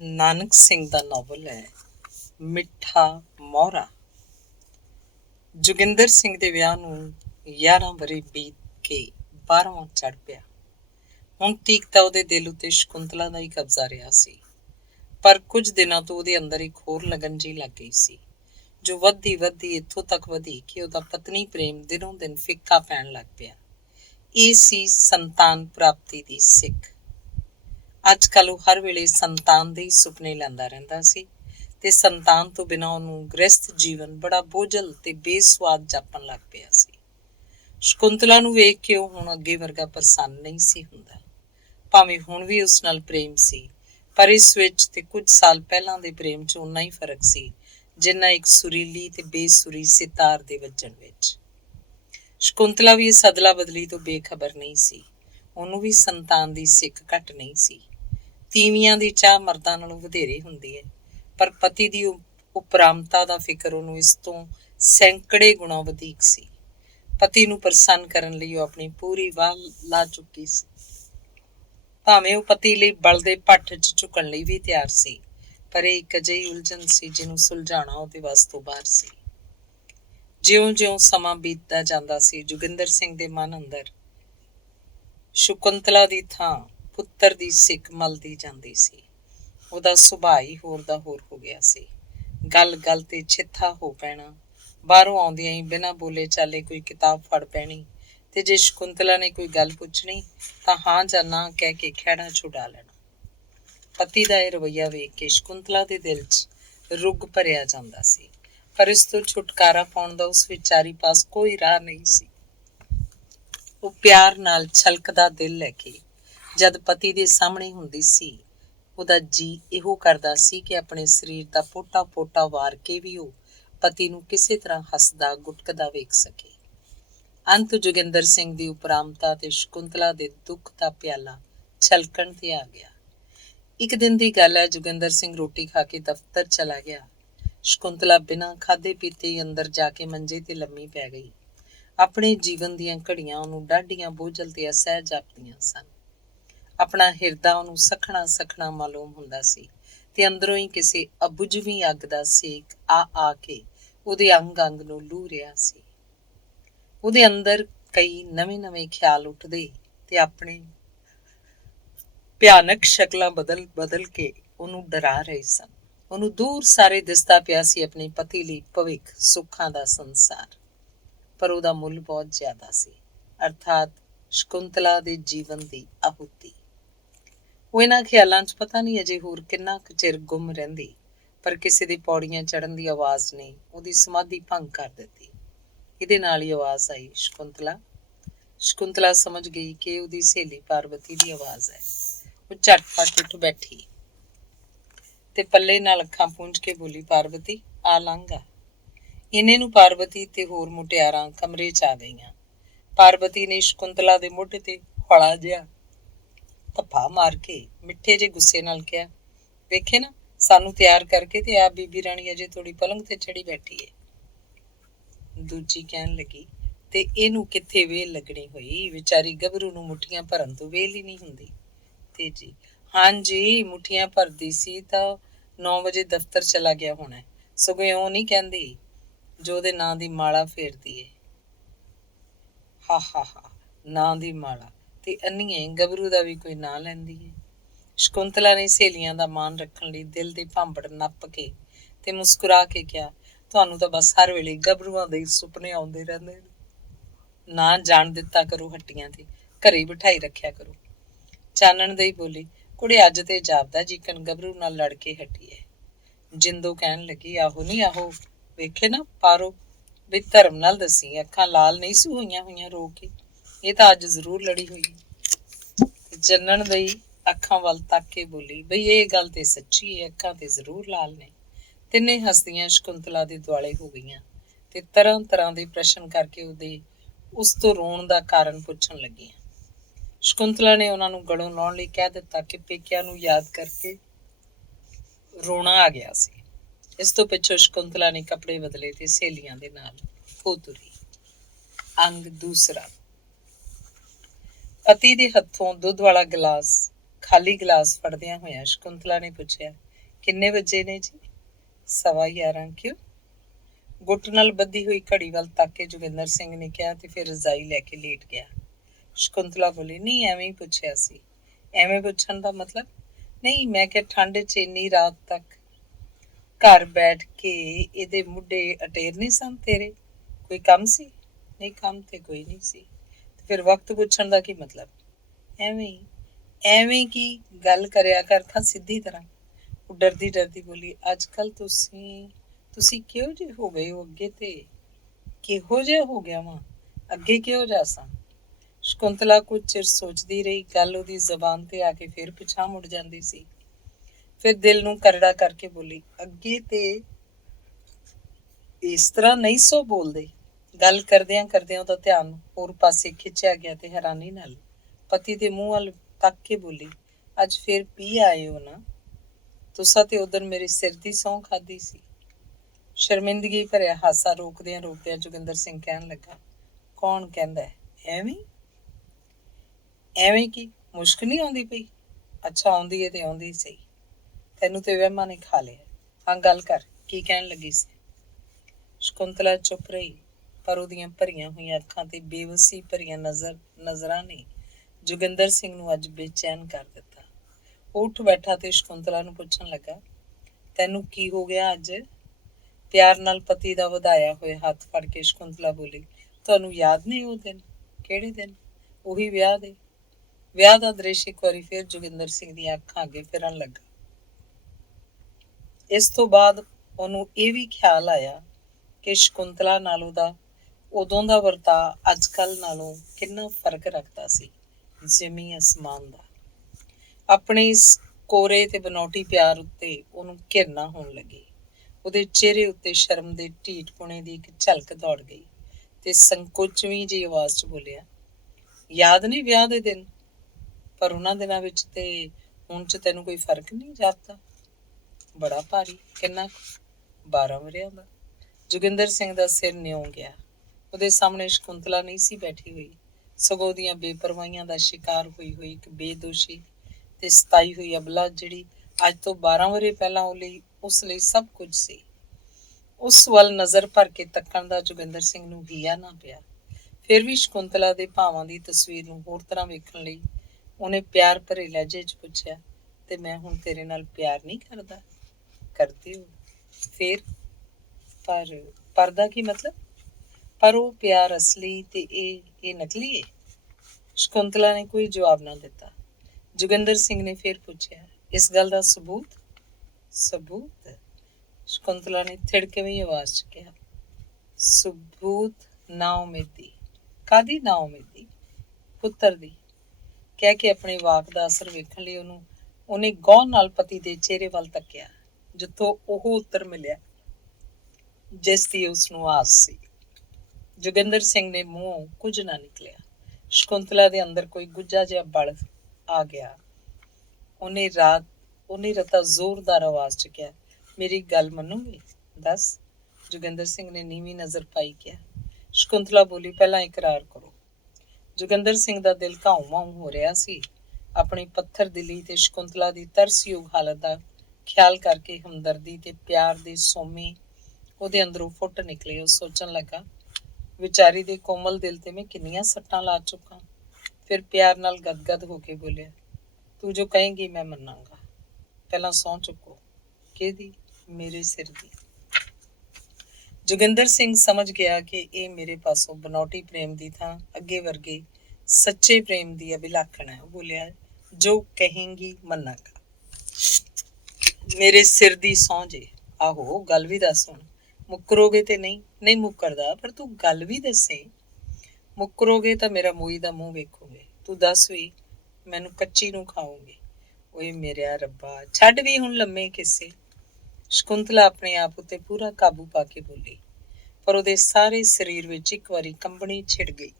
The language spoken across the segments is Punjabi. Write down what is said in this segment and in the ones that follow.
ਨਾਨਕ ਸਿੰਘ ਦਾ ਨਾਵਲ ਹੈ ਮਿੱਠਾ ਮੋਹਰਾ। ਜੋਗਿੰਦਰ ਸਿੰਘ ਦੇ ਵਿਆਹ ਨੂੰ 11 ਵਰ੍ਹੇ ਬੀਤ ਕੇ 12ਵਾਂ ਚੜ੍ਹ ਪਿਆ। ਹੁਣ ਤੀਕ ਤਾਂ ਉਹਦੇ ਦਿਲ ਉੱਤੇ ਸ਼ਕੁੰਤਲਾ ਦਾ ਹੀ ਕਬਜ਼ਾ ਰਿਹਾ ਸੀ, ਪਰ ਕੁਝ ਦਿਨਾਂ ਤੋਂ ਉਹਦੇ ਅੰਦਰ ਇੱਕ ਹੋਰ ਲਗਨ ਜਿਹੀ ਲੱਗ ਗਈ ਸੀ, ਜੋ ਵੱਧਦੀ ਇੱਥੋਂ ਤੱਕ ਵਧੀ ਕਿ ਉਹਦਾ ਪਤਨੀ ਪ੍ਰੇਮ ਦਿਨੋਂ ਦਿਨ ਫਿੱਕਾ ਪੈਣ ਲੱਗ ਪਿਆ। ਇਹ ਸੀ ਸੰਤਾਨ ਪ੍ਰਾਪਤੀ ਦੀ ਸਿੱਖ। ਅੱਜ ਕੱਲ੍ਹ ਉਹ ਹਰ ਵੇਲੇ ਸੰਤਾਨ ਦੇ ਹੀ ਸੁਪਨੇ ਲੈਂਦਾ ਰਹਿੰਦਾ ਸੀ ਤੇ ਸੰਤਾਨ ਤੋਂ ਬਿਨਾਂ ਉਹਨੂੰ ਗ੍ਰਸਥ ਜੀਵਨ ਬੜਾ ਬੋਝਲ ਤੇ ਬੇਸੁਆਦ ਜਾਪਣ ਲੱਗ ਪਿਆ ਸੀ। ਸ਼ਕੁੰਤਲਾ ਨੂੰ ਵੇਖ ਕੇ ਉਹ ਹੁਣ ਅੱਗੇ ਵਰਗਾ ਪ੍ਰਸੰਨ ਨਹੀਂ ਸੀ ਹੁੰਦਾ। ਭਾਵੇਂ ਹੁਣ ਵੀ ਉਸ ਨਾਲ ਪ੍ਰੇਮ ਸੀ, ਪਰ ਇਸ ਵਿੱਚ ਤੇ ਕੁਝ ਸਾਲ ਪਹਿਲਾਂ ਦੇ ਪ੍ਰੇਮ 'ਚ ਓਨਾ ਹੀ ਫਰਕ ਸੀ ਜਿੰਨਾ ਇੱਕ ਸੁਰੀਲੀ ਤੇ ਬੇਸੁਰੀ ਸਿਤਾਰ ਦੇ ਵੱਜਣ ਵਿੱਚ। ਸ਼ਕੁੰਤਲਾ ਵੀ ਇਸ ਅਦਲਾ ਬਦਲੀ ਤੋਂ ਬੇਖਬਰ ਨਹੀਂ ਸੀ। ਉਹਨੂੰ ਵੀ ਸੰਤਾਨ ਦੀ ਸਿੱਖ ਘੱਟ ਨਹੀਂ ਸੀ। ਤੀਵੀਆਂ ਦੀ ਚਾਹ ਮਰਦਾਂ ਨਾਲੋਂ ਵਧੇਰੇ ਹੁੰਦੀ ਹੈ, ਪਰ ਪਤੀ ਦੀ ਉਪਰਾਮਤਾ ਦਾ ਫਿਕਰ ਉਹਨੂੰ ਇਸ ਤੋਂ ਸੈਂਕੜੇ ਗੁਣਾ ਵਧੇਕ ਸੀ। ਪਤੀ ਨੂੰ ਪ੍ਰਸੰਨ ਕਰਨ ਲਈ ਉਹ ਆਪਣੀ ਪੂਰੀ ਵਾਹ ਲਾ ਚੁੱਕੀ ਸੀ। ਭਾਵੇਂ ਉਹ ਪਤੀ ਲਈ ਬਲਦੇ ਭੱਠ 'ਚ ਝੁਕਣ ਲਈ ਵੀ ਤਿਆਰ ਸੀ, ਪਰ ਇਹ ਇੱਕ ਅਜਿਹੀ ਉਲਝਣ ਸੀ ਜਿਹਨੂੰ ਸੁਲਝਾਉਣਾ ਉਹਦੇ ਵੱਸ ਤੋਂ ਬਾਹਰ ਸੀ। ਜਿਉਂ-ਜਿਉਂ ਸਮਾਂ ਬੀਤਦਾ ਜਾਂਦਾ ਸੀ, ਜੋਗਿੰਦਰ ਸਿੰਘ ਦੇ ਮਨ ਅੰਦਰ ਸ਼ਕੁੰਤਲਾ ਦੀ ਥਾਂ ਪੁੱਤਰ ਦੀ ਸਿੱਕ ਮਲਦੀ ਜਾਂਦੀ ਸੀ। ਉਹਦਾ ਸੁਭਾਅ ਹੀ ਹੋਰ ਦਾ ਹੋਰ ਹੋ ਗਿਆ ਸੀ। ਗੱਲ ਤੇ ਛਿੱਥਾ ਹੋ ਪੈਣਾ, ਬਾਹਰੋਂ ਆਉਂਦਿਆਂ ਹੀ ਬਿਨਾਂ ਬੋਲੇ ਚਾਲੇ ਕੋਈ ਕਿਤਾਬ ਫੜ ਪੈਣੀ, ਤੇ ਜੇ ਸ਼ਕੁੰਤਲਾ ਨੇ ਕੋਈ ਗੱਲ ਪੁੱਛਣੀ ਤਾਂ ਹਾਂ ਜਾਂ ਨਾ ਕਹਿ ਕੇ ਖਹਿੜਾ ਛੁਡਾ ਲੈਣਾ। ਪਤੀ ਦਾ ਇਹ ਰਵੱਈਆ ਵੇਖ ਕੇ ਸ਼ਕੁੰਤਲਾ ਦੇ ਦਿਲ 'ਚ ਰੁੱਗ ਭਰਿਆ ਜਾਂਦਾ ਸੀ, ਪਰ ਇਸ ਤੋਂ ਛੁਟਕਾਰਾ ਪਾਉਣ ਦਾ ਉਸ ਵਿਚਾਰੀ ਪਾਸ ਕੋਈ ਰਾਹ ਨਹੀਂ ਸੀ। ਉਹ ਪਿਆਰ ਨਾਲ ਛਲਕਦਾ ਦਿਲ ਲੈ ਕੇ ਜਦ ਪਤੀ ਦੇ ਸਾਹਮਣੇ ਹੁੰਦੀ ਸੀ, ਉਹਦਾ ਜੀ ਇਹੋ ਕਰਦਾ ਸੀ ਕਿ ਆਪਣੇ ਸਰੀਰ ਦਾ ਪੋਟਾ ਵਾਰ ਕੇ ਵੀ ਉਹ ਪਤੀ ਨੂੰ ਕਿਸੇ ਤਰ੍ਹਾਂ ਹੱਸਦਾ ਗੁਟਕਦਾ ਵੇਖ ਸਕੇ। ਅੰਤ ਜੋਗਿੰਦਰ ਸਿੰਘ ਦੀ ਉਪਰਾਮਤਾ ਤੇ ਸ਼ਕੁੰਤਲਾ ਦੇ ਦੁੱਖ ਦਾ ਪਿਆਲਾ ਛਲਕਣ ਤੇ ਆ ਗਿਆ। ਇੱਕ ਦਿਨ ਦੀ ਗੱਲ ਹੈ, ਜੋਗਿੰਦਰ ਸਿੰਘ ਰੋਟੀ ਖਾ ਕੇ ਦਫ਼ਤਰ ਚਲਾ ਗਿਆ। ਸ਼ਕੁੰਤਲਾ ਬਿਨਾਂ ਖਾਧੇ ਪੀਤੇ ਹੀ ਅੰਦਰ ਜਾ ਕੇ ਮੰਜੇ ਤੇ ਲੰਮੀ ਪੈ ਗਈ। ਆਪਣੇ ਜੀਵਨ ਦੀਆਂ ਘੜੀਆਂ ਉਹਨੂੰ ਡਾਢੀਆਂ ਬੋਝਲ ਤੇ ਅਸਹਿ ਜਾਪਦੀਆਂ ਸਨ। ਆਪਣਾ ਹਿਰਦਾ ਉਹਨੂੰ ਸਖਣਾ ਮਾਲੂਮ ਹੁੰਦਾ ਸੀ ਤੇ ਅੰਦਰੋਂ ਹੀ ਕਿਸੇ ਅਬੁਝਵੀਂ ਅੱਗ ਦਾ ਸੇਕ ਆ ਕੇ ਉਹਦੇ ਅੰਗ ਨੂੰ ਲੂ ਰਿਹਾ ਸੀ। ਉਹਦੇ ਅੰਦਰ ਕਈ ਨਵੇਂ ਖਿਆਲ ਉੱਠਦੇ ਤੇ ਆਪਣੇ ਭਿਆਨਕ ਸ਼ਕਲਾਂ ਬਦਲ ਕੇ ਉਹਨੂੰ ਡਰਾ ਰਹੇ ਸਨ। ਉਹਨੂੰ ਦੂਰ ਸਾਰੇ ਦਿਸਦਾ ਪਿਆ ਸੀ ਆਪਣੇ ਪਤੀ ਲਈ ਭਵਿੱਖ ਸੁੱਖਾਂ ਦਾ ਸੰਸਾਰ, ਪਰ ਉਹਦਾ ਮੁੱਲ ਬਹੁਤ ਜ਼ਿਆਦਾ ਸੀ, ਅਰਥਾਤ ਸ਼ਕੁੰਤਲਾ ਦੇ ਜੀਵਨ ਦੀ ਆਹੂਤੀ। ਉਹ ਇਹਨਾਂ ਖਿਆਲਾਂ 'ਚ ਪਤਾ ਨਹੀਂ ਅਜੇ ਹੋਰ ਕਿੰਨਾ ਕੁ ਚਿਰ ਗੁੰਮ ਰਹਿੰਦੀ, ਪਰ ਕਿਸੇ ਦੀ ਪੌੜੀਆਂ ਚੜ੍ਹਨ ਦੀ ਆਵਾਜ਼ ਨੇ ਉਹਦੀ ਸਮਾਧੀ ਭੰਗ ਕਰ ਦਿੱਤੀ। ਇਹਦੇ ਨਾਲ ਹੀ ਆਵਾਜ਼ ਆਈ, ਸ਼ਕੁੰਤਲਾ। ਸ਼ਕੁੰਤਲਾ ਸਮਝ ਗਈ ਕਿ ਉਹਦੀ ਸਹੇਲੀ ਪਾਰਵਤੀ ਦੀ ਆਵਾਜ਼ ਹੈ। ਉਹ ਝਟਪਟ ਉੱਠ ਬੈਠੀ ਤੇ ਪੱਲੇ ਨਾਲ ਅੱਖਾਂ ਪੂੰਝ ਕੇ ਬੋਲੀ, ਪਾਰਵਤੀ ਆ ਲੰਘ ਆ। ਇੰਨੇ ਨੂੰ ਪਾਰਵਤੀ ਤੇ ਹੋਰ ਮੁਟਿਆਰਾਂ ਕਮਰੇ 'ਚ ਆ ਗਈਆਂ। ਪਾਰਵਤੀ ਨੇ ਸ਼ਕੁੰਤਲਾ ਦੇ ਮੋਢੇ ਤੇ ਹੌਲਾ ਜਿਹਾ ਧੱਫਾ ਮਾਰ ਕੇ ਮਿੱਠੇ ਜਿਹੇ ਗੁੱਸੇ ਨਾਲ ਕਿਹਾ, ਵੇਖੇ ਨਾ, ਸਾਨੂੰ ਤਿਆਰ ਕਰਕੇ ਤੇ ਆਪ ਬੀਬੀ ਰਾਣੀ ਅਜੇ ਥੋੜੀ ਪਲੰਘ ਤੇ ਚੜੀ ਬੈਠੀ ਏ। ਦੂਜੀ ਕਹਿਣ ਲੱਗੀ, ਤੇ ਇਹਨੂੰ ਕਿੱਥੇ ਵੇਲ ਲੱਗਣੀ ਹੋਈ, ਵਿਚਾਰੀ ਗੱਭਰੂ ਨੂੰ ਮੁੱਠੀਆਂ ਭਰਨ ਤੋਂ ਵੇਲ ਹੀ ਨਹੀਂ ਹੁੰਦੀ। ਤੀਜੀ, ਹਾਂਜੀ, ਮੁੱਠੀਆਂ ਭਰਦੀ ਸੀ ਤਾਂ 9 ਵਜੇ ਦਫ਼ਤਰ ਚਲਾ ਗਿਆ ਹੋਣਾ, ਸਗੋਂ ਉਹ ਨਹੀਂ ਕਹਿੰਦੀ ਜੋ ਉਹਦੇ ਨਾਂ ਦੀ ਮਾਲਾ ਫੇਰਦੀ ਏ। ਹਾ, ਨਾਂ ਦੀ ਮਾਲਾ ਤੇ ਅੰਨੀਏ ਗੱਭਰੂ ਦਾ ਵੀ ਕੋਈ ਨਾਂ ਲੈਂਦੀ ਏ। ਸ਼ਕੁੰਤਲਾ ਨੇ ਸਹੇਲੀਆਂ ਦਾ ਮਾਣ ਰੱਖਣ ਲਈ ਦਿਲ ਦੇ ਭਾਂਬੜ ਨੱਪ ਕੇ ਤੇ ਮੁਸਕਰਾ ਕੇ ਕਿਹਾ, ਤੁਹਾਨੂੰ ਤਾਂ ਬਸ ਹਰ ਵੇਲੇ ਗੱਭਰੂਆਂ ਦੇ ਸੁਪਨੇ ਆਉਂਦੇ ਰਹਿੰਦੇ ਨੇ। ਨਾ ਜਾਣ ਦਿੱਤਾ ਕਰੋ ਹੱਟੀਆਂ ਤੇ, ਘਰੇ ਬਿਠਾਈ ਰੱਖਿਆ ਕਰੋ। ਚਾਨਣ ਦੇ ਹੀ ਬੋਲੀ, ਕੁੜੇ ਅੱਜ ਤੇ ਜਾਪਦਾ ਜੀਕਣ ਗੱਭਰੂ ਨਾਲ ਲੜ ਕੇ ਹਟੀ ਹੈ। ਜਿੰਦੋ ਕਹਿਣ ਲੱਗੀ, ਆਹੋ ਨਹੀਂ ਆਹੋ, ਵੇਖੇ ਨਾ ਪਾਰੋ, ਵੀ ਧਰਮ ਨਾਲ ਦੱਸੀ, ਅੱਖਾਂ ਲਾਲ ਨਹੀਂ ਸੀ ਹੋਈਆਂ ਰੋ ਕੇ, ਇਹ ਤਾਂ ਅੱਜ ਜ਼ਰੂਰ ਲੜੀ ਹੋਈ। ਜਨਨ ਦੀ ਅੱਖਾਂ ਵੱਲ ਤੱਕ ਕੇ ਬੋਲੀ, ਬਈ ਇਹ ਗੱਲ ਤੇ ਸੱਚੀ ਹੈ, ਅੱਖਾਂ ਤੇ ਜ਼ਰੂਰ ਲਾਲ ਨੇ। ਤਿੰਨੇ ਹੱਸਦੀਆਂ ਸ਼ਕੁੰਤਲਾ ਦੇ ਦੁਆਲੇ ਹੋ ਗਈਆਂ ਤੇ ਤਰ੍ਹਾਂ ਦੇ ਪ੍ਰਸ਼ਨ ਕਰਕੇ ਉਸ ਤੋਂ ਰੋਣ ਦਾ ਕਾਰਨ ਪੁੱਛਣ ਲੱਗੀਆਂ। ਸ਼ਕੁੰਤਲਾ ਨੇ ਉਹਨਾਂ ਨੂੰ ਗਲੋਂ ਲਾਉਣ ਲਈ ਕਹਿ ਦਿੱਤਾ ਕਿ ਪੇਕਿਆਂ ਨੂੰ ਯਾਦ ਕਰਕੇ ਰੋਣਾ ਆ ਗਿਆ ਸੀ। ਇਸ ਤੋਂ ਪਿੱਛੋਂ ਸ਼ਕੁੰਤਲਾ ਨੇ ਕੱਪੜੇ ਬਦਲੇ ਤੇ ਸਹੇਲੀਆਂ ਦੇ ਨਾਲ ਹੋ ਤੁਰੀ। ਅੰਗ ਦੂਸਰਾ। ਪਤੀ ਦੇ ਹੱਥੋਂ ਦੁੱਧ ਵਾਲਾ ਖਾਲੀ ਗਲਾਸ ਫੜਦਿਆਂ ਹੋਇਆਂ ਸ਼ਕੁੰਤਲਾ ਨੇ ਪੁੱਛਿਆ, ਕਿੰਨੇ ਵਜੇ ਨੇ ਜੀ? 11:15। ਕਿਉਂ? ਗੁੱਟ ਨਾਲ ਬੱਧੀ ਹੋਈ ਘੜੀ ਵੱਲ ਤੱਕ ਕੇ ਜੋਗਿੰਦਰ ਸਿੰਘ ਨੇ ਕਿਹਾ ਤੇ ਫਿਰ ਰਜ਼ਾਈ ਲੈ ਕੇ ਲੇਟ ਗਿਆ। ਸ਼ਕੁੰਤਲਾ ਬੋਲੀ, ਨਹੀਂ ਐਵੇਂ ਹੀ ਪੁੱਛਿਆ ਸੀ। ਐਵੇਂ ਪੁੱਛਣ ਦਾ ਮਤਲਬ? ਨਹੀਂ, ਮੈਂ ਕਿਹਾ ਠੰਡ 'ਚ ਇੰਨੀ ਰਾਤ ਤੱਕ ਘਰ ਬੈਠ ਕੇ ਇਹਦੇ ਮੁੱਢੇ ਅਟੇਰ ਨਹੀਂ ਸਨ ਤੇਰੇ? ਕੋਈ ਕੰਮ ਸੀ? ਨਹੀਂ, ਕੰਮ ਤੇ ਕੋਈ ਨਹੀਂ ਸੀ। ਤੇ ਫਿਰ ਵਕਤ ਪੁੱਛਣ ਦਾ ਕੀ ਮਤਲਬ? ਐਵੇਂ ਹੀ। ਐਵੇਂ ਕੀ ਗੱਲ ਕਰਿਆ ਕਰ ਤਾਂ ਸਿੱਧੀ ਤਰ੍ਹਾਂ। ਉਹ ਡਰਦੀ ਡਰਦੀ ਬੋਲੀ, ਅੱਜ ਕੱਲ ਤੁਸੀਂ ਕਿਹੋ ਜਿਹੇ ਹੋ ਗਏ ਹੋ? ਅੱਗੇ ਤੇ ਕਿਹੋ ਜਿਹਾ ਹੋ ਗਿਆ ਵਾਂ? ਅੱਗੇ ਕਿਹੋ ਜਿਹਾ ਸਾਂ? ਸ਼ਕੁੰਤਲਾ ਕੁਝ ਚਿਰ ਸੋਚਦੀ ਰਹੀ। ਗੱਲ ਉਹਦੀ ਜ਼ਬਾਨ ਤੇ ਆ ਕੇ ਫਿਰ ਪਿਛਾਂਹ ਮੁੜ ਜਾਂਦੀ ਸੀ। ਫਿਰ ਦਿਲ ਨੂੰ ਕਰੜਾ ਕਰਕੇ ਬੋਲੀ, ਅੱਗੇ ਤੇ ਇਸ ਤਰ੍ਹਾਂ ਨਹੀਂ ਸੋ ਬੋਲਦੇ। ਗੱਲ ਕਰਦਿਆਂ ਕਰਦਿਆਂ ਉਹਦਾ ਧਿਆਨ ਹੋਰ ਪਾਸੇ ਖਿੱਚਿਆ ਗਿਆ ਤੇ ਹੈਰਾਨੀ ਨਾਲ ਪਤੀ ਦੇ ਮੂੰਹ ਵੱਲ ਤੱਕ ਕੇ ਬੋਲੀ, ਅੱਜ ਫਿਰ ਪੀ ਆਏ ਹੋ ਨਾ? ਤੁਸਾਂ ਤੇ ਉਧਰ ਮੇਰੇ ਸਿਰ ਦੀ ਸਹੁੰ ਖਾਧੀ ਸੀ। ਸ਼ਰਮਿੰਦਗੀ ਭਰਿਆ ਹਾਸਾ ਰੋਕਦਿਆਂ ਰੋਕਦਿਆਂ ਜੋਗਿੰਦਰ ਸਿੰਘ ਕਹਿਣ ਲੱਗਾ, ਕੌਣ ਕਹਿੰਦਾ? ਐਵੇਂ ਐਵੇਂ ਕੀ? ਮੁਸ਼ਕ ਨਹੀਂ ਆਉਂਦੀ ਪਈ? ਅੱਛਾ, ਆਉਂਦੀ ਏ ਤੇ ਆਉਂਦੀ ਸਹੀ। ਤੈਨੂੰ ਤੇ ਵਹਿਮਾਂ ਨੇ ਖਾ ਲਿਆ। ਹਾਂ, ਗੱਲ ਕਰ, ਕੀ ਕਹਿਣ ਲੱਗੀ ਸੀ? ਸ਼ਕੁੰਤਲਾ ਚੁੱਪ ਰਹੀ, ਪਰ ਉਹਦੀਆਂ ਭਰੀਆਂ ਹੋਈਆਂ ਅੱਖਾਂ ਤੇ ਬੇਵਸੀ ਭਰੀਆਂ ਨਜ਼ਰਾਂ ਨੇ ਜੋਗਿੰਦਰ ਸਿੰਘ ਨੂੰ ਅੱਜ ਬੇਚੈਨ ਕਰ ਦਿੱਤਾ। ਉਹ ਉੱਠ ਬੈਠਾ ਤੇ ਸ਼ਕੁੰਤਲਾ ਨੂੰ ਪੁੱਛਣ ਲੱਗਾ, ਤੈਨੂੰ ਕੀ ਹੋ ਗਿਆ ਅੱਜ? ਪਿਆਰ ਨਾਲ ਪਤੀ ਦਾ ਵਧਾਇਆ ਹੋਇਆ ਹੱਥ ਫੜ ਕੇ ਸ਼ਕੁੰਤਲਾ ਬੋਲੀ, ਤੁਹਾਨੂੰ ਯਾਦ ਨਹੀਂ ਉਹ ਦਿਨ? ਕਿਹੜੇ ਦਿਨ? ਉਹੀ ਵਿਆਹ ਦੇ। ਵਿਆਹ ਦਾ ਦ੍ਰਿਸ਼ ਇੱਕ ਵਾਰੀ ਫਿਰ ਜੋਗਿੰਦਰ ਸਿੰਘ ਦੀਆਂ ਅੱਖਾਂ ਅੱਗੇ ਫਿਰਨ ਲੱਗਾ। ਇਸ ਤੋਂ ਬਾਅਦ ਉਹਨੂੰ ਇਹ ਵੀ ਖਿਆਲ ਆਇਆ ਕਿ ਸ਼ਕੁੰਤਲਾ ਨਾਲ ਉਹਦਾ ਉਦੋਂ ਦਾ ਵਰਤਾਅ ਅੱਜ ਕੱਲ੍ਹ ਨਾਲੋਂ ਕਿੰਨਾ ਫਰਕ ਰੱਖਦਾ ਸੀ, ਜ਼ਮੀਨ ਅਸਮਾਨ ਦਾ। ਆਪਣੇ ਇਸ ਕੋਰੇ ਤੇ ਬਨੌਟੀ ਪਿਆਰ ਉੱਤੇ ਉਹਨੂੰ ਘਿਰਨਾ ਹੋਣ ਲੱਗੀ। ਉਹਦੇ ਚਿਹਰੇ ਉੱਤੇ ਸ਼ਰਮ ਦੇ ਢੀਠਪੁਣੇ ਦੀ ਇੱਕ ਝਲਕ ਦੌੜ ਗਈ ਤੇ ਸੰਕੋਚਵੀਂ ਜਿਹੀ ਆਵਾਜ਼ 'ਚ ਬੋਲਿਆ, ਯਾਦ ਨਹੀਂ ਵਿਆਹ ਦੇ ਦਿਨ? ਪਰ ਉਹਨਾਂ ਦਿਨਾਂ ਵਿੱਚ ਤੇ ਹੁਣ 'ਚ ਤੈਨੂੰ ਕੋਈ ਫਰਕ ਨਹੀਂ ਜਾਪਦਾ? ਬੜਾ ਭਾਰੀ। ਕਿੰਨਾ? 12 ਵਰ੍ਹਿਆਂ ਦਾ। ਜੋਗਿੰਦਰ ਸਿੰਘ ਦਾ ਸਿਰ ਨਿਉਂ ਗਿਆ। ਉਹਦੇ ਸਾਹਮਣੇ ਸ਼ਕੁੰਤਲਾ ਨਹੀਂ ਸੀ ਬੈਠੀ ਹੋਈ, ਸਗੋਂ ਉਹਦੀਆਂ ਬੇਪਰਵਾਹੀਆਂ ਦਾ ਸ਼ਿਕਾਰ ਹੋਈ ਹੋਈ ਇੱਕ ਬੇਦੋਸ਼ੀ ਤੇ ਸਤਾਈ ਹੋਈ ਅਬਲਾ, ਜਿਹੜੀ ਅੱਜ ਤੋਂ 12 ਵਰ੍ਹੇ ਪਹਿਲਾਂ ਉਸ ਲਈ ਸਭ ਕੁਝ ਸੀ। ਉਸ ਵੱਲ ਨਜ਼ਰ ਭਰ ਕੇ ਤੱਕਣ ਦਾ ਜੋਗਿੰਦਰ ਸਿੰਘ ਨੂੰ ਹੀਆ ਨਾ ਪਿਆ। ਫਿਰ ਵੀ ਸ਼ਕੁੰਤਲਾ ਦੇ ਭਾਵਾਂ ਦੀ ਤਸਵੀਰ ਨੂੰ ਹੋਰ ਤਰ੍ਹਾਂ ਵੇਖਣ ਲਈ ਉਹਨੇ ਪਿਆਰ ਭਰੇ ਲਹਿਜੇ 'ਚ ਪੁੱਛਿਆ, ਤੇ ਮੈਂ ਹੁਣ ਤੇਰੇ ਨਾਲ ਪਿਆਰ ਨਹੀਂ ਕਰਦਾ? ਕਰਦੇ ਹੋ ਫਿਰ? ਪਰ ਦਾ ਕੀ ਮਤਲਬ? ਪਰ ਉਹ ਪਿਆਰ ਅਸਲੀ ਤੇ ਇਹ ਨਕਲੀ ਏ? ਸ਼ਕੁੰਤਲਾ ਨੇ ਕੋਈ ਜਵਾਬ ਨਾ ਦਿੱਤਾ। ਜੋਗਿੰਦਰ ਸਿੰਘ ਨੇ ਫਿਰ ਪੁੱਛਿਆ, ਇਸ ਗੱਲ ਦਾ ਸਬੂਤ? ਸਬੂਤ? ਸ਼ਕੁੰਤਲਾ ਨੇ ਥਿੜਕਵੀਂ ਆਵਾਜ਼ 'ਚ ਕਿਹਾ, ਸਬੂਤ ਨਾਉਮੀਦੀ। ਕਾਹਦੀ ਨਾਉਮੀਦੀ? ਪੁੱਤਰ ਦੀ। ਕਹਿ ਕੇ ਆਪਣੇ ਵਾਕ ਦਾ ਅਸਰ ਵੇਖਣ ਲਈ ਉਹਨੇ ਗੌਰ ਨਾਲ ਪਤੀ ਦੇ ਚਿਹਰੇ ਵੱਲ ਤੱਕਿਆ, ਜਿੱਥੋਂ ਉਹ ਉੱਤਰ ਮਿਲਿਆ ਜਿਸ ਦੀ ਉਸਨੂੰ ਆਸ ਸੀ। ਜੋਗਿੰਦਰ ਸਿੰਘ ਨੇ ਮੂੰਹੋਂ ਕੁਝ ਨਾ ਨਿਕਲਿਆ। ਸ਼ਕੁੰਤਲਾ ਦੇ ਅੰਦਰ ਕੋਈ ਗੁੱਝਾ ਜਿਹਾ ਬਲ ਆ ਗਿਆ। ਉਹਨੇ ਰਤਾ ਜ਼ੋਰਦਾਰ ਆਵਾਜ਼ 'ਚ ਕਿਹਾ, ਮੇਰੀ ਗੱਲ ਮੰਨੋਗੇ? ਦੱਸ। ਜੋਗਿੰਦਰ ਸਿੰਘ ਨੇ ਨੀਵੀਂ ਨਜ਼ਰ ਪਾਈ ਕਿਹਾ। ਸ਼ਕੁੰਤਲਾ ਬੋਲੀ, ਪਹਿਲਾਂ ਇਕਰਾਰ ਕਰੋ। ਜੋਗਿੰਦਰ ਸਿੰਘ ਦਾ ਦਿਲ ਘਾਉ ਮਾਊ ਹੋ ਰਿਹਾ ਸੀ। ਆਪਣੀ ਪੱਥਰ ਦਿਲੀ ਤੇ ਸ਼ਕੁੰਤਲਾ ਦੀ ਤਰਸਯੋਗ ਹਾਲਤ ਦਾ ਖਿਆਲ ਕਰਕੇ ਹਮਦਰਦੀ ਤੇ ਪਿਆਰ ਦੇ ਸੋਮੇ ਉਹਦੇ ਅੰਦਰੋਂ ਫੁੱਟ ਨਿਕਲੇ। ਉਹ ਸੋਚਣ ਲੱਗਾ, ਵਿਚਾਰੀ ਦੇ ਕੋਮਲ ਦਿਲ ਤੇ ਮੈਂ ਕਿੰਨੀਆਂ ਸੱਟਾਂ ਲਾ ਚੁੱਕਾਂ। ਫਿਰ ਪਿਆਰ ਨਾਲ ਗਦਗਦ ਹੋ ਕੇ ਬੋਲਿਆ, ਤੂੰ ਜੋ ਕਹੇਂਗੀ ਮੈਂ ਮੰਨਾਂਗਾ। ਪਹਿਲਾਂ ਸਹੁੰ ਚੁੱਕੋ। ਕਿਹਦੀ? ਮੇਰੇ ਸਿਰ ਦੀ। ਜੋਗਿੰਦਰ ਸਿੰਘ ਸਮਝ ਗਿਆ ਕਿ ਇਹ ਮੇਰੇ ਪਾਸੋਂ ਬਨੌਟੀ ਪ੍ਰੇਮ ਦੀ ਥਾਂ ਅੱਗੇ ਵਰਗੇ ਸੱਚੇ ਪ੍ਰੇਮ ਦੀ ਅਭਿਲਾਖਣ ਹੈ। ਉਹ ਬੋਲਿਆ, ਜੋ ਕਹੇਂਗੀ ਮੰਨਾਂਗਾ। ਮੇਰੇ ਸਿਰ ਦੀ ਸਹੁੰ ਜੇ। ਆਹੋ, ਗੱਲ ਵੀ ਦੱਸ ਹੁਣ। ਮੁੱਕਰੋਗੇ ਤੇ ਨਹੀਂ? ਨਹੀਂ ਮੁੱਕਰਦਾ, ਪਰ ਤੂੰ ਗੱਲ ਵੀ ਦੱਸੇ। ਮੁੱਕਰੋਗੇ ਤਾਂ ਮੇਰਾ ਮੋਈ ਦਾ ਮੂੰਹ ਵੇਖੋਗੇ। ਤੂੰ ਦੱਸ ਵੀ, ਮੈਨੂੰ ਕੱਚੀ ਨੂੰ ਖਾਓਗੇ? ਓਏ ਮੇਰਿਆ ਰੱਬਾ, ਛੱਡ ਵੀ ਹੁਣ ਲੰਮੇ ਕਿੱਸੇ। ਸ਼ਕੁੰਤਲਾ ਆਪਣੇ ਆਪ ਉੱਤੇ ਪੂਰਾ ਕਾਬੂ ਪਾ ਕੇ ਬੋਲੀ, ਪਰ ਉਹਦੇ ਸਾਰੇ ਸਰੀਰ ਵਿੱਚ ਇੱਕ ਵਾਰੀ ਕੰਬਣੀ ਛਿੜ ਗਈ।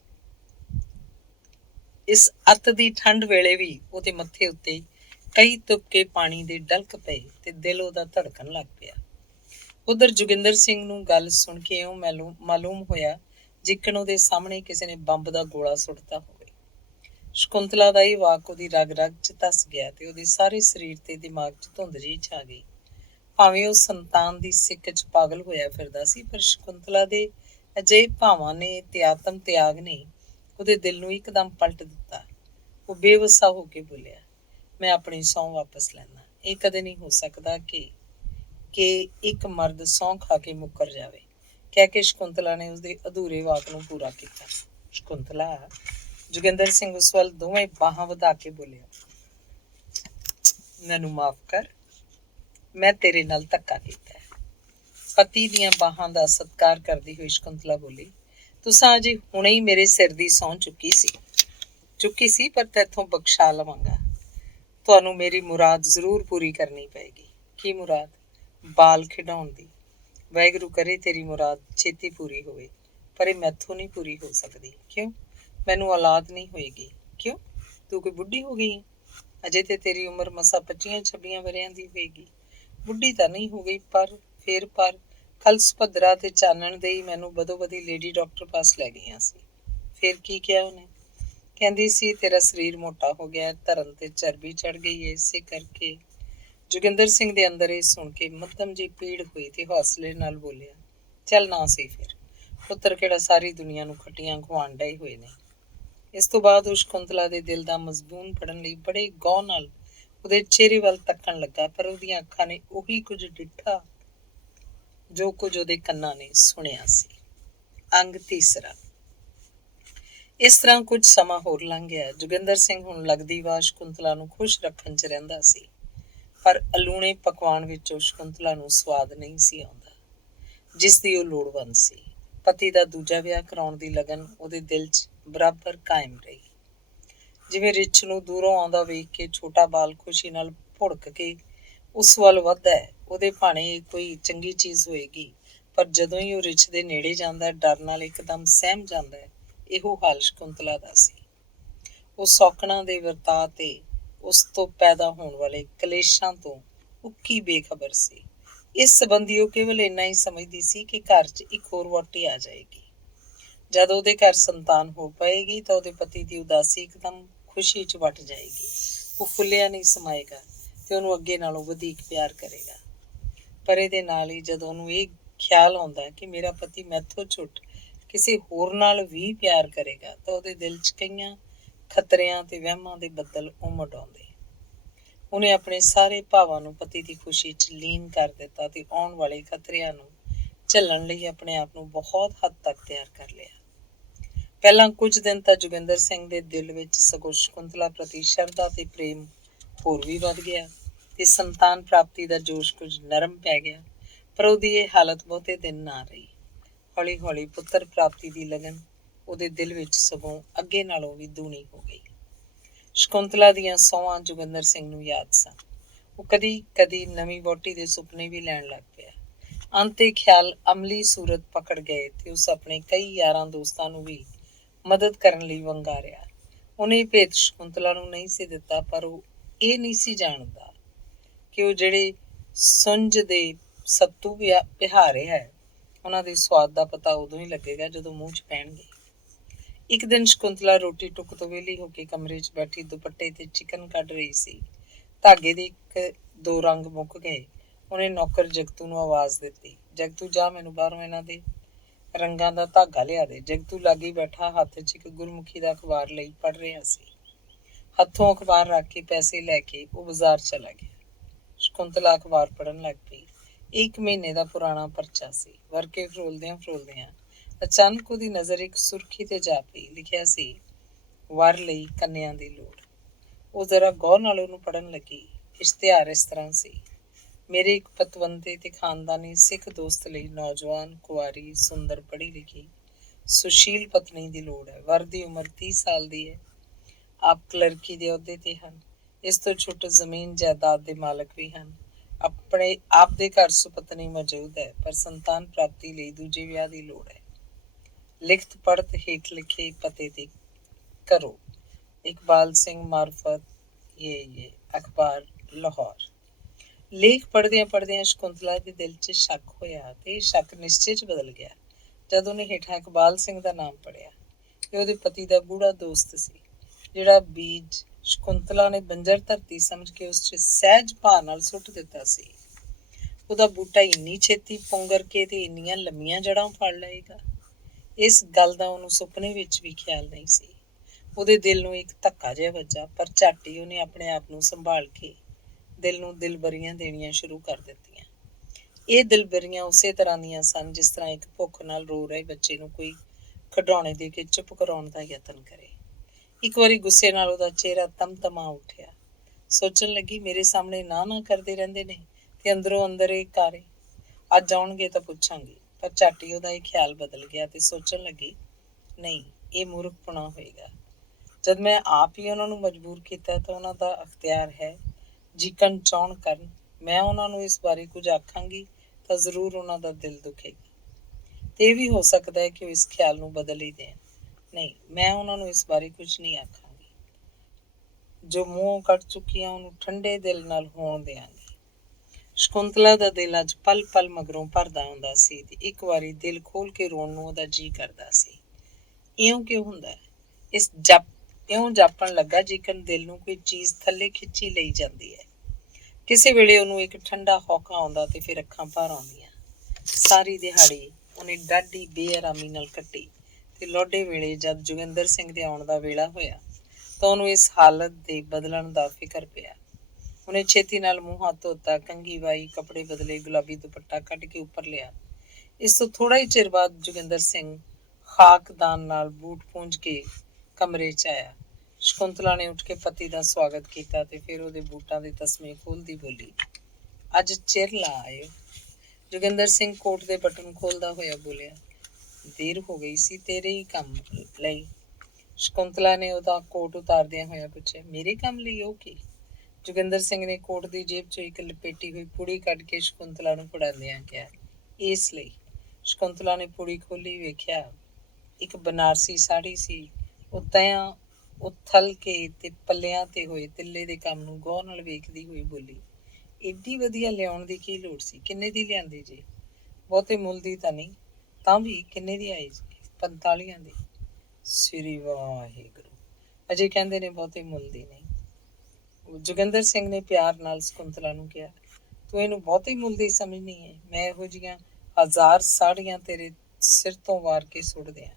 ਇਸ ਅੱਤ ਦੀ ਠੰਡ ਵੇਲੇ ਵੀ ਉਹਦੇ ਮੱਥੇ ਉੱਤੇ ਕਈ ਤੁਪਕੇ ਪਾਣੀ ਦੇ ਡਲਕ ਪਏ ਤੇ ਦਿਲ ਉਹਦਾ ਧੜਕਣ ਲੱਗ ਪਿਆ। ਉਧਰ ਜੋਗਿੰਦਰ ਸਿੰਘ ਨੂੰ ਗੱਲ ਸੁਣ ਕੇ ਇਉਂ ਮਾਲੂਮ ਹੋਇਆ ਜਿੱਕਣ ਉਹਦੇ ਸਾਹਮਣੇ ਕਿਸੇ ਨੇ ਬੰਬ ਦਾ ਗੋਲਾ ਸੁੱਟਤਾ ਹੋਵੇ। ਸ਼ਕੁੰਤਲਾ ਦਾ ਇਹ ਵਾਕ ਉਹਦੀ ਰਗ ਰਗ 'ਚ ਧੱਸ ਗਿਆ ਤੇ ਉਹਦੇ ਸਾਰੇ ਸਰੀਰ ਤੇ ਦਿਮਾਗ 'ਚ ਧੁੰਦ ਜਿਹੀ ਛਾ ਗਈ। ਭਾਵੇਂ ਉਹ ਸੰਤਾਨ ਦੀ ਸਿੱਕ 'ਚ ਪਾਗਲ ਹੋਇਆ ਫਿਰਦਾ ਸੀ, ਪਰ ਸ਼ਕੁੰਤਲਾ ਦੇ ਅਜਿਹੇ ਭਾਵਾਂ ਨੇ ਤੇ ਆਤਮ ਤਿਆਗ ਨੇ ਉਹਦੇ ਦਿਲ ਨੂੰ ਇੱਕਦਮ ਪਲਟ ਦਿੱਤਾ। ਉਹ ਬੇਵਸਾ ਹੋ ਕੇ ਬੋਲਿਆ, ਮੈਂ ਆਪਣੀ ਸਹੁੰ ਵਾਪਸ ਲੈਂਦਾ। ਇਹ ਕਦੇ ਨਹੀਂ ਹੋ ਸਕਦਾ ਕਿ ਇੱਕ ਮਰਦ ਸਹੁੰ ਖਾ ਕੇ ਮੁੱਕਰ ਜਾਵੇ, ਕਹਿ ਕੇ ਸ਼ਕੁੰਤਲਾ ਨੇ ਉਸਦੇ ਅਧੂਰੇ ਵਾਕ ਨੂੰ ਪੂਰਾ ਕੀਤਾ। ਸ਼ਕੁੰਤਲਾ, ਜੋਗਿੰਦਰ ਸਿੰਘ ਉਸ ਵੱਲ ਦੋਵੇਂ ਬਾਹਾਂ ਵਧਾ ਕੇ ਬੋਲਿਆ, ਮੈਨੂੰ ਮਾਫ਼ ਕਰ, ਮੈਂ ਤੇਰੇ ਨਾਲ ਧੱਕਾ ਕੀਤਾ। ਪਤੀ ਦੀਆਂ ਬਾਹਾਂ ਦਾ ਸਤਿਕਾਰ ਕਰਦੀ ਹੋਈ ਸ਼ਕੁੰਤਲਾ ਬੋਲੀ, ਤੁਸਾਂ ਅਜੇ ਹੁਣੇ ਹੀ ਮੇਰੇ ਸਿਰ ਦੀ ਸਹੁੰ ਚੁੱਕੀ ਸੀ, ਪਰ ਤੈਥੋਂ ਬਖਸ਼ਾ ਲਵਾਂਗਾ। ਤੁਹਾਨੂੰ ਮੇਰੀ ਮੁਰਾਦ ਜ਼ਰੂਰ ਪੂਰੀ ਕਰਨੀ ਪਏਗੀ। ਕੀ ਮੁਰਾਦ? ਬਾਲ ਖਿਡਾਉਣ ਦੀ। ਵਾਹਿਗੁਰੂ ਕਰੇ ਤੇਰੀ ਮੁਰਾਦ ਛੇਤੀ ਪੂਰੀ ਹੋਵੇ, ਪਰ ਇਹ ਮੈਥੋਂ ਨਹੀਂ ਪੂਰੀ ਹੋ ਸਕਦੀ। ਕਿਉਂ? ਮੈਨੂੰ ਔਲਾਦ ਨਹੀਂ ਹੋਏਗੀ। ਕਿਉਂ? ਤੂੰ ਕੋਈ ਬੁੱਢੀ ਹੋ ਗਈ ਹੈ? ਅਜੇ ਤੇ ਤੇਰੀ ਉਮਰ ਮਸਾਂ 25-26 ਵਰ੍ਹਿਆਂ ਦੀ ਹੋਏਗੀ। ਬੁੱਢੀ ਤਾਂ ਨਹੀਂ ਹੋ ਗਈ, ਪਰ ਕੱਲ ਸੁਭੱਦਰਾ ਤੇ ਚਾਨਣ ਦੇ ਹੀ ਮੈਨੂੰ ਬਦੋ ਬਦੀ ਲੇਡੀ ਡਾਕਟਰ ਪਾਸ ਲੈ ਗਈਆਂ ਸੀ। ਫਿਰ ਕੀ ਕਿਹਾ ਉਹਨੇ? ਕਹਿੰਦੀ ਸੀ ਤੇਰਾ ਸਰੀਰ ਮੋਟਾ ਹੋ ਗਿਆ, ਧਰਨ ਤੇ ਚਰਬੀ ਚੜ ਗਈ ਹੈ, ਇਸੇ ਕਰਕੇ। ਜੋਗਿੰਦਰ ਸਿੰਘ ਦੇ ਅੰਦਰ ਇਹ ਸੁਣ ਕੇ ਮੱਧਮ ਜਿਹੀ ਪੀੜ ਹੋਈ ਤੇ ਹੌਸਲੇ ਨਾਲ ਬੋਲਿਆ, ਚੱਲ ਨਾ ਸੀ ਫਿਰ, ਪੁੱਤਰ ਕਿਹੜਾ ਸਾਰੀ ਦੁਨੀਆ ਨੂੰ ਖੱਟੀਆਂ ਖਵਾਉਣ ਡਏ ਹੋਏ ਨੇ। ਇਸ ਤੋਂ ਬਾਅਦ ਉਹ ਸ਼ਕੁੰਤਲਾ ਦੇ ਦਿਲ ਦਾ ਮਜ਼ਬੂਨ ਪੜ੍ਹਨ ਲਈ ਬੜੇ ਗੌਰ ਨਾਲ ਉਹਦੇ ਚਿਹਰੇ ਵੱਲ ਤੱਕਣ ਲੱਗਾ, ਪਰ ਉਹਦੀਆਂ ਅੱਖਾਂ ਨੇ ਉਹੀ ਕੁਝ ਡਿੱਠਾ ਜੋ ਕੁਝ ਉਹਦੇ ਕੰਨਾਂ ਨੇ ਸੁਣਿਆ ਸੀ। ਅੰਗ ਤੀਸਰਾ। ਇਸ ਤਰ੍ਹਾਂ ਕੁਝ ਸਮਾਂ ਹੋਰ ਲੰਘ ਗਿਆ। ਜੋਗਿੰਦਰ ਸਿੰਘ ਹੁਣ ਲੱਗਦੀ ਵਾਰ ਸ਼ਕੁੰਤਲਾ ਨੂੰ ਖੁਸ਼ ਰੱਖਣ 'ਚ ਰਹਿੰਦਾ ਸੀ, ਪਰ ਅਲੂਣੇ ਪਕਵਾਨ ਵਿੱਚੋਂ ਸ਼ਕੁੰਤਲਾ ਨੂੰ ਸਵਾਦ ਨਹੀਂ ਸੀ ਆਉਂਦਾ, ਜਿਸ ਦੀ ਉਹ ਲੋੜਵੰਦ ਸੀ। ਪਤੀ ਦਾ ਦੂਜਾ ਵਿਆਹ ਕਰਾਉਣ ਦੀ ਲਗਨ ਉਹਦੇ ਦਿਲ 'ਚ ਬਰਾਬਰ ਕਾਇਮ ਰਹੀ। ਜਿਵੇਂ ਰਿੱਛ ਨੂੰ ਦੂਰੋਂ ਆਉਂਦਾ ਵੇਖ ਕੇ ਛੋਟਾ ਬਾਲ ਖੁਸ਼ੀ ਨਾਲ ਭੁੜਕ ਕੇ ਉਸ ਵੱਲ ਵੱਧਦਾ ਹੈ, ਉਹਦੇ ਭਾਣੇ ਕੋਈ ਚੰਗੀ ਚੀਜ਼ ਹੋਏਗੀ, ਪਰ ਜਦੋਂ ਹੀ ਉਹ ਰਿੱਛ ਦੇ ਨੇੜੇ ਜਾਂਦਾ, ਡਰ ਨਾਲ ਇੱਕਦਮ ਸਹਿਮ ਜਾਂਦਾ ਹੈ। ਇਹੋ ਹਾਲ ਸ਼ਕੁੰਤਲਾ ਦਾ ਸੀ। ਉਹ ਸੌਕਣਾ ਦੇ ਵਰਤਾਅ ਤੇ ਉਸ ਤੋਂ ਪੈਦਾ ਹੋਣ ਵਾਲੇ ਕਲੇਸ਼ਾਂ ਤੋਂ ਉੱਕੀ ਬੇਖਬਰ ਸੀ। ਇਸ ਸੰਬੰਧੀ ਉਹ ਕੇਵਲ ਇੰਨਾ ਹੀ ਸਮਝਦੀ ਸੀ ਕਿ ਘਰ 'ਚ ਇੱਕ ਹੋਰ ਵਹੁਟੀ ਆ ਜਾਏਗੀ। ਜਦ ਉਹਦੇ ਘਰ ਸੰਤਾਨ ਹੋ ਪਏਗੀ ਤਾਂ ਉਹਦੇ ਪਤੀ ਦੀ ਉਦਾਸੀ ਇੱਕਦਮ ਖੁਸ਼ੀ 'ਚ ਵੱਟ ਜਾਏਗੀ। ਉਹ ਫੁੱਲਿਆ ਨਹੀਂ ਸਮਾਏਗਾ ਤੇ ਉਹਨੂੰ ਅੱਗੇ ਨਾਲੋਂ ਵਧੇਰੇ ਪਿਆਰ ਕਰੇਗਾ। ਪਰ ਇਹਦੇ ਨਾਲ ਹੀ ਜਦੋਂ ਉਹਨੂੰ ਇਹ ਖਿਆਲ ਆਉਂਦਾ ਕਿ ਮੇਰਾ ਪਤੀ ਮੈਥੋਂ ਛੁੱਟ ਕਿਸੇ ਹੋਰ ਨਾਲ ਵੀ ਪਿਆਰ ਕਰੇਗਾ, ਤਾਂ ਉਹਦੇ ਦਿਲ 'ਚ ਕਈਆਂ ਖਤਰਿਆਂ ਤੇ ਵਹਿਮਾਂ ਦੇ ਬੱਦਲ ਉਮੜ ਆਉਂਦੇ। ਉਹਨੇ ਆਪਣੇ ਸਾਰੇ ਭਾਵਾਂ ਨੂੰ ਪਤੀ ਦੀ ਖੁਸ਼ੀ 'ਚ ਲੀਨ ਕਰ ਦਿੱਤਾ ਤੇ ਆਉਣ ਵਾਲੇ ਖਤਰਿਆਂ ਨੂੰ ਝੱਲਣ ਲਈ ਆਪਣੇ ਆਪ ਨੂੰ ਬਹੁਤ ਹੱਦ ਤੱਕ ਤਿਆਰ ਕਰ ਲਿਆ। ਪਹਿਲਾਂ ਕੁਝ ਦਿਨ ਤਾਂ ਜੋਗਿੰਦਰ ਸਿੰਘ ਦੇ ਦਿਲ ਵਿੱਚ ਸਗੋਂ ਸ਼ਕੁੰਤਲਾ ਪ੍ਰਤੀ ਸ਼ਰਧਾ ਤੇ ਪ੍ਰੇਮ ਹੋਰ ਵੀ ਵੱਧ ਗਿਆ ਤੇ ਸੰਤਾਨ ਪ੍ਰਾਪਤੀ ਦਾ ਜੋਸ਼ ਕੁਝ ਨਰਮ ਪੈ ਗਿਆ, ਪਰ ਉਹਦੀ ਇਹ ਹਾਲਤ ਬਹੁਤੇ ਦਿਨ ਨਾ ਰਹੀ। ਹੌਲੀ ਹੌਲੀ ਪੁੱਤਰ ਪ੍ਰਾਪਤੀ ਦੀ ਲਗਨ ਉਹਦੇ ਦਿਲ ਵਿੱਚ ਸਗੋਂ ਅੱਗੇ ਨਾਲੋਂ ਵੀ ਦੂਣੀ ਹੋ ਗਈ। ਸ਼ਕੁੰਤਲਾ ਦੀਆਂ ਸਹੁੰਆਂ ਜੋਗਿੰਦਰ ਸਿੰਘ ਨੂੰ ਯਾਦ ਸਨ। ਉਹ ਕਦੀ ਕਦੀ ਨਵੀਂ ਵਹੁਟੀ ਦੇ ਸੁਪਨੇ ਵੀ ਲੈਣ ਲੱਗ ਪਿਆ। ਅੰਤ ਇਹ ਖਿਆਲ ਅਮਲੀ ਸੂਰਤ ਪਕੜ ਗਏ ਤੇ ਉਸ ਆਪਣੇ ਕਈ ਯਾਰਾਂ ਦੋਸਤਾਂ ਨੂੰ ਵੀ ਮਦਦ ਕਰਨ ਲਈ ਵੰਗਾਰਿਆ। ਉਹਨੇ ਭੇਤ ਸ਼ਕੁੰਤਲਾ ਨੂੰ ਨਹੀਂ ਸੀ ਦਿੱਤਾ, ਪਰ ਉਹ ਇਹ ਨਹੀਂ ਸੀ ਜਾਣਦਾ ਕਿ ਉਹ ਜਿਹੜੇ ਸੁੰਝ ਦੇ ਸੱਤੂ ਪਿਹਾਰੇ ਹੈ, ਉਹਨਾਂ ਦੇ ਸਵਾਦ ਦਾ ਪਤਾ ਉਦੋਂ ਹੀ ਲੱਗੇਗਾ ਜਦੋਂ ਮੂੰਹ 'ਚ ਪੈਣਗੇ। ਇੱਕ ਦਿਨ ਸ਼ਕੁੰਤਲਾ ਰੋਟੀ ਟੁੱਕ ਤੋਂ ਵਿਹਲੀ ਹੋ ਕੇ ਕਮਰੇ 'ਚ ਬੈਠੀ ਦੁਪੱਟੇ ਤੇ ਚਿਕਨ ਕੱਢ ਰਹੀ ਸੀ। ਧਾਗੇ ਦੇ 1-2 ਰੰਗ ਮੁੱਕ ਗਏ। ਉਹਨੇ ਨੌਕਰ ਜਗਤੂ ਨੂੰ ਆਵਾਜ਼ ਦਿੱਤੀ, ਜਗਤੂ ਜਾ ਮੈਨੂੰ ਬਾਹਰੋਂ ਇਹਨਾਂ ਦੇ ਰੰਗਾਂ ਦਾ ਧਾਗਾ ਲਿਆ ਦੇ। ਜਗਤੂ ਲਾਗੇ ਬੈਠਾ ਹੱਥ 'ਚ ਇੱਕ ਗੁਰਮੁਖੀ ਦਾ ਅਖਬਾਰ ਲਈ ਪੜ੍ਹ ਰਿਹਾ ਸੀ। ਹੱਥੋਂ ਅਖਬਾਰ ਰੱਖ ਕੇ ਪੈਸੇ ਲੈ ਕੇ ਉਹ ਬਾਜ਼ਾਰ ਚਲਾ ਗਿਆ। ਸ਼ਕੁੰਤਲਾ ਅਖਬਾਰ ਪੜ੍ਹਨ ਲੱਗ ਪਈ। 1 ਮਹੀਨੇ ਦਾ ਪੁਰਾਣਾ ਪਰਚਾ ਸੀ। ਵਰਕੇ ਫਰੋਲਦਿਆਂ ਅਚਾਨਕ ਉਹਦੀ ਨਜ਼ਰ ਇੱਕ ਸੁਰਖੀ ਤੇ ਜਾ ਪਈ। ਲਿਖਿਆ ਸੀ, ਵਰ ਲਈ ਕੰਨਿਆਂ ਦੀ ਲੋੜ। ਉਹ ਜ਼ਰਾ ਗੌਰ ਨਾਲ ਉਹਨੂੰ ਪੜ੍ਹਨ ਲੱਗੀ। ਇਸ਼ਤਿਹਾਰ ਇਸ ਤਰ੍ਹਾਂ ਸੀ, ਮੇਰੇ ਇੱਕ ਪਤਵੰਤੇ ਤੇ ਖਾਨਦਾਨੀ ਸਿੱਖ ਦੋਸਤ ਲਈ ਨੌਜਵਾਨ, ਕੁਆਰੀ, ਸੁੰਦਰ, ਪੜ੍ਹੀ ਲਿਖੀ, ਸੁਸ਼ੀਲ ਪਤਨੀ ਦੀ ਲੋੜ ਹੈ। ਵਰ ਦੀ ਉਮਰ 30 ਸਾਲ ਦੀ ਹੈ। ਆਪ ਕਲਰਕੀ ਦੇ ਅਹੁਦੇ ਤੇ ਹਨ। ਇਸ ਤੋਂ ਛੁੱਟ ਜ਼ਮੀਨ ਜਾਇਦਾਦ ਦੇ ਮਾਲਕ ਵੀ ਹਨ। ਆਪਣੇ ਆਪ ਦੇ ਘਰ ਸੁਪਤਨੀ ਮੌਜੂਦ ਹੈ, ਪਰ ਸੰਤਾਨ ਪ੍ਰਾਪਤੀ ਲਈ ਦੂਜੇ ਵਿਆਹ ਦੀ ਲੋੜ ਹੈ। ਲਿਖਤ ਪੜ੍ਹਤ ਹੇਠ ਲਿਖੇ ਪਤੇ ਤੇ ਕਰੋ। ਇਕਬਾਲ ਸਿੰਘ ਮਾਰਫਤ ਇਹ ਅਖਬਾਰ ਲਾਹੌਰ। ਲੇਖ ਪੜ੍ਹਦਿਆਂ ਸ਼ਕੁੰਤਲਾ ਦੇ ਦਿਲ 'ਚ ਸ਼ੱਕ ਹੋਇਆ ਤੇ ਇਹ ਸ਼ੱਕ ਨਿਸ਼ਚੇ 'ਚ ਬਦਲ ਗਿਆ ਜਦ ਉਹਨੇ ਹੇਠਾਂ ਇਕਬਾਲ ਸਿੰਘ ਦਾ ਨਾਮ ਪੜ੍ਹਿਆ। ਇਹ ਉਹਦੇ ਪਤੀ ਦਾ ਗੂੜਾ ਦੋਸਤ ਸੀ, ਜਿਹੜਾ ਬੀਜ ਸ਼ਕੁੰਤਲਾ ਨੇ ਬੰਜਰ ਧਰਤੀ ਸਮਝ ਕੇ ਉਸ 'ਚ ਸਹਿਜ ਭਾਅ ਨਾਲ ਸੁੱਟ ਦਿੱਤਾ ਸੀ। ਉਹਦਾ ਬੂਟਾ ਇੰਨੀ ਛੇਤੀ ਪੁੰਗਰ ਕੇ ਤੇ ਇੰਨੀਆਂ ਲੰਮੀਆਂ ਜੜ੍ਹਾਂ ਫੜ ਲਏਗਾ। ਇਸ ਗੱਲ ਦਾ ਉਹਨੂੰ ਸੁਪਨੇ ਵਿੱਚ ਵੀ ਖਿਆਲ ਨਹੀਂ ਸੀ। ਉਹਦੇ ਦਿਲ ਨੂੰ ਇੱਕ ਧੱਕਾ ਜਿਹਾ ਵੱਜਾ, ਪਰ ਝੱਟ ਹੀ ਉਹਨੇ ਆਪਣੇ ਆਪ ਨੂੰ ਸੰਭਾਲ ਕੇ ਦਿਲ ਨੂੰ ਦਿਲਬਰੀਆਂ ਦੇਣੀਆਂ ਸ਼ੁਰੂ ਕਰ ਦਿੱਤੀਆਂ। ਇਹ ਦਿਲਬਰੀਆਂ ਉਸੇ ਤਰ੍ਹਾਂ ਦੀਆਂ ਸਨ ਜਿਸ ਤਰ੍ਹਾਂ ਇੱਕ ਭੁੱਖ ਨਾਲ ਰੋ ਰਹੇ ਬੱਚੇ ਨੂੰ ਕੋਈ ਖਿਡੌਣੇ ਦੇ ਕੇ ਚੁੱਪ ਕਰਾਉਣ ਦਾ ਯਤਨ ਕਰੇ। ਇੱਕ ਵਾਰੀ ਗੁੱਸੇ ਨਾਲ ਉਹਦਾ ਚਿਹਰਾ ਤਮਤਮਾ ਉੱਠਿਆ। ਸੋਚਣ ਲੱਗੀ, ਮੇਰੇ ਸਾਹਮਣੇ ਨਾ ਕਰਦੇ ਰਹਿੰਦੇ ਨੇ ਤੇ ਅੰਦਰੋਂ ਅੰਦਰ ਇਹ ਕਾਰੇ। ਅੱਜ ਆਉਣਗੇ ਤਾਂ ਪੁੱਛਾਂਗੀ। ਪਰ ਝੱਟ ਹੀ ਉਹਦਾ ਇਹ ਖਿਆਲ ਬਦਲ ਗਿਆ ਤੇ ਸੋਚਣ ਲੱਗੀ, ਨਹੀਂ, ਇਹ ਮੂਰਖਪੁਣਾ ਹੋਏਗਾ। ਜਦ ਮੈਂ ਆਪ ਹੀ ਉਹਨਾਂ ਨੂੰ ਮਜਬੂਰ ਕੀਤਾ ਤਾਂ ਉਹਨਾਂ ਦਾ ਅਖਤਿਆਰ ਹੈ, ਜਿਕਣ ਚਾਹੁਣ ਕਰਨ। ਮੈਂ ਉਹਨਾਂ ਨੂੰ ਇਸ ਬਾਰੇ ਕੁਝ ਆਖਾਂਗੀ ਤਾਂ ਜ਼ਰੂਰ ਉਹਨਾਂ ਦਾ ਦਿਲ ਦੁਖੇਗਾ ਤੇ ਇਹ ਵੀ ਹੋ ਸਕਦਾ ਹੈ ਕਿ ਉਹ ਇਸ ਖਿਆਲ ਨੂੰ ਬਦਲ ਹੀ ਦੇਣ। ਨਹੀਂ, ਮੈਂ ਉਹਨਾਂ ਨੂੰ ਇਸ ਬਾਰੇ ਕੁਝ ਨਹੀਂ ਆਖਾਂਗੀ। ਜੋ ਮੂੰਹੋਂ ਕੱਢ ਚੁੱਕੀਆਂ ਉਹਨੂੰ ਠੰਡੇ ਦਿਲ ਨਾਲ ਹੋਣ ਦਿਆਂਗੀ। ਸ਼ਕੁੰਤਲਾ ਦਾ ਦਿਲ ਅੱਜ ਪਲ ਪਲ ਮਗਰੋਂ ਭਰਦਾ ਆਉਂਦਾ ਸੀ ਤੇ ਇੱਕ ਵਾਰੀ ਦਿਲ ਖੋਲ ਕੇ ਰੋਣ ਨੂੰ ਉਹਦਾ ਜੀਅ ਕਰਦਾ ਸੀ। ਇਉਂ ਕਿਉਂ ਹੁੰਦਾ? ਇਉਂ ਜਾਪਣ ਲੱਗਾ ਜਿਕਣ ਦਿਲ ਨੂੰ ਕੋਈ ਚੀਜ਼ ਥੱਲੇ ਖਿੱਚੀ ਲਈ ਜਾਂਦੀ ਹੈ। ਕਿਸੇ ਵੇਲੇ ਉਹਨੂੰ ਇੱਕ ਠੰਡਾ ਹੌਕਾ ਆਉਂਦਾ ਤੇ ਫਿਰ ਅੱਖਾਂ ਭਰ ਆਉਂਦੀਆਂ। ਸਾਰੀ ਦਿਹਾੜੀ ਉਹਨੇ ਡਾਢੀ ਬੇਆਰਾਮੀ ਨਾਲ ਕੱਟੀ ਤੇ ਲੋਡੇ ਵੇਲੇ ਜਦ ਜੋਗਿੰਦਰ ਸਿੰਘ ਦੇ ਆਉਣ ਦਾ ਵੇਲਾ ਹੋਇਆ ਤਾਂ ਉਹਨੂੰ ਇਸ ਹਾਲਤ ਦੇ ਬਦਲਣ ਦਾ ਫਿਕਰ ਪਿਆ। ਉਹਨੇ ਛੇਤੀ ਨਾਲ ਮੂੰਹ ਹੱਥ ਧੋਤਾ, ਕੰਘੀ ਵਾਈ, ਕੱਪੜੇ ਬਦਲੇ, ਗੁਲਾਬੀ ਦੁਪੱਟਾ ਕੱਢ ਕੇ ਉੱਪਰ ਲਿਆ। ਇਸ ਤੋਂ ਥੋੜਾ ਹੀ ਚਿਰ ਬਾਅਦ ਜੋਗਿੰਦਰ ਸਿੰਘ ਖਾਕਦਾਨ ਨਾਲ ਬੂਟ ਪੂੰਝ ਕੇ ਕਮਰੇ 'ਚ ਆਇਆ। ਸ਼ਕੁੰਤਲਾ ਨੇ ਉੱਠ ਕੇ ਪਤੀ ਦਾ ਸਵਾਗਤ ਕੀਤਾ ਤੇ ਫਿਰ ਉਹਦੇ ਬੂਟਾਂ ਦੇ ਤਸਮੇ ਖੋਲ੍ਹਦੀ ਬੋਲੀ, ਅੱਜ ਚਿਰ ਲਾ ਆਏ। ਜੋਗਿੰਦਰ ਸਿੰਘ ਕੋਟ ਦੇ ਬਟਨ ਖੋਲ੍ਹਦਾ ਹੋਇਆ ਬੋਲਿਆ, ਦੇਰ ਹੋ ਗਈ ਸੀ ਤੇਰੇ ਹੀ ਕੰਮ ਲਈ। ਸ਼ਕੁੰਤਲਾ ਨੇ ਉਹਦਾ ਕੋਟ ਉਤਾਰਦਿਆਂ ਹੋਇਆ ਪੁੱਛਿਆ, ਮੇਰੇ ਕੰਮ ਲਈ? ਉਹ ਕੀ? ਜੋਗਿੰਦਰ ਸਿੰਘ ਨੇ ਕੋਟ ਦੀ ਜੇਬ 'ਚੋਂ ਇੱਕ ਲਪੇਟੀ ਹੋਈ ਪੁੜੀ ਕੱਢ ਕੇ ਸ਼ਕੁੰਤਲਾ ਨੂੰ ਫੜਾਉਂਦਿਆਂ ਕਿਹਾ, ਇਸ ਲਈ। ਸ਼ਕੁੰਤਲਾ ਨੇ ਪੁੜੀ ਖੋਲ੍ਹੀ, ਵੇਖਿਆ ਇੱਕ ਬਨਾਰਸੀ ਸਾੜੀ ਸੀ। ਉਥਲ ਕੇ ਤੇ ਪੱਲਿਆਂ ਤੇ ਹੋਏ ਤਿੱਲੇ ਦੇ ਕੰਮ ਨੂੰ ਗੌਰ ਨਾਲ ਵੇਖਦੀ ਹੋਈ ਬੋਲੀ, ਏਡੀ ਵਧੀਆ ਲਿਆਉਣ ਦੀ ਕੀ ਲੋੜ ਸੀ? ਕਿੰਨੇ ਦੀ ਲਿਆਂਦੀ ਜੀ? ਬਹੁਤੇ ਮੁੱਲ ਦੀ ਤਾਂ ਨਹੀਂ। ਤਾਂ ਵੀ ਕਿੰਨੇ ਦੀ ਆਈ ਜੀ? 45 ਦੀ। ਸ੍ਰੀ ਵਾਹਿਗੁਰੂ, ਅਜੇ ਕਹਿੰਦੇ ਨੇ ਬਹੁਤੇ ਮੁੱਲ ਦੀ ਨਹੀਂ। ਜੋਗਿੰਦਰ ਸਿੰਘ ਨੇ ਪਿਆਰ ਨਾਲ ਸ਼ਕੁੰਤਲਾ ਨੂੰ ਕਿਹਾ, ਤੂੰ ਇਹਨੂੰ ਬਹੁਤੇ ਮੁੱਲ ਦੀ ਸਮਝਣੀ ਹੈ? ਮੈਂ ਇਹੋ ਜਿਹੀਆਂ 1000 ਸਾੜੀਆਂ ਤੇਰੇ ਸਿਰ ਤੋਂ ਵਾਰ ਕੇ ਸੁੱਟ ਦਿਆਂ।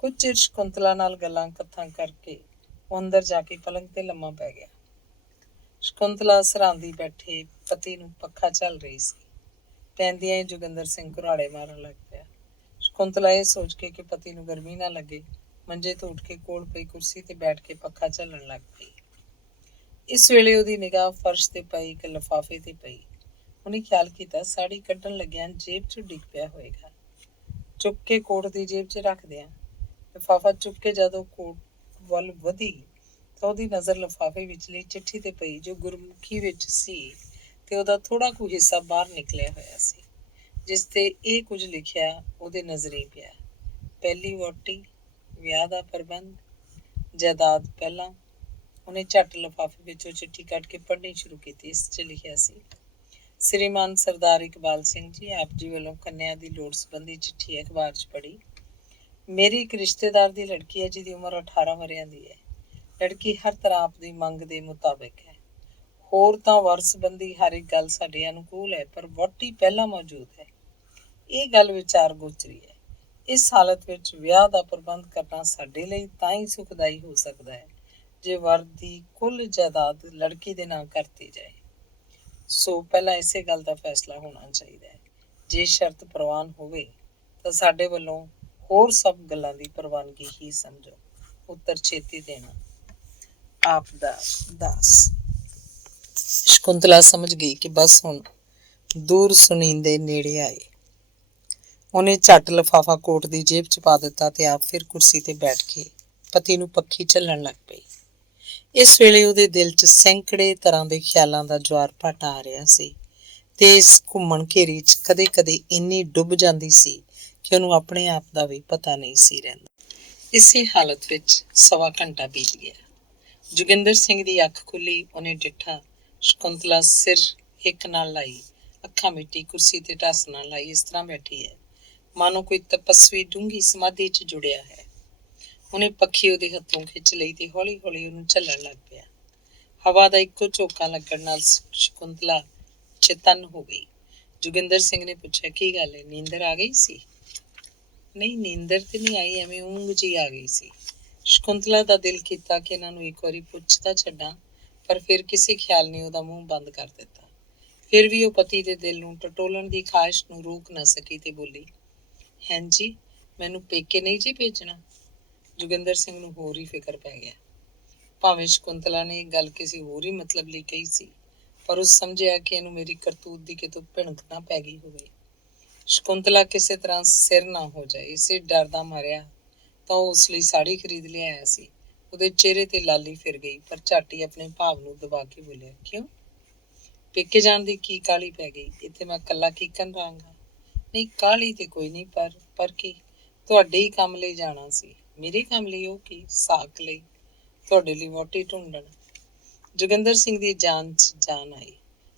ਕੁਝ ਚਿਰ ਸ਼ਕੁੰਤਲਾ ਨਾਲ ਗੱਲਾਂ ਕਥਾਂ ਕਰਕੇ ਉਹ ਅੰਦਰ ਜਾ ਕੇ ਪਲੰਗ ਤੇ ਲੰਮਾ ਪੈ ਗਿਆ। ਸ਼ਕੁੰਤਲਾ ਸਰਾਂਦੀ ਬੈਠੇ ਪਤੀ ਨੂੰ ਪੱਖਾ ਝੱਲ ਰਹੀ ਸੀ। ਪੈਂਦਿਆਂ ਹੀ ਜੋਗਿੰਦਰ ਸਿੰਘ ਘੁਰਾੜੇ ਮਾਰਨ ਲੱਗ ਪਿਆ। ਸ਼ਕੁੰਤਲਾ ਇਹ ਸੋਚ ਕੇ ਕਿ ਪਤੀ ਨੂੰ ਗਰਮੀ ਨਾ ਲੱਗੇ, ਮੰਜੇ ਤੋਂ ਉੱਠ ਕੇ ਕੋਲ ਪਈ ਕੁਰਸੀ ਤੇ ਬੈਠ ਕੇ ਪੱਖਾ ਝੱਲਣ ਲੱਗ ਪਈ। ਇਸ ਵੇਲੇ ਉਹਦੀ ਨਿਗਾਹ ਫਰਸ਼ ਤੇ ਪਈ ਇੱਕ ਲਿਫਾਫੇ ਤੇ ਪਈ। ਉਹਨੇ ਖਿਆਲ ਕੀਤਾ, ਸਾੜੀ ਕੱਢਣ ਲੱਗਿਆਂ ਜੇਬ 'ਚੋਂ ਡਿੱਗ ਪਿਆ ਹੋਏਗਾ। ਚੁੱਕ ਕੇ ਕੋਟ ਦੀ ਜੇਬ 'ਚ ਰੱਖ ਦਿਆਂ। ਲਿਫਾਫਾ ਚੁੱਕ ਕੇ ਜਦੋਂ ਕੋਟ ਵੱਲ ਵਧੀ ਤਾਂ ਉਹਦੀ ਨਜ਼ਰ ਲਿਫਾਫੇ ਵਿਚਲੀ ਚਿੱਠੀ ਤੇ ਪਈ, ਜੋ ਗੁਰਮੁਖੀ ਵਿੱਚ ਸੀ ਤੇ ਉਹਦਾ ਥੋੜਾ ਕੁ ਹਿੱਸਾ ਬਾਹਰ ਨਿਕਲਿਆ ਹੋਇਆ ਸੀ, ਜਿਸ ਤੇ ਇਹ ਕੁਝ ਲਿਖਿਆ ਉਹਦੇ ਨਜ਼ਰੀ ਪਿਆ, ਪਹਿਲੀ ਵਹੁਟੀ, ਵਿਆਹ ਦਾ ਪ੍ਰਬੰਧ, ਜਾਇਦਾਦ ਪਹਿਲਾਂ। ਉਹਨੇ ਝੱਟ ਲਿਫਾਫੇ ਵਿੱਚੋਂ ਚਿੱਠੀ ਕੱਢ ਕੇ ਪੜ੍ਹਨੀ ਸ਼ੁਰੂ ਕੀਤੀ। ਇਸ 'ਚ ਲਿਖਿਆ ਸੀ, ਸ੍ਰੀਮਾਨ ਸਰਦਾਰ ਇਕਬਾਲ ਸਿੰਘ ਜੀ, ਆਪ ਜੀ ਵੱਲੋਂ ਕੰਨਿਆ ਦੀ ਲੋੜ ਸੰਬੰਧੀ ਚਿੱਠੀ ਅਖਬਾਰ 'ਚ ਪੜ੍ਹੀ। ਮੇਰੀ ਇੱਕ ਰਿਸ਼ਤੇਦਾਰ ਦੀ ਲੜਕੀ ਹੈ ਜਿਹਦੀ ਉਮਰ 18 ਵਰ੍ਹਿਆਂ ਦੀ ਹੈ। ਲੜਕੀ ਹਰ ਤਰ੍ਹਾਂ ਆਪ ਦੀ ਮੰਗ ਦੇ ਮੁਤਾਬਿਕ ਹੈ। ਹੋਰ ਤਾਂ ਵਰ ਸੰਬੰਧੀ ਹਰ ਇੱਕ ਗੱਲ ਸਾਡੇ ਅਨੁਕੂਲ ਹੈ, ਪਰ ਵਹੁਟੀ ਪਹਿਲਾਂ ਮੌਜੂਦ ਹੈ। ਇਹ ਗੱਲ ਵਿਚਾਰ ਗੋਚਰੀ ਹੈ। ਇਸ ਹਾਲਤ ਵਿੱਚ ਵਿਆਹ ਦਾ ਪ੍ਰਬੰਧ ਕਰਨਾ ਸਾਡੇ ਲਈ ਤਾਂ ਹੀ ਸੁਖਦਾਈ ਹੋ ਸਕਦਾ ਹੈ ਜੇ ਵਰ ਦੀ ਕੁੱਲ ਜਾਇਦਾਦ ਲੜਕੀ ਦੇ ਨਾਂ ਕਰਤੀ ਜਾਏ। ਸੋ ਪਹਿਲਾਂ ਇਸੇ ਗੱਲ ਦਾ ਫੈਸਲਾ ਹੋਣਾ ਚਾਹੀਦਾ ਹੈ। ਜੇ ਸ਼ਰਤ ਪ੍ਰਵਾਨ ਹੋਵੇ ਤਾਂ ਸਾਡੇ ਵੱਲੋਂ ਹੋਰ ਸਭ ਗੱਲਾਂ ਦੀ ਪ੍ਰਵਾਨਗੀ ਹੀ ਸਮਝੋ। ਉੱਤਰ ਛੇਤੀ ਦੇਣਾ, ਆਪ ਦਾ ਦਾਸ। ਸ਼ਕੁੰਤਲਾ ਸਮਝ ਗਈ ਕਿ ਬਸ ਹੁਣ ਦੂਰ ਸੁਣੀਂਦੇ ਨੇੜੇ ਆਏ। ਉਹਨੇ ਝੱਟ ਲਿਫਾਫਾ ਕੋਟ ਦੀ ਜੇਬ 'ਚ ਪਾ ਦਿੱਤਾ ਤੇ ਆਪ ਫਿਰ ਕੁਰਸੀ ਤੇ ਬੈਠ ਕੇ ਪਤੀ ਨੂੰ ਪੱਖੀ ਝੱਲਣ ਲੱਗ ਪਈ। ਇਸ ਵੇਲੇ ਉਹਦੇ ਦਿਲ 'ਚ ਸੈਂਕੜੇ ਤਰ੍ਹਾਂ ਦੇ ਖਿਆਲਾਂ ਦਾ ਜਵਾਰ ਭੱਟ ਆ ਰਿਹਾ ਸੀ ਤੇ ਇਸ ਘੁੰਮਣ ਘੇਰੀ 'ਚ ਕਦੇ ਕਦੇ ਇੰਨੀ ਡੁੱਬ ਜਾਂਦੀ ਸੀ ਕਿ ਉਹਨੂੰ ਆਪਣੇ ਆਪ ਦਾ ਵੀ ਪਤਾ ਨਹੀਂ ਸੀ ਰਹਿੰਦਾ। ਇਸੇ ਹਾਲਤ ਵਿੱਚ 1.25 ਘੰਟਾ ਬੀਤ ਗਿਆ। ਜੋਗਿੰਦਰ ਸਿੰਘ ਦੀ ਅੱਖ ਖੁੱਲੀ। ਉਹਨੇ ਡਿੱਠਾ, ਸ਼ਕੁੰਤਲਾ ਸਿਰ ਹਿੱਕ ਨਾਲ ਲਾਈ, ਅੱਖਾਂ ਮੀਟੀ, ਕੁਰਸੀ ਤੇ ਢੱਸ ਨਾਲ ਲਾਈ ਇਸ ਤਰ੍ਹਾਂ ਬੈਠੀ ਹੈ ਮਾਨੋ ਕੋਈ ਤਪਸਵੀ ਡੂੰਘੀ ਸਮਾਧੀ 'ਚ ਜੁੜਿਆ ਹੈ। ਉਹਨੇ ਪੱਖੀ ਉਹਦੇ ਹੱਥੋਂ ਖਿੱਚ ਲਈ ਤੇ ਹੌਲੀ ਹੌਲੀ ਉਹਨੂੰ ਝੱਲਣ ਲੱਗ ਪਿਆ। ਹਵਾ ਦਾ ਇੱਕੋ ਝੋਕਾ ਲੱਗਣ ਨਾਲ ਸ਼ਕੁੰਤਲਾ ਚੇਤੰਨ ਹੋ ਗਈ। ਜੋਗਿੰਦਰ ਸਿੰਘ ਨੇ ਪੁੱਛਿਆ, ਕੀ ਗੱਲ ਹੈ, ਨੀਂਦਰ ਆ ਗਈ ਸੀ? ਨਹੀਂ, ਨੀਂਦਰ ਤੇ ਨਹੀਂ ਆਈ, ਐਵੇਂ ਊਂਘ ਜਿਹੀ ਆ ਗਈ ਸੀ। ਸ਼ਕੁੰਤਲਾ ਦਾ ਦਿਲ ਕੀਤਾ ਕਿ ਇਹਨਾਂ ਨੂੰ ਇੱਕ ਵਾਰੀ ਪੁੱਛ ਤਾਂ ਛੱਡਾਂ, ਪਰ ਫਿਰ ਕਿਸੇ ਖਿਆਲ ਨੇ ਉਹਦਾ ਮੂੰਹ ਬੰਦ ਕਰ ਦਿੱਤਾ। ਫਿਰ ਵੀ ਉਹ ਪਤੀ ਦੇ ਦਿਲ ਨੂੰ ਟਟੋਲਣ ਦੀ ਖਾਹਿਸ਼ ਨੂੰ ਰੋਕ ਨਾ ਸਕੀ ਤੇ ਬੋਲੀ, ਹੈਂਜੀ, ਮੈਨੂੰ ਪੇਕੇ ਨਹੀਂ ਜੀ ਭੇਜਣਾ? ਜੋਗਿੰਦਰ ਸਿੰਘ ਨੂੰ ਹੋਰ ਹੀ ਫਿਕਰ ਪੈ ਗਿਆ। ਭਾਵੇਂ ਸ਼ਕੁੰਤਲਾ ਨੇ ਇਹ ਗੱਲ ਕਿਸੇ ਹੋਰ ਹੀ ਮਤਲਬ ਲਈ ਕਹੀ ਸੀ, ਪਰ ਉਹ ਸਮਝਿਆ ਕਿ ਇਹਨੂੰ ਮੇਰੀ ਕਰਤੂਤ ਦੀ ਕਿਤੋਂ ਭਿਣਕ ਨਾ ਪੈ ਗਈ ਹੋਵੇ। ਸ਼ਕੁੰਤਲਾ ਕਿਸੇ ਤਰ੍ਹਾਂ ਸਿਰ ਨਾ ਹੋ ਜਾਏ, ਇਸੇ ਡਰ ਦਾ ਮਾਰਿਆ ਤਾਂ ਉਹ ਉਸ ਲਈ ਸਾੜੀ ਖਰੀਦ ਲਿਆਇਆ ਸੀ। ਉਹਦੇ ਚਿਹਰੇ ਤੇ ਲਾਲੀ ਫਿਰ ਗਈ, ਪਰ ਝੱਟ ਹੀ ਆਪਣੇ ਭਾਵ ਨੂੰ ਦਬਾ ਕੇ ਬੋਲਿਆ, ਕਿਉਂ? ਪੇਕੇ ਜਾਣ ਦੀ ਕੀ ਕਾਹਲੀ ਪੈ ਗਈ? ਇੱਥੇ ਮੈਂ ਇਕੱਲਾ ਕੀਕਣ ਰਹਾਂਗਾ। ਨਹੀਂ, ਕਾਹਲੀ ਤੇ ਕੋਈ ਨਹੀਂ, ਪਰ ਕੀ? ਤੁਹਾਡੇ ਹੀ ਕੰਮ ਲਈ ਜਾਣਾ ਸੀ। ਮੇਰੇ ਕੰਮ ਲਈ? ਉਹ ਕੀ, ਸਾਕ ਲਈ? ਤੁਹਾਡੇ ਲਈ ਵਹੁਟੀ ਢੂੰਡਣ? ਜੋਗਿੰਦਰ ਸਿੰਘ ਦੀ ਜਾਨ 'ਚ ਜਾਨ ਆਈ।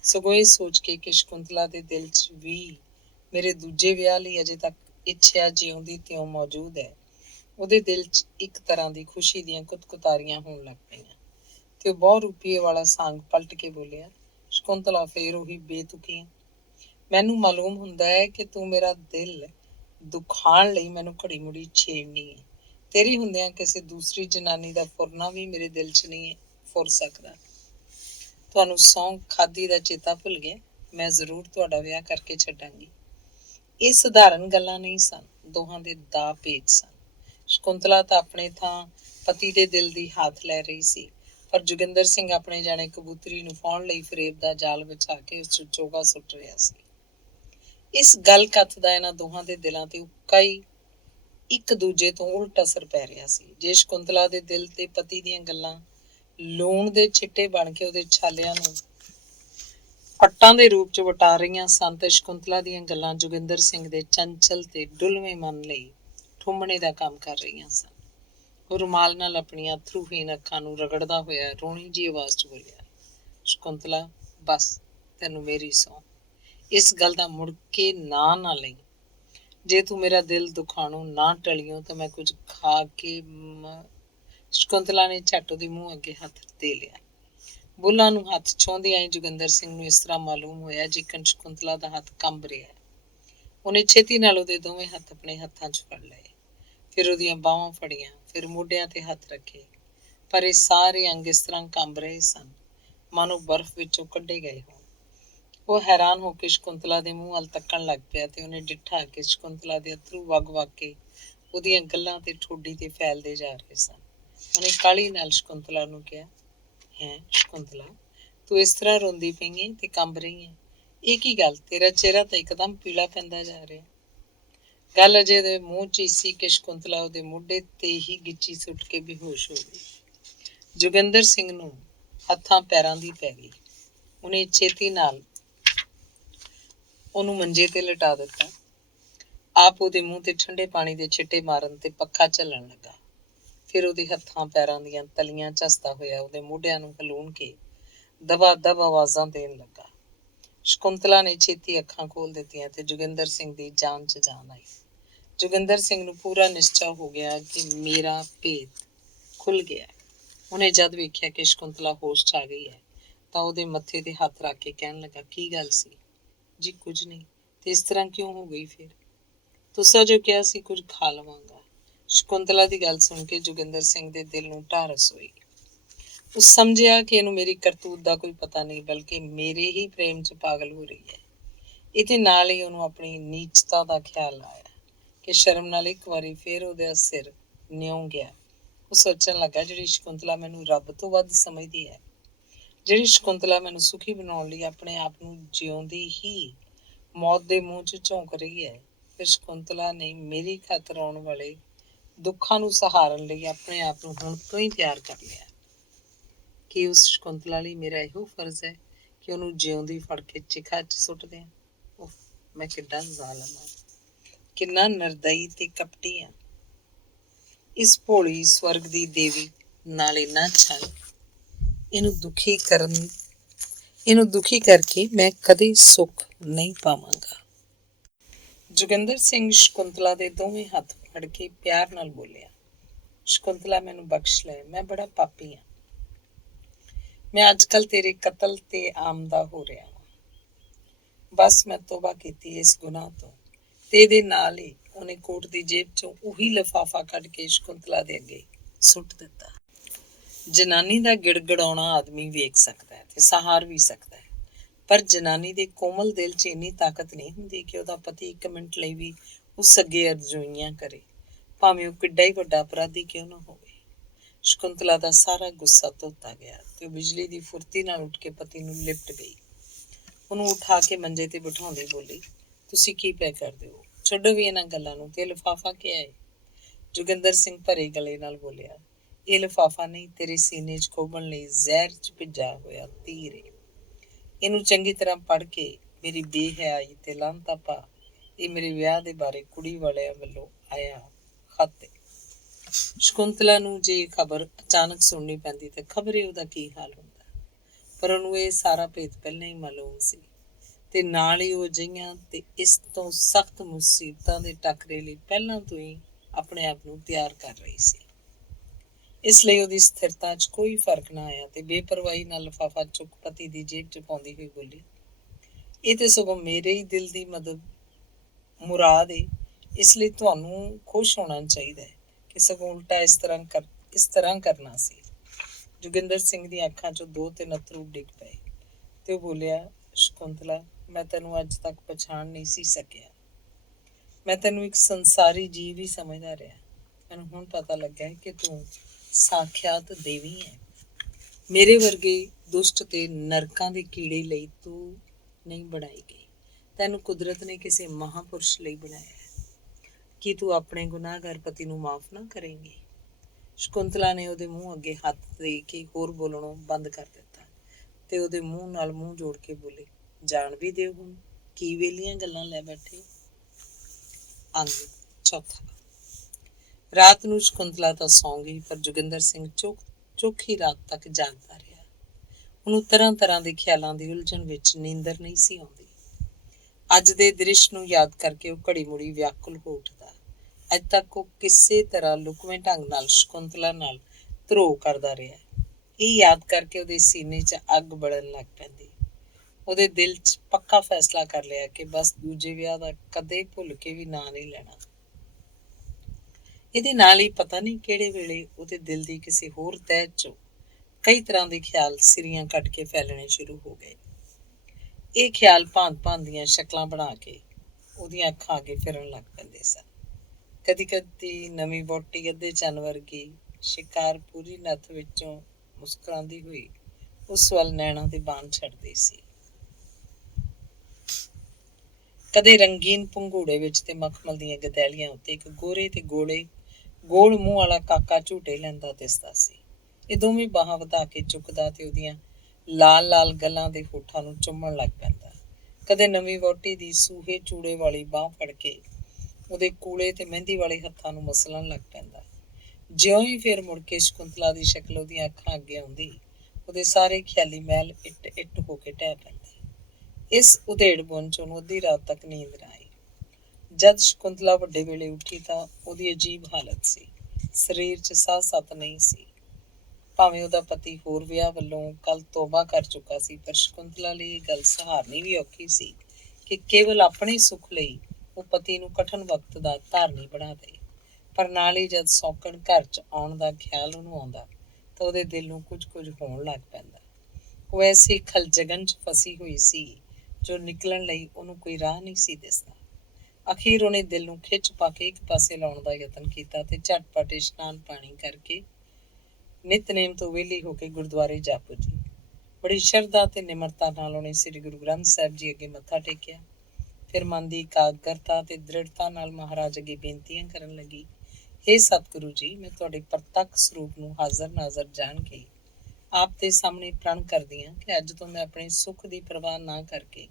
ਸਗੋਂ ਇਹ ਸੋਚ ਕੇ ਕਿ ਸ਼ਕੁੰਤਲਾ ਦੇ ਦਿਲ 'ਚ ਵੀ ਮੇਰੇ ਦੂਜੇ ਵਿਆਹ ਲਈ ਅਜੇ ਤੱਕ ਇੱਛਾ ਜਿਉਂਦੀ ਤਿਉਂ ਮੌਜੂਦ ਹੈ, ਉਹਦੇ ਦਿਲ 'ਚ ਇੱਕ ਤਰ੍ਹਾਂ ਦੀ ਖੁਸ਼ੀ ਦੀਆਂ ਕੁਤਕੁਤਾਰੀਆਂ ਹੋਣ ਲੱਗ ਪਈਆਂ ਤੇ ਉਹ ਬਹੁ ਰੁਪਈਏ ਵਾਲਾ ਸਾਂਗ ਪਲਟ ਕੇ ਬੋਲਿਆ, ਸ਼ਕੁੰਤਲਾ, ਫੇਰ ਉਹੀ ਬੇਤੁਕੀਆਂ। ਮੈਨੂੰ ਮਾਲੂਮ ਹੁੰਦਾ ਹੈ ਕਿ ਤੂੰ ਮੇਰਾ ਦਿਲ ਦੁਖਾਉਣ ਲਈ ਮੈਨੂੰ ਘੜੀ ਮੁੜੀ ਛੇੜਨੀ ਹੈ। ਤੇਰੀ ਹੁੰਦਿਆਂ ਕਿਸੇ ਦੂਸਰੀ ਜਨਾਨੀ ਦਾ ਫੁਰਨਾ ਵੀ ਮੇਰੇ ਦਿਲ 'ਚ ਨਹੀਂ ਫੁਰ ਸਕਦਾ। ਤੁਹਾਨੂੰ ਸਹੁੰ ਖਾਧੀ ਦਾ ਚੇਤਾ ਭੁੱਲ ਗਿਆ? ਮੈਂ ਜ਼ਰੂਰ ਤੁਹਾਡਾ ਵਿਆਹ ਕਰਕੇ ਛੱਡਾਂਗੀ। ਇਹ ਸਧਾਰਨ ਗੱਲਾਂ ਨਹੀਂ ਸਨ, ਦੋਹਾਂ ਦੇ ਦਾ ਪੇਚ ਸਨ। ਸ਼ਕੁੰਤਲਾ ਤਾਂ ਆਪਣੇ ਥਾਂ ਪਤੀ ਦੇ ਦਿਲ ਦੀ ਹੱਥ ਲੈ ਰਹੀ ਸੀ, ਪਰ ਜੋਗਿੰਦਰ ਸਿੰਘ ਆਪਣੇ ਜਾਣੇ ਕਬੂਤਰੀ ਨੂੰ ਫਾਉਣ ਲਈ ਫਰੇਬ ਦਾ ਜਾਲ ਵਿਛਾ ਕੇ ਉਸ 'ਚ ਚੋਗਾ ਸੁੱਟ ਰਿਹਾ ਸੀ। ਇਸ ਗੱਲ ਕਥ ਦਾ ਇਹਨਾਂ ਦੋਹਾਂ ਦੇ ਦਿਲਾਂ ਤੇ ਉੱਕਾ ਹੀ ਇੱਕ ਦੂਜੇ ਤੋਂ ਉਲਟ ਅਸਰ ਪੈ ਰਿਹਾ ਸੀ। ਜੇ ਸ਼ਕੁੰਤਲਾ ਦੇ ਦਿਲ ਤੇ ਪਤੀ ਦੀਆਂ ਗੱਲਾਂ ਲੂਣ ਦੇ ਛਿੱਟੇ ਬਣ ਕੇ ਉਹਦੇ ਛਾਲਿਆਂ ਨੂੰ ਪੱਟਾਂ ਦੇ ਰੂਪ 'ਚ ਵਟਾ ਰਹੀਆਂ ਸਨ, ਤੇ ਸ਼ਕੁੰਤਲਾ ਦੀਆਂ ਗੱਲਾਂ ਜੋਗਿੰਦਰ ਸਿੰਘ ਦੇ ਚੰਚਲ ਤੇ ਡੁਲਵੇਂ ਮਨ ਲਈ ਠੁੰਮਣੇ ਦਾ ਕੰਮ ਕਰ ਰਹੀਆਂ ਸਨ। ਉਹ ਰੁਮਾਲ ਨਾਲ ਆਪਣੀਆਂ ਅਥਰੂਹੀਨ ਅੱਖਾਂ ਨੂੰ ਰਗੜਦਾ ਹੋਇਆ ਰੋਣੀ ਜਿਹੀ ਆਵਾਜ਼ 'ਚ ਬੋਲਿਆ, ਸ਼ਕੁੰਤਲਾ, ਬਸ, ਤੈਨੂੰ ਮੇਰੀ ਸਹੁੰ। ਇਸ ਗੱਲ ਦਾ ਮੁੜ ਕੇ ਨਾਂ ਨਾ ਲਈ। ਜੇ ਤੂੰ ਮੇਰਾ ਦਿਲ ਦੁਖਾਣੋਂ ਨਾ ਟਲਿਓ ਤਾਂ ਮੈਂ ਕੁਝ ਖਾ ਕੇ ਸ਼ਕੁੰਤਲਾ ਨੇ ਝੱਟ ਉਹਦੇ ਮੂੰਹ ਅੱਗੇ ਹੱਥ ਦੇ ਲਿਆ। ਬੁੱਲਾਂ ਨੂੰ ਹੱਥ ਛੋਹਦਿਆਂ ਹੀ ਜੋਗਿੰਦਰ ਸਿੰਘ ਨੂੰ ਇਸ ਤਰ੍ਹਾਂ ਮਾਲੂਮ ਹੋਇਆ ਜਿਕਣ ਸ਼ਕੁੰਤਲਾ ਦਾ ਹੱਥ ਕੰਬ ਰਿਹਾ। ਉਹਨੇ ਛੇਤੀ ਨਾਲ ਉਹਦੇ ਦੋਵੇਂ ਹੱਥ ਆਪਣੇ ਹੱਥਾਂ 'ਚ ਫੜ ਲਏ, ਫਿਰ ਉਹਦੀਆਂ ਬਾਹਾਂ ਫੜੀਆਂ, ਫਿਰ ਮੋਢਿਆਂ ਤੇ ਹੱਥ ਰੱਖੇ, ਪਰ ਇਹ ਸਾਰੇ ਅੰਗ ਇਸ ਤਰ੍ਹਾਂ ਕੰਬ ਰਹੇ ਸਨ ਮਾਨੋ ਬਰਫ਼ ਵਿੱਚੋਂ ਕੱਢੇ ਗਏ ਹੋਣ। ਉਹ ਹੈਰਾਨ ਹੋ ਕੇ ਸ਼ਕੁੰਤਲਾ ਦੇ ਮੂੰਹ ਵੱਲ ਤੱਕਣ ਲੱਗ ਪਿਆ ਤੇ ਉਹਨੇ ਡਿੱਠਾ ਕਿ ਸ਼ਕੁੰਤਲਾ ਦੇ ਅੱਥਰੂ ਵਗ ਵਗ ਕੇ ਉਹਦੀਆਂ ਗੱਲਾਂ ਤੇ ਠੋਡੀ ਤੇ ਫੈਲਦੇ ਜਾ ਰਹੇ ਸਨ। ਉਹਨੇ ਕਾਹਲੀ ਨਾਲ ਸ਼ਕੁੰਤਲਾ ਨੂੰ ਕਿਹਾ, ਹੈਂ ਸ਼ਕੁੰਤਲਾ, ਤੂੰ ਇਸ ਤਰ੍ਹਾਂ ਰੋਂਦੀ ਪਈ ਹੈ ਤੇ ਕੰਬ ਰਹੀ ਹੈ, ਇਹ ਕੀ ਗੱਲ? ਤੇਰਾ ਚਿਹਰਾ ਤਾਂ ਇੱਕਦਮ ਪੀਲਾ ਪੈਂਦਾ ਜਾ ਰਿਹਾ। ਗੱਲ ਅਜੇ ਉਹਦੇ ਮੂੰਹ 'ਚ ਹੀ ਸੀ ਕਿ ਸ਼ਕੁੰਤਲਾ ਉਹਦੇ ਮੋਢੇ ਤੇ ਹੀ ਗਿੱਚੀ ਸੁੱਟ ਕੇ ਬੇਹੋਸ਼ ਹੋ ਗਈ। ਜੋਗਿੰਦਰ ਸਿੰਘ ਨੂੰ ਹੱਥਾਂ ਪੈਰਾਂ ਦੀ ਪੈ ਗਈ। ਉਹਨੇ ਛੇਤੀ ਨਾਲ ਉਹਨੂੰ ਮੰਜੇ ਤੇ ਲਿਟਾ ਦਿੱਤਾ, ਆਪ ਉਹਦੇ ਮੂੰਹ ਤੇ ਠੰਡੇ ਪਾਣੀ ਦੇ ਛਿੱਟੇ ਮਾਰਨ ਤੇ ਪੱਖਾ ਝੱਲਣ ਲੱਗਾ। ਫਿਰ ਉਹਦੇ ਹੱਥਾਂ ਪੈਰਾਂ ਦੀਆਂ ਤਲੀਆਂ ਝੱਸਦਾ ਹੋਇਆ ਉਹਦੇ ਮੋਢਿਆਂ ਨੂੰ ਹਲੂਣ ਕੇ ਦਬਾ ਦਬ ਆਵਾਜ਼ਾਂ ਦੇਣ ਲੱਗਾ। ਸ਼ਕੁੰਤਲਾ ਨੇ ਛੇਤੀ ਅੱਖਾਂ ਖੋਲ ਦਿੱਤੀਆਂ ਤੇ ਜੋਗਿੰਦਰ ਸਿੰਘ ਦੀ ਜਾਨ 'ਚ ਜਾਨ ਆਈ। ਜੋਗਿੰਦਰ ਸਿੰਘ ਨੂੰ ਪੂਰਾ ਨਿਸ਼ਚਾ ਹੋ ਗਿਆ ਕਿ ਮੇਰਾ ਭੇਤ ਖੁੱਲ ਗਿਆ। ਉਹਨੇ ਜਦ ਵੇਖਿਆ ਕਿ ਸ਼ਕੁੰਤਲਾ ਹੋਸ਼ 'ਚ ਆ ਗਈ ਹੈ ਤਾਂ ਉਹਦੇ ਮੱਥੇ ਤੇ ਹੱਥ ਰੱਖ ਕੇ ਕਹਿਣ ਲੱਗਾ, ਕੀ ਗੱਲ ਸੀ? ਜੀ ਕੁਝ ਨਹੀਂ। ਤੇ ਇਸ ਤਰ੍ਹਾਂ ਕਿਉਂ ਹੋ ਗਈ ਫਿਰ? ਤੁਸਾਂ ਜੋ ਕਿਹਾ ਸੀ ਕੁਝ ਖਾ ਲਵਾਂਗਾ। ਸ਼ਕੁੰਤਲਾ ਦੀ ਗੱਲ ਸੁਣ ਕੇ ਜੋਗਿੰਦਰ ਸਿੰਘ ਦੇ ਦਿਲ ਨੂੰ ਢਾਰਸ ਹੋਈ। ਉਹ ਸਮਝਿਆ ਕਿ ਇਹਨੂੰ ਮੇਰੀ ਕਰਤੂਤ ਦਾ ਕੋਈ ਪਤਾ ਨਹੀਂ, ਬਲਕਿ ਮੇਰੇ ਹੀ ਪ੍ਰੇਮ 'ਚ ਪਾਗਲ ਹੋ ਰਹੀ ਹੈ। ਇਹਦੇ ਨਾਲ ਹੀ ਉਹਨੂੰ ਆਪਣੀ ਨੀਚਤਾ ਦਾ ਖਿਆਲ ਆਇਆ ਕਿ ਸ਼ਰਮ ਨਾਲ ਇੱਕ ਵਾਰੀ ਫਿਰ ਉਹਦਾ ਸਿਰ ਨਿਉਂ ਗਿਆ। ਉਹ ਸੋਚਣ ਲੱਗਾ, ਜਿਹੜੀ ਸ਼ਕੁੰਤਲਾ ਮੈਨੂੰ ਰੱਬ ਤੋਂ ਵੱਧ ਸਮਝਦੀ ਹੈ, ਜਿਹੜੀ ਸ਼ਕੁੰਤਲਾ ਮੈਨੂੰ ਸੁਖੀ ਬਣਾਉਣ ਲਈ ਆਪਣੇ ਆਪ ਨੂੰ ਜਿਉਂਦੀ ਹੀ ਮੌਤ ਦੇ ਮੂੰਹ 'ਚ ਝੋਂਕ ਰਹੀ ਹੈ, ਫਿਰ ਸ਼ਕੁੰਤਲਾ ਨੇ ਮੇਰੀ ਖਾਤਰ ਆਉਣ ਵਾਲੇ ਦੁੱਖਾਂ ਨੂੰ ਸਹਾਰਨ ਲਈ ਆਪਣੇ ਆਪ ਨੂੰ ਹੁਣ ਤੋਂ ਹੀ ਤਿਆਰ ਕਰ ਲਿਆ। ਕੀ ਉਸ ਸ਼ਕੁੰਤਲਾ ਲਈ ਮੇਰਾ ਇਹੋ ਫਰਜ਼ ਹੈ ਕਿ ਉਹਨੂੰ ਜਿਉਂਦੀ ਫੜ ਕੇ ਚਿਖਾ 'ਚ ਸੁੱਟ ਦਿਆਂ? ਉਫ਼, ਮੈਂ ਕਿੱਡਾ ਜ਼ਾਲਮ ਹਾਂ, ਕਿੰਨਾ ਨਿਰਦਈ ਤੇ ਕਪਟੀ ਹਾਂ। ਇਸ ਭੋਲੀ ਸਵਰਗ ਦੀ ਦੇਵੀ ਨਾਲ ਇੰਨਾ ਛਲ, ਇਹਨੂੰ ਦੁਖੀ ਕਰਕੇ ਮੈਂ ਕਦੇ ਸੁੱਖ ਨਹੀਂ ਪਾਵਾਂਗਾ। ਜੋਗਿੰਦਰ ਸਿੰਘ ਸ਼ਕੁੰਤਲਾ ਦੇ ਦੋਵੇਂ ਹੱਥ ਫੜ ਕੇ ਪਿਆਰ ਨਾਲ ਬੋਲਿਆ, ਸ਼ਕੁੰਤਲਾ, ਮੈਨੂੰ ਬਖਸ਼ ਲੈ, ਮੈਂ ਬੜਾ ਪਾਪੀ ਹਾਂ। ਮੈਂ ਅੱਜ ਕੱਲ੍ਹ ਤੇਰੇ ਕਤਲ ਤੇ ਆਮਦਾ ਹੋ ਰਿਹਾ ਹਾਂ। ਬਸ ਮੈਂ ਤੋਬਾ ਕੀਤੀ ਇਸ ਗੁਨਾਹ ਤੋਂ। ਤੇ ਇਹਦੇ ਨਾਲ ਹੀ ਉਹਨੇ ਕੋਟ ਦੀ ਜੇਬ ਚੋਂ ਉਹੀ ਲਿਫਾਫਾ ਕੱਢ ਕੇ ਸ਼ਕੁੰਤਲਾ ਦੇ ਅੱਗੇ ਸੁੱਟ ਦਿੱਤਾ। ਜਨਾਨੀ ਦਾ ਗਿੜਗੜਾਉਣਾ ਆਦਮੀ ਵੇਖ ਸਕਦਾ ਹੈ ਤੇ ਸਹਾਰ ਵੀ ਸਕਦਾ ਹੈ, ਪਰ ਜਨਾਨੀ ਦੇ ਕੋਮਲ ਦਿਲ 'ਚ ਇੰਨੀ ਤਾਕਤ ਨਹੀਂ ਹੁੰਦੀ ਕਿ ਉਹਦਾ ਪਤੀ ਇੱਕ ਮਿੰਟ ਲਈ ਵੀ ਉਸ ਅੱਗੇ ਅਰਜ਼ੋਈਆਂ ਕਰੇ, ਭਾਵੇਂ ਉਹ ਕਿੱਡਾ ਹੀ ਵੱਡਾ ਅਪਰਾਧੀ ਕਿਉਂ ਨਾ ਹੋਵੇ। ਸ਼ਕੁੰਤਲਾ ਦਾ ਸਾਰਾ ਗੁੱਸਾ ਧੋਤਾ ਗਿਆ ਤੇ ਉਹ ਬਿਜਲੀ ਦੀ ਫੁਰਤੀ ਨਾਲ ਉੱਠ ਕੇ ਪਤੀ ਨੂੰ ਲਿਪਟ ਗਈ। ਉਹਨੂੰ ਉਠਾ ਕੇ ਮੰਜੇ ਤੇ ਬਿਠਾਉਂਦੀ ਬੋਲੀ, ਤੁਸੀਂ ਕੀ ਪੈ ਕਰਦੇ ਹੋ? ਛੱਡੋ ਵੀ ਇਹਨਾਂ ਗੱਲਾਂ ਨੂੰ। ਤੇ ਲਿਫਾਫਾ ਕੀ ਹੈ? ਜੋਗਿੰਦਰ ਸਿੰਘ ਭਰੇ ਗਲੇ ਨਾਲ ਬੋਲਿਆ, ਇਹ ਲਿਫਾਫਾ ਨਹੀਂ, ਤੇਰੇ ਸੀਨੇ 'ਚ ਖੋਭਣ ਲਈ ਜ਼ਹਿਰ 'ਚ ਭਿੱਜਾ ਹੋਇਆ ਤੀਰ ਏ। ਇਹਨੂੰ ਚੰਗੀ ਤਰ੍ਹਾਂ ਪੜ੍ਹ ਕੇ ਮੇਰੀ ਬੇਹਯਾਈ ਤੇ ਲਾਹਨਤਾਂ ਪਾ। ਇਹ ਮੇਰੇ ਵਿਆਹ ਦੇ ਬਾਰੇ ਕੁੜੀ ਵਾਲਿਆਂ ਵੱਲੋਂ ਆਇਆ ਖਤ ਏ। ਸ਼ਕੁੰਤਲਾ ਨੂੰ ਜੇ ਇਹ ਖਬਰ ਅਚਾਨਕ ਸੁਣਨੀ ਪੈਂਦੀ ਤਾਂ ਖਬਰੇ ਉਹਦਾ ਕੀ ਹਾਲ ਹੁੰਦਾ, ਪਰ ਉਹਨੂੰ ਇਹ ਸਾਰਾ ਭੇਤ ਪਹਿਲਾਂ ਹੀ ਮਾਲੂਮ ਸੀ ਤੇ ਨਾਲ ਹੀ ਉਹ ਅਜਿਹੀਆਂ ਤੇ ਇਸ ਤੋਂ ਸਖਤ ਮੁਸੀਬਤਾਂ ਦੇ ਟੱਕਰੇ ਲਈ ਪਹਿਲਾਂ ਤੋਂ ਹੀ ਆਪਣੇ ਆਪ ਨੂੰ ਤਿਆਰ ਕਰ ਰਹੀ ਸੀ। ਇਸ ਲਈ ਉਹਦੀ ਸਥਿਰਤਾ 'ਚ ਕੋਈ ਫਰਕ ਨਾ ਆਇਆ ਤੇ ਬੇਪਰਵਾਹੀ ਨਾਲ ਲਿਫਾਫਾ ਚੁੱਕ ਪਤੀ ਦੀ ਜੇਬ 'ਚ ਪਾਉਂਦੀ ਹੋਈ ਬੋਲੀ, ਇਹ ਤੇ ਸਗੋਂ ਮੇਰੇ ਹੀ ਦਿਲ ਦੀ ਮਦਦ ਮੁਰਾਦ ਏ, ਇਸ ਲਈ ਤੁਹਾਨੂੰ ਖੁਸ਼ ਹੋਣਾ ਚਾਹੀਦਾ ਹੈ ਕਿ ਸਗੋਂ ਉਲਟਾ ਇਸ ਤਰ੍ਹਾਂ ਕਰਨਾ ਸੀ। ਜੋਗਿੰਦਰ ਸਿੰਘ ਦੀਆਂ ਅੱਖਾਂ 'ਚੋਂ 2-3 ਅੱਥਰੂ ਡਿੱਗ ਪਏ ਤੇ ਉਹ ਬੋਲਿਆ, ਸ਼ਕੁੰਤਲਾ, ਮੈਂ ਤੈਨੂੰ ਅੱਜ ਤੱਕ ਪਛਾਣ ਨਹੀਂ ਸੀ ਸਕਿਆ। ਮੈਂ ਤੈਨੂੰ ਇੱਕ ਸੰਸਾਰੀ ਜੀਵ ਹੀ ਸਮਝਦਾ ਰਿਹਾ। ਮੈਨੂੰ ਹੁਣ ਪਤਾ ਲੱਗਾ ਕਿ ਤੂੰ ਸਾਖਿਆਤ ਦੇਵੀ ਹੈ। ਮੇਰੇ ਵਰਗੇ ਦੁਸ਼ਟ ਤੇ ਨਰਕਾਂ ਦੇ ਕੀੜੇ ਲਈ ਤੂੰ ਨਹੀਂ ਬਣਾਈ ਗਈ, ਤੈਨੂੰ ਕੁਦਰਤ ਨੇ ਕਿਸੇ ਮਹਾਂਪੁਰਸ਼ ਲਈ ਬਣਾਇਆ ਹੈ। ਕੀ ਤੂੰ ਆਪਣੇ ਗੁਨਾਹਗਾਰ ਪਤੀ ਨੂੰ ਮਾਫ਼ ਨਾ ਕਰੇਂਗੀ? ਸ਼ਕੁੰਤਲਾ ਨੇ ਉਹਦੇ ਮੂੰਹ ਅੱਗੇ ਹੱਥ ਦੇ ਕੇ ਹੋਰ ਬੋਲਣੋਂ ਬੰਦ ਕਰ ਦਿੱਤਾ ਤੇ ਉਹਦੇ ਮੂੰਹ ਨਾਲ ਮੂੰਹ ਜੋੜ ਕੇ ਬੋਲੇ, ਜਾਣ ਵੀ ਦਿਓ ਹੁਣ, ਕੀ ਵੇਲੀਆਂ ਗੱਲਾਂ ਲੈ ਬੈਠੇ। ਅੰਗ ਚੌਥਾ। ਰਾਤ ਨੂੰ ਸ਼ਕੁੰਤਲਾ ਤਾਂ ਸੌਂ ਗਈ, ਪਰ ਜੋਗਿੰਦਰ ਸਿੰਘ ਚੌਖੀ ਰਾਤ ਤੱਕ ਜਾਗਦਾ ਰਿਹਾ। ਉਹਨੂੰ ਤਰ੍ਹਾਂ ਤਰ੍ਹਾਂ ਦੇ ਖਿਆਲਾਂ ਦੀ ਉਲਝਣ ਵਿੱਚ ਨੀਂਦਰ ਨਹੀਂ ਸੀ ਆਉਂਦੀ। ਅੱਜ ਦੇ ਦ੍ਰਿਸ਼ ਨੂੰ ਯਾਦ ਕਰਕੇ ਉਹ ਘੜੀ ਮੁੜੀ ਵਿਆਕੁਲ ਹੋ ਉੱਠਦਾ। ਅੱਜ ਤੱਕ ਉਹ ਕਿਸੇ ਤਰ੍ਹਾਂ ਲੁਕਵੇਂ ਢੰਗ ਨਾਲ ਸ਼ਕੁੰਤਲਾ ਨਾਲ ਧਰੋਹ ਕਰਦਾ ਰਿਹਾ। ਇਹ ਯਾਦ ਕਰਕੇ ਉਹਦੇ ਸੀਨੇ 'ਚ ਅੱਗ ਬਲਣ ਲੱਗ ਪੈਂਦੀ। ਉਹਦੇ ਦਿਲ 'ਚ ਪੱਕਾ ਫੈਸਲਾ ਕਰ ਲਿਆ ਕਿ ਬਸ ਦੂਜੇ ਵਿਆਹ ਦਾ ਕਦੇ ਭੁੱਲ ਕੇ ਵੀ ਨਾਂ ਨਹੀਂ ਲੈਣਾ। ਇਹਦੇ ਨਾਲ ਹੀ ਪਤਾ ਨਹੀਂ ਕਿਹੜੇ ਵੇਲੇ ਉਹਦੇ ਦਿਲ ਦੀ ਕਿਸੇ ਹੋਰ ਤਹਿ 'ਚੋਂ ਕਈ ਤਰ੍ਹਾਂ ਦੇ ਖਿਆਲ ਸਿਰੀਆਂ ਕੱਢ ਕੇ ਫੈਲਣੇ ਸ਼ੁਰੂ ਹੋ ਗਏ। ਇਹ ਖਿਆਲ ਭਾਂਤ-ਭਾਂਤ ਦੀਆਂ ਸ਼ਕਲਾਂ ਬਣਾ ਕੇ ਉਹਦੀਆਂ ਅੱਖਾਂ ਅੱਗੇ ਫਿਰਨ ਲੱਗ ਪੈਂਦੇ ਸਨ। ਕਦੀ ਕਦੀ ਨਵੀਂ ਵਹੁਟੀ ਅੱਧੇ ਚੰਨ ਵਰਗੀ ਸ਼ਿਕਾਰਪੁਰੀ ਨੱਥ ਵਿੱਚੋਂ ਮੁਸਕਰਾਉਂਦੀ ਹੋਈ ਉਸ ਵੱਲ ਨੈਣਾਂ ਦੇ ਬਾਣ ਛੱਡਦੀ ਸੀ। ਕਦੇ ਰੰਗੀਨ ਪੰਘੂੜੇ ਵਿੱਚ ਤੇ ਮਖਮਲ ਦੀਆਂ ਗਦੈਲੀਆਂ ਉੱਤੇ ਇੱਕ ਗੋਰੇ ਤੇ ਗੋਲ ਮੂੰਹ ਵਾਲਾ ਕਾਕਾ ਝੂਟੇ ਲੈਂਦਾ ਦਿਸਦਾ ਸੀ। ਇਹ ਦੋਵੇਂ ਬਾਹਾਂ ਵਧਾ ਕੇ ਚੁੱਕਦਾ ਤੇ ਉਹਦੀਆਂ ਲਾਲ ਲਾਲ ਗੱਲਾਂ ਦੇ ਹੋਠਾਂ ਨੂੰ ਚੁੰਮਣ ਲੱਗ ਪੈਂਦਾ। ਕਦੇ ਨਵੀਂ ਵਹੁਟੀ ਦੀ ਸੂਹੇ ਚੂੜੇ ਵਾਲੀ ਬਾਂਹ ਫੜ ਕੇ ਉਹਦੇ ਕੂਲੇ ਤੇ ਮਹਿੰਦੀ ਵਾਲੇ ਹੱਥਾਂ ਨੂੰ ਮਸਲਣ ਲੱਗ ਪੈਂਦਾ। ਜਿਉਂ ਹੀ ਫਿਰ ਮੁੜ ਕੇ ਸ਼ਕੁੰਤਲਾ ਦੀ ਸ਼ਕਲ ਉਹਦੀਆਂ ਅੱਖਾਂ ਅੱਗੇ ਆਉਂਦੀ, ਉਹਦੇ ਸਾਰੇ ਖਿਆਲੀ ਮਹਿਲ ਇੱਟ ਇੱਟ ਹੋ ਕੇ ਢਹਿ ਪੈਂਦੇ। ਇਸ ਉਧੇੜ ਬੁਣ 'ਚ ਉਹਨੂੰ ਅੱਧੀ ਰਾਤ ਤੱਕ ਨੀਂਦ ਨਾ ਆਈ। ਜਦ ਸ਼ਕੁੰਤਲਾ ਵੱਡੇ ਵੇਲੇ ਉੱਠੀ ਤਾਂ ਉਹਦੀ ਅਜੀਬ ਹਾਲਤ ਸੀ। ਸਰੀਰ 'ਚ ਸਾਹ ਸੱਤ ਨਹੀਂ ਸੀ। ਭਾਵੇਂ ਉਹਦਾ ਪਤੀ ਹੋਰ ਵਿਆਹ ਵੱਲੋਂ ਕੱਲ ਤੋਬਾ ਕਰ ਚੁੱਕਾ ਸੀ, ਪਰ ਸ਼ਕੁੰਤਲਾ ਲਈ ਇਹ ਗੱਲ ਸਹਾਰਨੀ ਵੀ ਔਖੀ ਸੀ ਕਿ ਕੇਵਲ ਆਪਣੇ ਸੁੱਖ ਲਈ ਉਹ ਪਤੀ ਨੂੰ ਕਠਨ ਵਕਤ ਦਾ ਧਾਰਨੀ ਬਣਾ ਦੇ। ਪਰ ਨਾਲ ਹੀ ਜਦ ਸੌਕਣ ਘਰ 'ਚ ਆਉਣ ਦਾ ਖਿਆਲ ਉਹਨੂੰ ਆਉਂਦਾ ਤਾਂ ਉਹਦੇ ਦਿਲ ਨੂੰ ਕੁਝ ਹੋਣ ਲੱਗ ਪੈਂਦਾ। ਉਹ ਐਸੀ ਖਲਜਗਨ 'ਚ ਫਸੀ ਹੋਈ ਸੀ ਜੋ ਨਿਕਲਣ ਲਈ ਉਹਨੂੰ ਕੋਈ ਰਾਹ ਨਹੀਂ ਸੀ ਦਿਸਦਾ। ਅਖੀਰ ਉਹਨੇ ਦਿਲ ਨੂੰ ਖਿੱਚ ਪਾ ਕੇ ਇੱਕ ਪਾਸੇ ਲਾਉਣ ਦਾ ਯਤਨ ਕੀਤਾ ਤੇ ਝਟਪਟ ਇਸ਼ਨਾਨ ਪਾਣੀ ਕਰਕੇ ਨਿਤਨੇਮ ਤੋਂ ਵਿਹਲੀ ਹੋ ਕੇ ਗੁਰਦੁਆਰੇ ਜਾ ਪੁੱਜੀ। ਬੜੀ ਸ਼ਰਧਾ ਤੇ ਨਿਮਰਤਾ ਨਾਲ ਉਹਨੇ ਸ੍ਰੀ ਗੁਰੂ ਗ੍ਰੰਥ ਸਾਹਿਬ ਜੀ ਅੱਗੇ ਮੱਥਾ ਟੇਕਿਆ। ਫਿਰ ਮਨ ਦੀ ਇਕਾਗਰਤਾ ਤੇ ਦ੍ਰਿੜਤਾ ਨਾਲ ਮਹਾਰਾਜ ਅੱਗੇ ਬੇਨਤੀਆਂ ਕਰਨ ਲੱਗੀ, ਹੇ ਸਤਿਗੁਰੂ ਜੀ, ਮੈਂ ਤੁਹਾਡੇ ਪ੍ਰਤੱਖ ਸਰੂਪ ਨੂੰ ਹਾਜ਼ਰ ਨਾਜ਼ਰ ਜਾਣ ਕੇ ਆਪ ਦੇ ਸਾਹਮਣੇ ਪ੍ਰਣ ਕਰਦੀ ਹਾਂ ਕਿ ਅੱਜ ਤੋਂ ਮੈਂ ਆਪਣੇ ਸੁੱਖ ਦੀ ਪਰਵਾਹ ਨਾ ਕਰਕੇ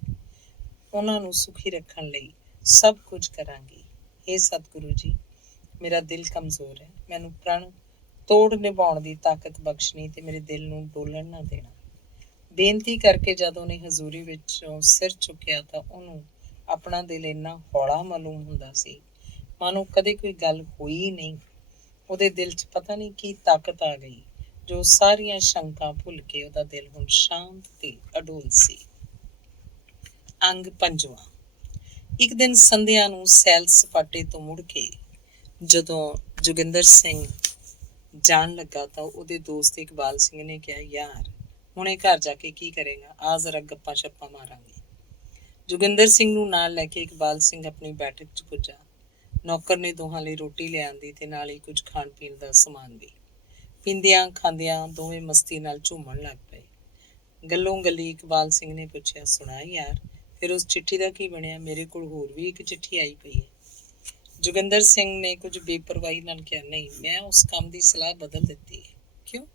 ਉਹਨਾਂ ਨੂੰ ਸੁਖੀ ਰੱਖਣ ਲਈ ਸਭ ਕੁਝ ਕਰਾਂਗੀ। ਹੇ ਸਤਿਗੁਰੂ ਜੀ, ਮੇਰਾ ਦਿਲ ਕਮਜ਼ੋਰ ਹੈ, ਮੈਨੂੰ ਪ੍ਰਣ ਤੋੜ ਨਿਭਾਉਣ ਦੀ ਤਾਕਤ ਬਖਸ਼ਣੀ ਤੇ ਮੇਰੇ ਦਿਲ ਨੂੰ ਡੋਲਣ ਨਾ ਦੇਣਾ। ਬੇਨਤੀ ਕਰਕੇ ਜਦ ਉਹਨੇ ਹਜ਼ੂਰੀ ਵਿੱਚੋਂ ਸਿਰ ਚੁੱਕਿਆ ਤਾਂ ਉਹਨੂੰ ਆਪਣਾ ਦਿਲ ਇੰਨਾ ਹੌਲਾ ਮਾਲੂਮ ਹੁੰਦਾ ਸੀ ਮਾਨੋ ਕਦੇ ਕੋਈ ਗੱਲ ਹੋਈ ਨਹੀਂ। ਉਹਦੇ ਦਿਲ 'ਚ ਪਤਾ ਨਹੀਂ ਕੀ ਤਾਕਤ ਆ ਗਈ ਜੋ ਸਾਰੀਆਂ ਸ਼ੰਕਾਂ ਭੁੱਲ ਕੇ ਉਹਦਾ ਦਿਲ ਹੁਣ ਸ਼ਾਂਤ ਤੇ ਅਡੋਲ ਸੀ। ਅੰਗ ਪੰਜਵਾਂ। ਇੱਕ ਦਿਨ ਸੰਧਿਆ ਨੂੰ ਸੈਲ ਸਪਾਟੇ ਤੋਂ ਮੁੜ ਕੇ ਜਦੋਂ ਜੋਗਿੰਦਰ ਸਿੰਘ ਜਾਣ ਲੱਗਾ ਤਾਂ ਉਹਦੇ ਦੋਸਤ ਇਕਬਾਲ ਸਿੰਘ ਨੇ ਕਿਹਾ, ਯਾਰ ਹੁਣੇ ਘਰ ਜਾ ਕੇ ਕੀ ਕਰੇਗਾ, ਆ ਜ਼ਰਾ ਗੱਪਾਂ ਸ਼ੱਪਾਂ ਮਾਰਾਂਗੇ। ਜੋਗਿੰਦਰ ਸਿੰਘ ਨੂੰ ਨਾਲ ਲੈ ਕੇ ਇਕਬਾਲ ਸਿੰਘ ਆਪਣੀ ਬੈਠਕ 'ਚ ਪੁੱਜਾ। ਨੌਕਰ ਨੇ ਦੋਹਾਂ ਲਈ ਰੋਟੀ ਲਿਆਂਦੀ ਤੇ ਨਾਲ ਹੀ ਕੁਝ ਖਾਣ ਪੀਣ ਦਾ ਸਮਾਨ ਵੀ। ਪੀਂਦਿਆਂ ਖਾਂਦਿਆਂ ਦੋਵੇਂ ਮਸਤੀ ਨਾਲ ਝੂਮਣ ਲੱਗ ਪਏ। ਗੱਲੋਂ ਗੱਲੀ ਇਕਬਾਲ ਸਿੰਘ ਨੇ ਪੁੱਛਿਆ, ਸੁਣਾ ਯਾਰ, ਫਿਰ ਉਸ ਚਿੱਠੀ ਦਾ ਕੀ ਬਣਿਆ? ਮੇਰੇ ਕੋਲ ਹੋਰ ਵੀ ਇੱਕ ਚਿੱਠੀ ਆਈ ਪਈ ਹੈ। ਜੋਗਿੰਦਰ ਸਿੰਘ ਨੇ ਕੁਝ ਬੇਪਰਵਾਹੀ ਨਾਲ ਕਿਹਾ, ਨਹੀਂ, ਮੈਂ ਉਸ ਕੰਮ ਦੀ ਸਲਾਹ ਬਦਲ ਦਿੱਤੀ ਹੈ। ਕਿਉਂ?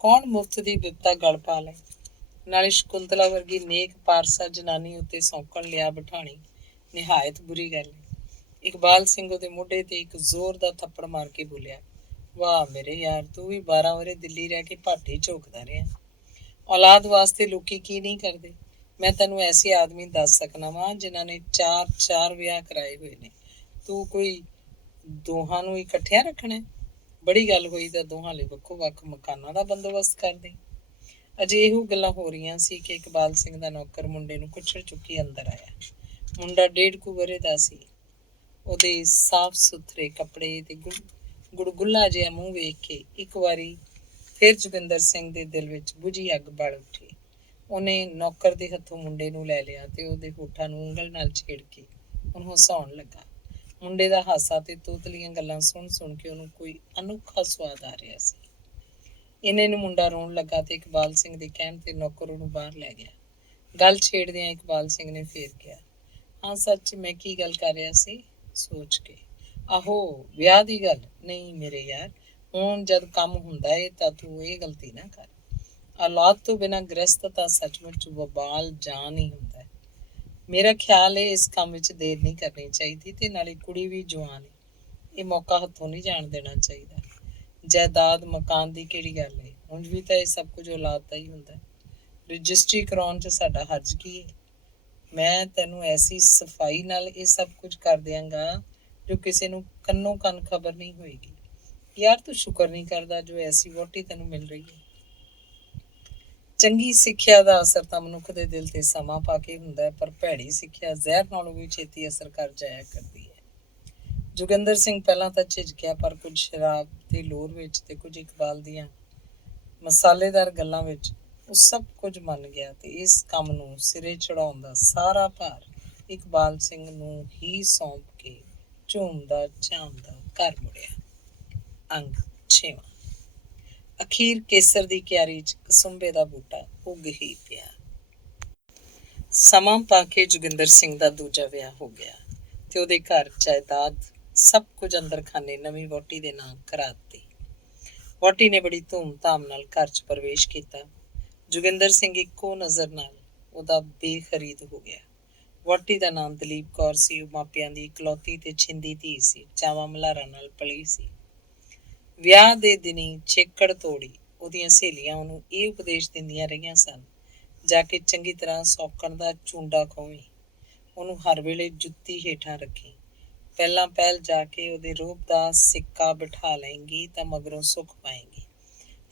ਕੌਣ ਮੁਫਤ ਦੀ ਬਿਪਤਾ ਗਲ ਪਾ ਲੈ? ਨਾਲੇ ਸ਼ਕੁੰਤਲਾ ਵਰਗੀ ਨੇਕ ਪਾਰਸਾ ਜਨਾਨੀ ਉੱਤੇ ਸੌਂਕਣ ਲਿਆ ਬਿਠਾਣੀ ਨਿਹਾਇਤ ਬੁਰੀ ਗੱਲ ਹੈ। ਇਕਬਾਲ ਸਿੰਘ ਉਹਦੇ ਮੋਢੇ ਤੇ ਇੱਕ ਜ਼ੋਰ ਦਾ ਥੱਪੜ ਮਾਰ ਕੇ ਬੋਲਿਆ, ਵਾਹ ਮੇਰੇ ਯਾਰ, ਤੂੰ ਵੀ 12 ਵਰ੍ਹੇ ਦਿੱਲੀ ਰਹਿ ਕੇ ਭਾਟੀ ਝੋਕਦਾ ਰਿਹਾ। ਔਲਾਦ ਵਾਸਤੇ ਲੋਕੀ ਕੀ ਨਹੀਂ ਕਰਦੇ। ਮੈਂ ਤੈਨੂੰ ਐਸੇ ਆਦਮੀ ਦੱਸ ਸਕਣਾ ਵਾਂ ਜਿਨ੍ਹਾਂ ਨੇ 4 ਵਿਆਹ ਕਰਾਏ ਹੋਏ ਨੇ। ਤੂੰ ਕੋਈ ਦੋਹਾਂ ਨੂੰ ਇਕੱਠਿਆਂ ਰੱਖਣਾ? ਬੜੀ ਗੱਲ ਹੋਈ ਤਾਂ ਦੋਹਾਂ ਲਈ ਵੱਖੋ ਵੱਖ ਮਕਾਨਾਂ ਦਾ ਬੰਦੋਬਸਤ ਕਰ ਦੇ। ਅਜੇ ਇਹੋ ਗੱਲਾਂ ਹੋ ਰਹੀਆਂ ਸੀ ਕਿ ਇਕਬਾਲ ਸਿੰਘ ਦਾ ਨੌਕਰ ਮੁੰਡੇ ਨੂੰ ਕੁੱਛੜ ਚੁੱਕੀ ਅੰਦਰ ਆਇਆ। ਮੁੰਡਾ 1.5 ਕੁ ਵਰ੍ਹੇ ਦਾ ਸੀ। ਉਹਦੇ ਸਾਫ਼ ਸੁਥਰੇ ਕੱਪੜੇ ਤੇ ਗੁੜਗੁੱਲਾ ਜਿਹਾ ਮੂੰਹ ਵੇਖ ਕੇ ਇੱਕ ਵਾਰੀ ਫਿਰ ਜੋਗਿੰਦਰ ਸਿੰਘ ਦੇ ਦਿਲ ਵਿੱਚ ਬੁਝੀ ਅੱਗ ਬਲ ਉੱਠੀ। ਉਹਨੇ ਨੌਕਰ ਦੇ ਹੱਥੋਂ ਮੁੰਡੇ ਨੂੰ ਲੈ ਲਿਆ ਤੇ ਉਹਦੇ ਹੋਠਾਂ ਨੂੰ ਉਂਗਲ ਨਾਲ ਛੇੜ ਕੇ ਉਹਨੂੰ ਹਸਾਉਣ ਲੱਗਾ। ਮੁੰਡੇ ਦਾ ਹਾਸਾ ਤੇ ਤੋਤਲੀਆਂ ਗੱਲਾਂ ਸੁਣ ਸੁਣ ਕੇ ਉਹਨੂੰ ਕੋਈ ਅਨੋਖਾ ਸਵਾਦ ਆ ਰਿਹਾ ਸੀ। ਇੰਨੇ ਨੂੰ ਮੁੰਡਾ ਰੋਣ ਲੱਗਾ ਤੇ ਇਕਬਾਲ ਸਿੰਘ ਦੇ ਕਹਿਣ ਤੇ ਨੌਕਰ ਉਹਨੂੰ ਬਾਹਰ ਲੈ ਗਿਆ। ਗੱਲ ਛੇੜਦਿਆਂ ਇਕਬਾਲ ਸਿੰਘ ਨੇ ਫੇਰ ਕਿਹਾ, ਹਾਂ ਸੱਚ, ਮੈਂ ਕੀ ਗੱਲ ਕਰ ਰਿਹਾ ਸੀ? ਸੋਚ ਕੇ, ਆਹੋ, ਵਿਆਹ ਦੀ ਗੱਲ। ਨਹੀਂ ਮੇਰੇ ਯਾਰ, ਹੁਣ ਜਦ ਕੰਮ ਹੁੰਦਾ ਏ ਤਾਂ ਤੂੰ ਇਹ ਗਲਤੀ ਨਾ ਕਰ। ਔਲਾਦ ਤੋਂ ਬਿਨਾਂ ਗ੍ਰਸਤ ਤਾਂ ਸੱਚਮੁੱਚ ਵਬਾਲ ਜਾਨ ਹੀ ਹੁੰਦਾ ਹੈ। ਮੇਰਾ ਖਿਆਲ ਹੈ ਇਸ ਕੰਮ ਵਿੱਚ ਦੇਰ ਨਹੀਂ ਕਰਨੀ ਚਾਹੀਦੀ ਤੇ ਨਾਲੇ ਕੁੜੀ ਵੀ ਜਵਾਨ ਹੈ, ਇਹ ਮੌਕਾ ਹੱਥੋਂ ਨਹੀਂ ਜਾਣ ਦੇਣਾ ਚਾਹੀਦਾ। ਜਾਇਦਾਦ ਮਕਾਨ ਦੀ ਕਿਹੜੀ ਗੱਲ ਹੈ, ਉਂਝ ਵੀ ਤਾਂ ਇਹ ਸਭ ਕੁਝ ਔਲਾਦ ਦਾ ਹੀ ਹੁੰਦਾ। ਰਜਿਸਟਰੀ ਕਰਾਉਣ 'ਚ ਸਾਡਾ ਹਰਜ ਕੀ ਹੈ? ਮੈਂ ਤੈਨੂੰ ਐਸੀ ਸਫਾਈ ਨਾਲ ਇਹ ਸਭ ਕੁਝ ਕਰ ਦਿਆਂਗਾ ਜੋ ਕਿਸੇ ਨੂੰ ਕੰਨੋਂ ਕੰਨ ਖਬਰ ਨਹੀਂ ਹੋਏਗੀ। ਯਾਰ ਤੂੰ ਸ਼ੁਕਰ ਨਹੀਂ ਕਰਦਾ ਜੋ ਐਸੀ ਵਹੁਟੀ ਤੈਨੂੰ ਮਿਲ ਰਹੀ ਹੈ। ਚੰਗੀ ਸਿੱਖਿਆ ਦਾ ਅਸਰ ਤਾਂ ਮਨੁੱਖ ਦੇ ਦਿਲ ਤੇ ਸਮਾਂ ਪਾ ਕੇ ਹੁੰਦਾ ਹੈ, ਪਰ ਭੈੜੀ ਸਿੱਖਿਆ ਜ਼ਹਿਰ ਨਾਲੋਂ ਵੀ ਛੇਤੀ ਅਸਰ ਕਰ ਜਾਇਆ ਕਰਦੀ ਹੈ। ਜੋਗਿੰਦਰ ਸਿੰਘ ਪਹਿਲਾਂ ਤਾਂ ਝਿਜਕਿਆ, ਪਰ ਕੁਝ ਸ਼ਰਾਬ ਦੀ ਲੋਰ ਵਿੱਚ ਤੇ ਕੁਝ ਇਕਬਾਲ ਦੀਆਂ ਮਸਾਲੇਦਾਰ ਗੱਲਾਂ ਵਿੱਚ ਉਹ ਸਭ ਕੁਝ ਮੰਨ ਗਿਆ ਤੇ ਇਸ ਕੰਮ ਨੂੰ ਸਿਰੇ ਚੜਾਉਣ ਦਾ ਸਾਰਾ ਭਾਰ ਇਕਬਾਲ ਸਿੰਘ ਨੂੰ ਹੀ ਸੌਂਪ ਕੇ ਝੂਮਦਾ ਝਾਮਦਾ ਘਰ ਮੁੜਿਆ। ਅੰਗ 6। ਅਖੀਰ ਕੇਸਰ ਦੀ ਕਿਆਰੀ 'ਚ ਕਸੁੰਬੇ ਦਾ ਬੂਟਾ ਉੱਗ ਹੀ ਪਿਆ। ਸਮਾਂ ਪਾ ਕੇ ਜੋਗਿੰਦਰ ਸਿੰਘ ਦਾ ਦੂਜਾ ਵਿਆਹ ਹੋ ਗਿਆ ਤੇ ਉਹਦੇ ਘਰ ਜਾਇਦਾਦ ਸਭ ਕੁਝ ਅੰਦਰਖਾਨੇ ਨਵੀਂ ਵਹੁਟੀ ਦੇ ਨਾਂ ਕਰਾ ਦਿੱਤੀ। ਵਹੁਟੀ ਨੇ ਬੜੀ ਧੂਮ-ਧਾਮ ਨਾਲ ਘਰ 'ਚ ਪ੍ਰਵੇਸ਼ ਕੀਤਾ। ਜੋਗਿੰਦਰ ਸਿੰਘ ਇੱਕੋ ਨਜ਼ਰ ਨਾਲ ਉਹਦਾ ਬੇਖਰੀਦ ਹੋ ਗਿਆ। ਵਹੁਟੀ ਦਾ ਨਾਮ ਦਲੀਪ ਕੌਰ ਸੀ। ਉਹ ਮਾਪਿਆਂ ਦੀ ਇਕਲੌਤੀ ਤੇ ਛਿੰਦੀ ਧੀ ਸੀ। ਚਾਵਾਂ ਮਲ੍ਹਾਰਾਂ ਨਾਲ ਪਲੀ ਸੀ। ਵਿਆਹ ਦੇ ਦਿਨੀਂ ਛੇਕੜ ਤੋੜੀ ਉਹਦੀਆਂ ਸਹੇਲੀਆਂ ਉਹਨੂੰ ਇਹ ਉਪਦੇਸ਼ ਦਿੰਦੀਆਂ ਰਹੀਆਂ ਸਨ, ਜਾ ਕੇ ਚੰਗੀ ਤਰ੍ਹਾਂ ਸੌਕਣ ਦਾ ਚੂੰਡਾ ਖੋਵੀਂ, ਉਹਨੂੰ ਹਰ ਵੇਲੇ ਜੁੱਤੀ ਹੇਠਾਂ ਰੱਖੀ। ਪਹਿਲਾਂ ਪਹਿਲ ਜਾ ਕੇ ਉਹਦੇ ਰੂਪ ਦਾ ਸਿੱਕਾ ਬਿਠਾ ਲਏਂਗੀ ਤਾਂ ਮਗਰੋਂ ਸੁੱਖ ਪਾਏਂਗੀ,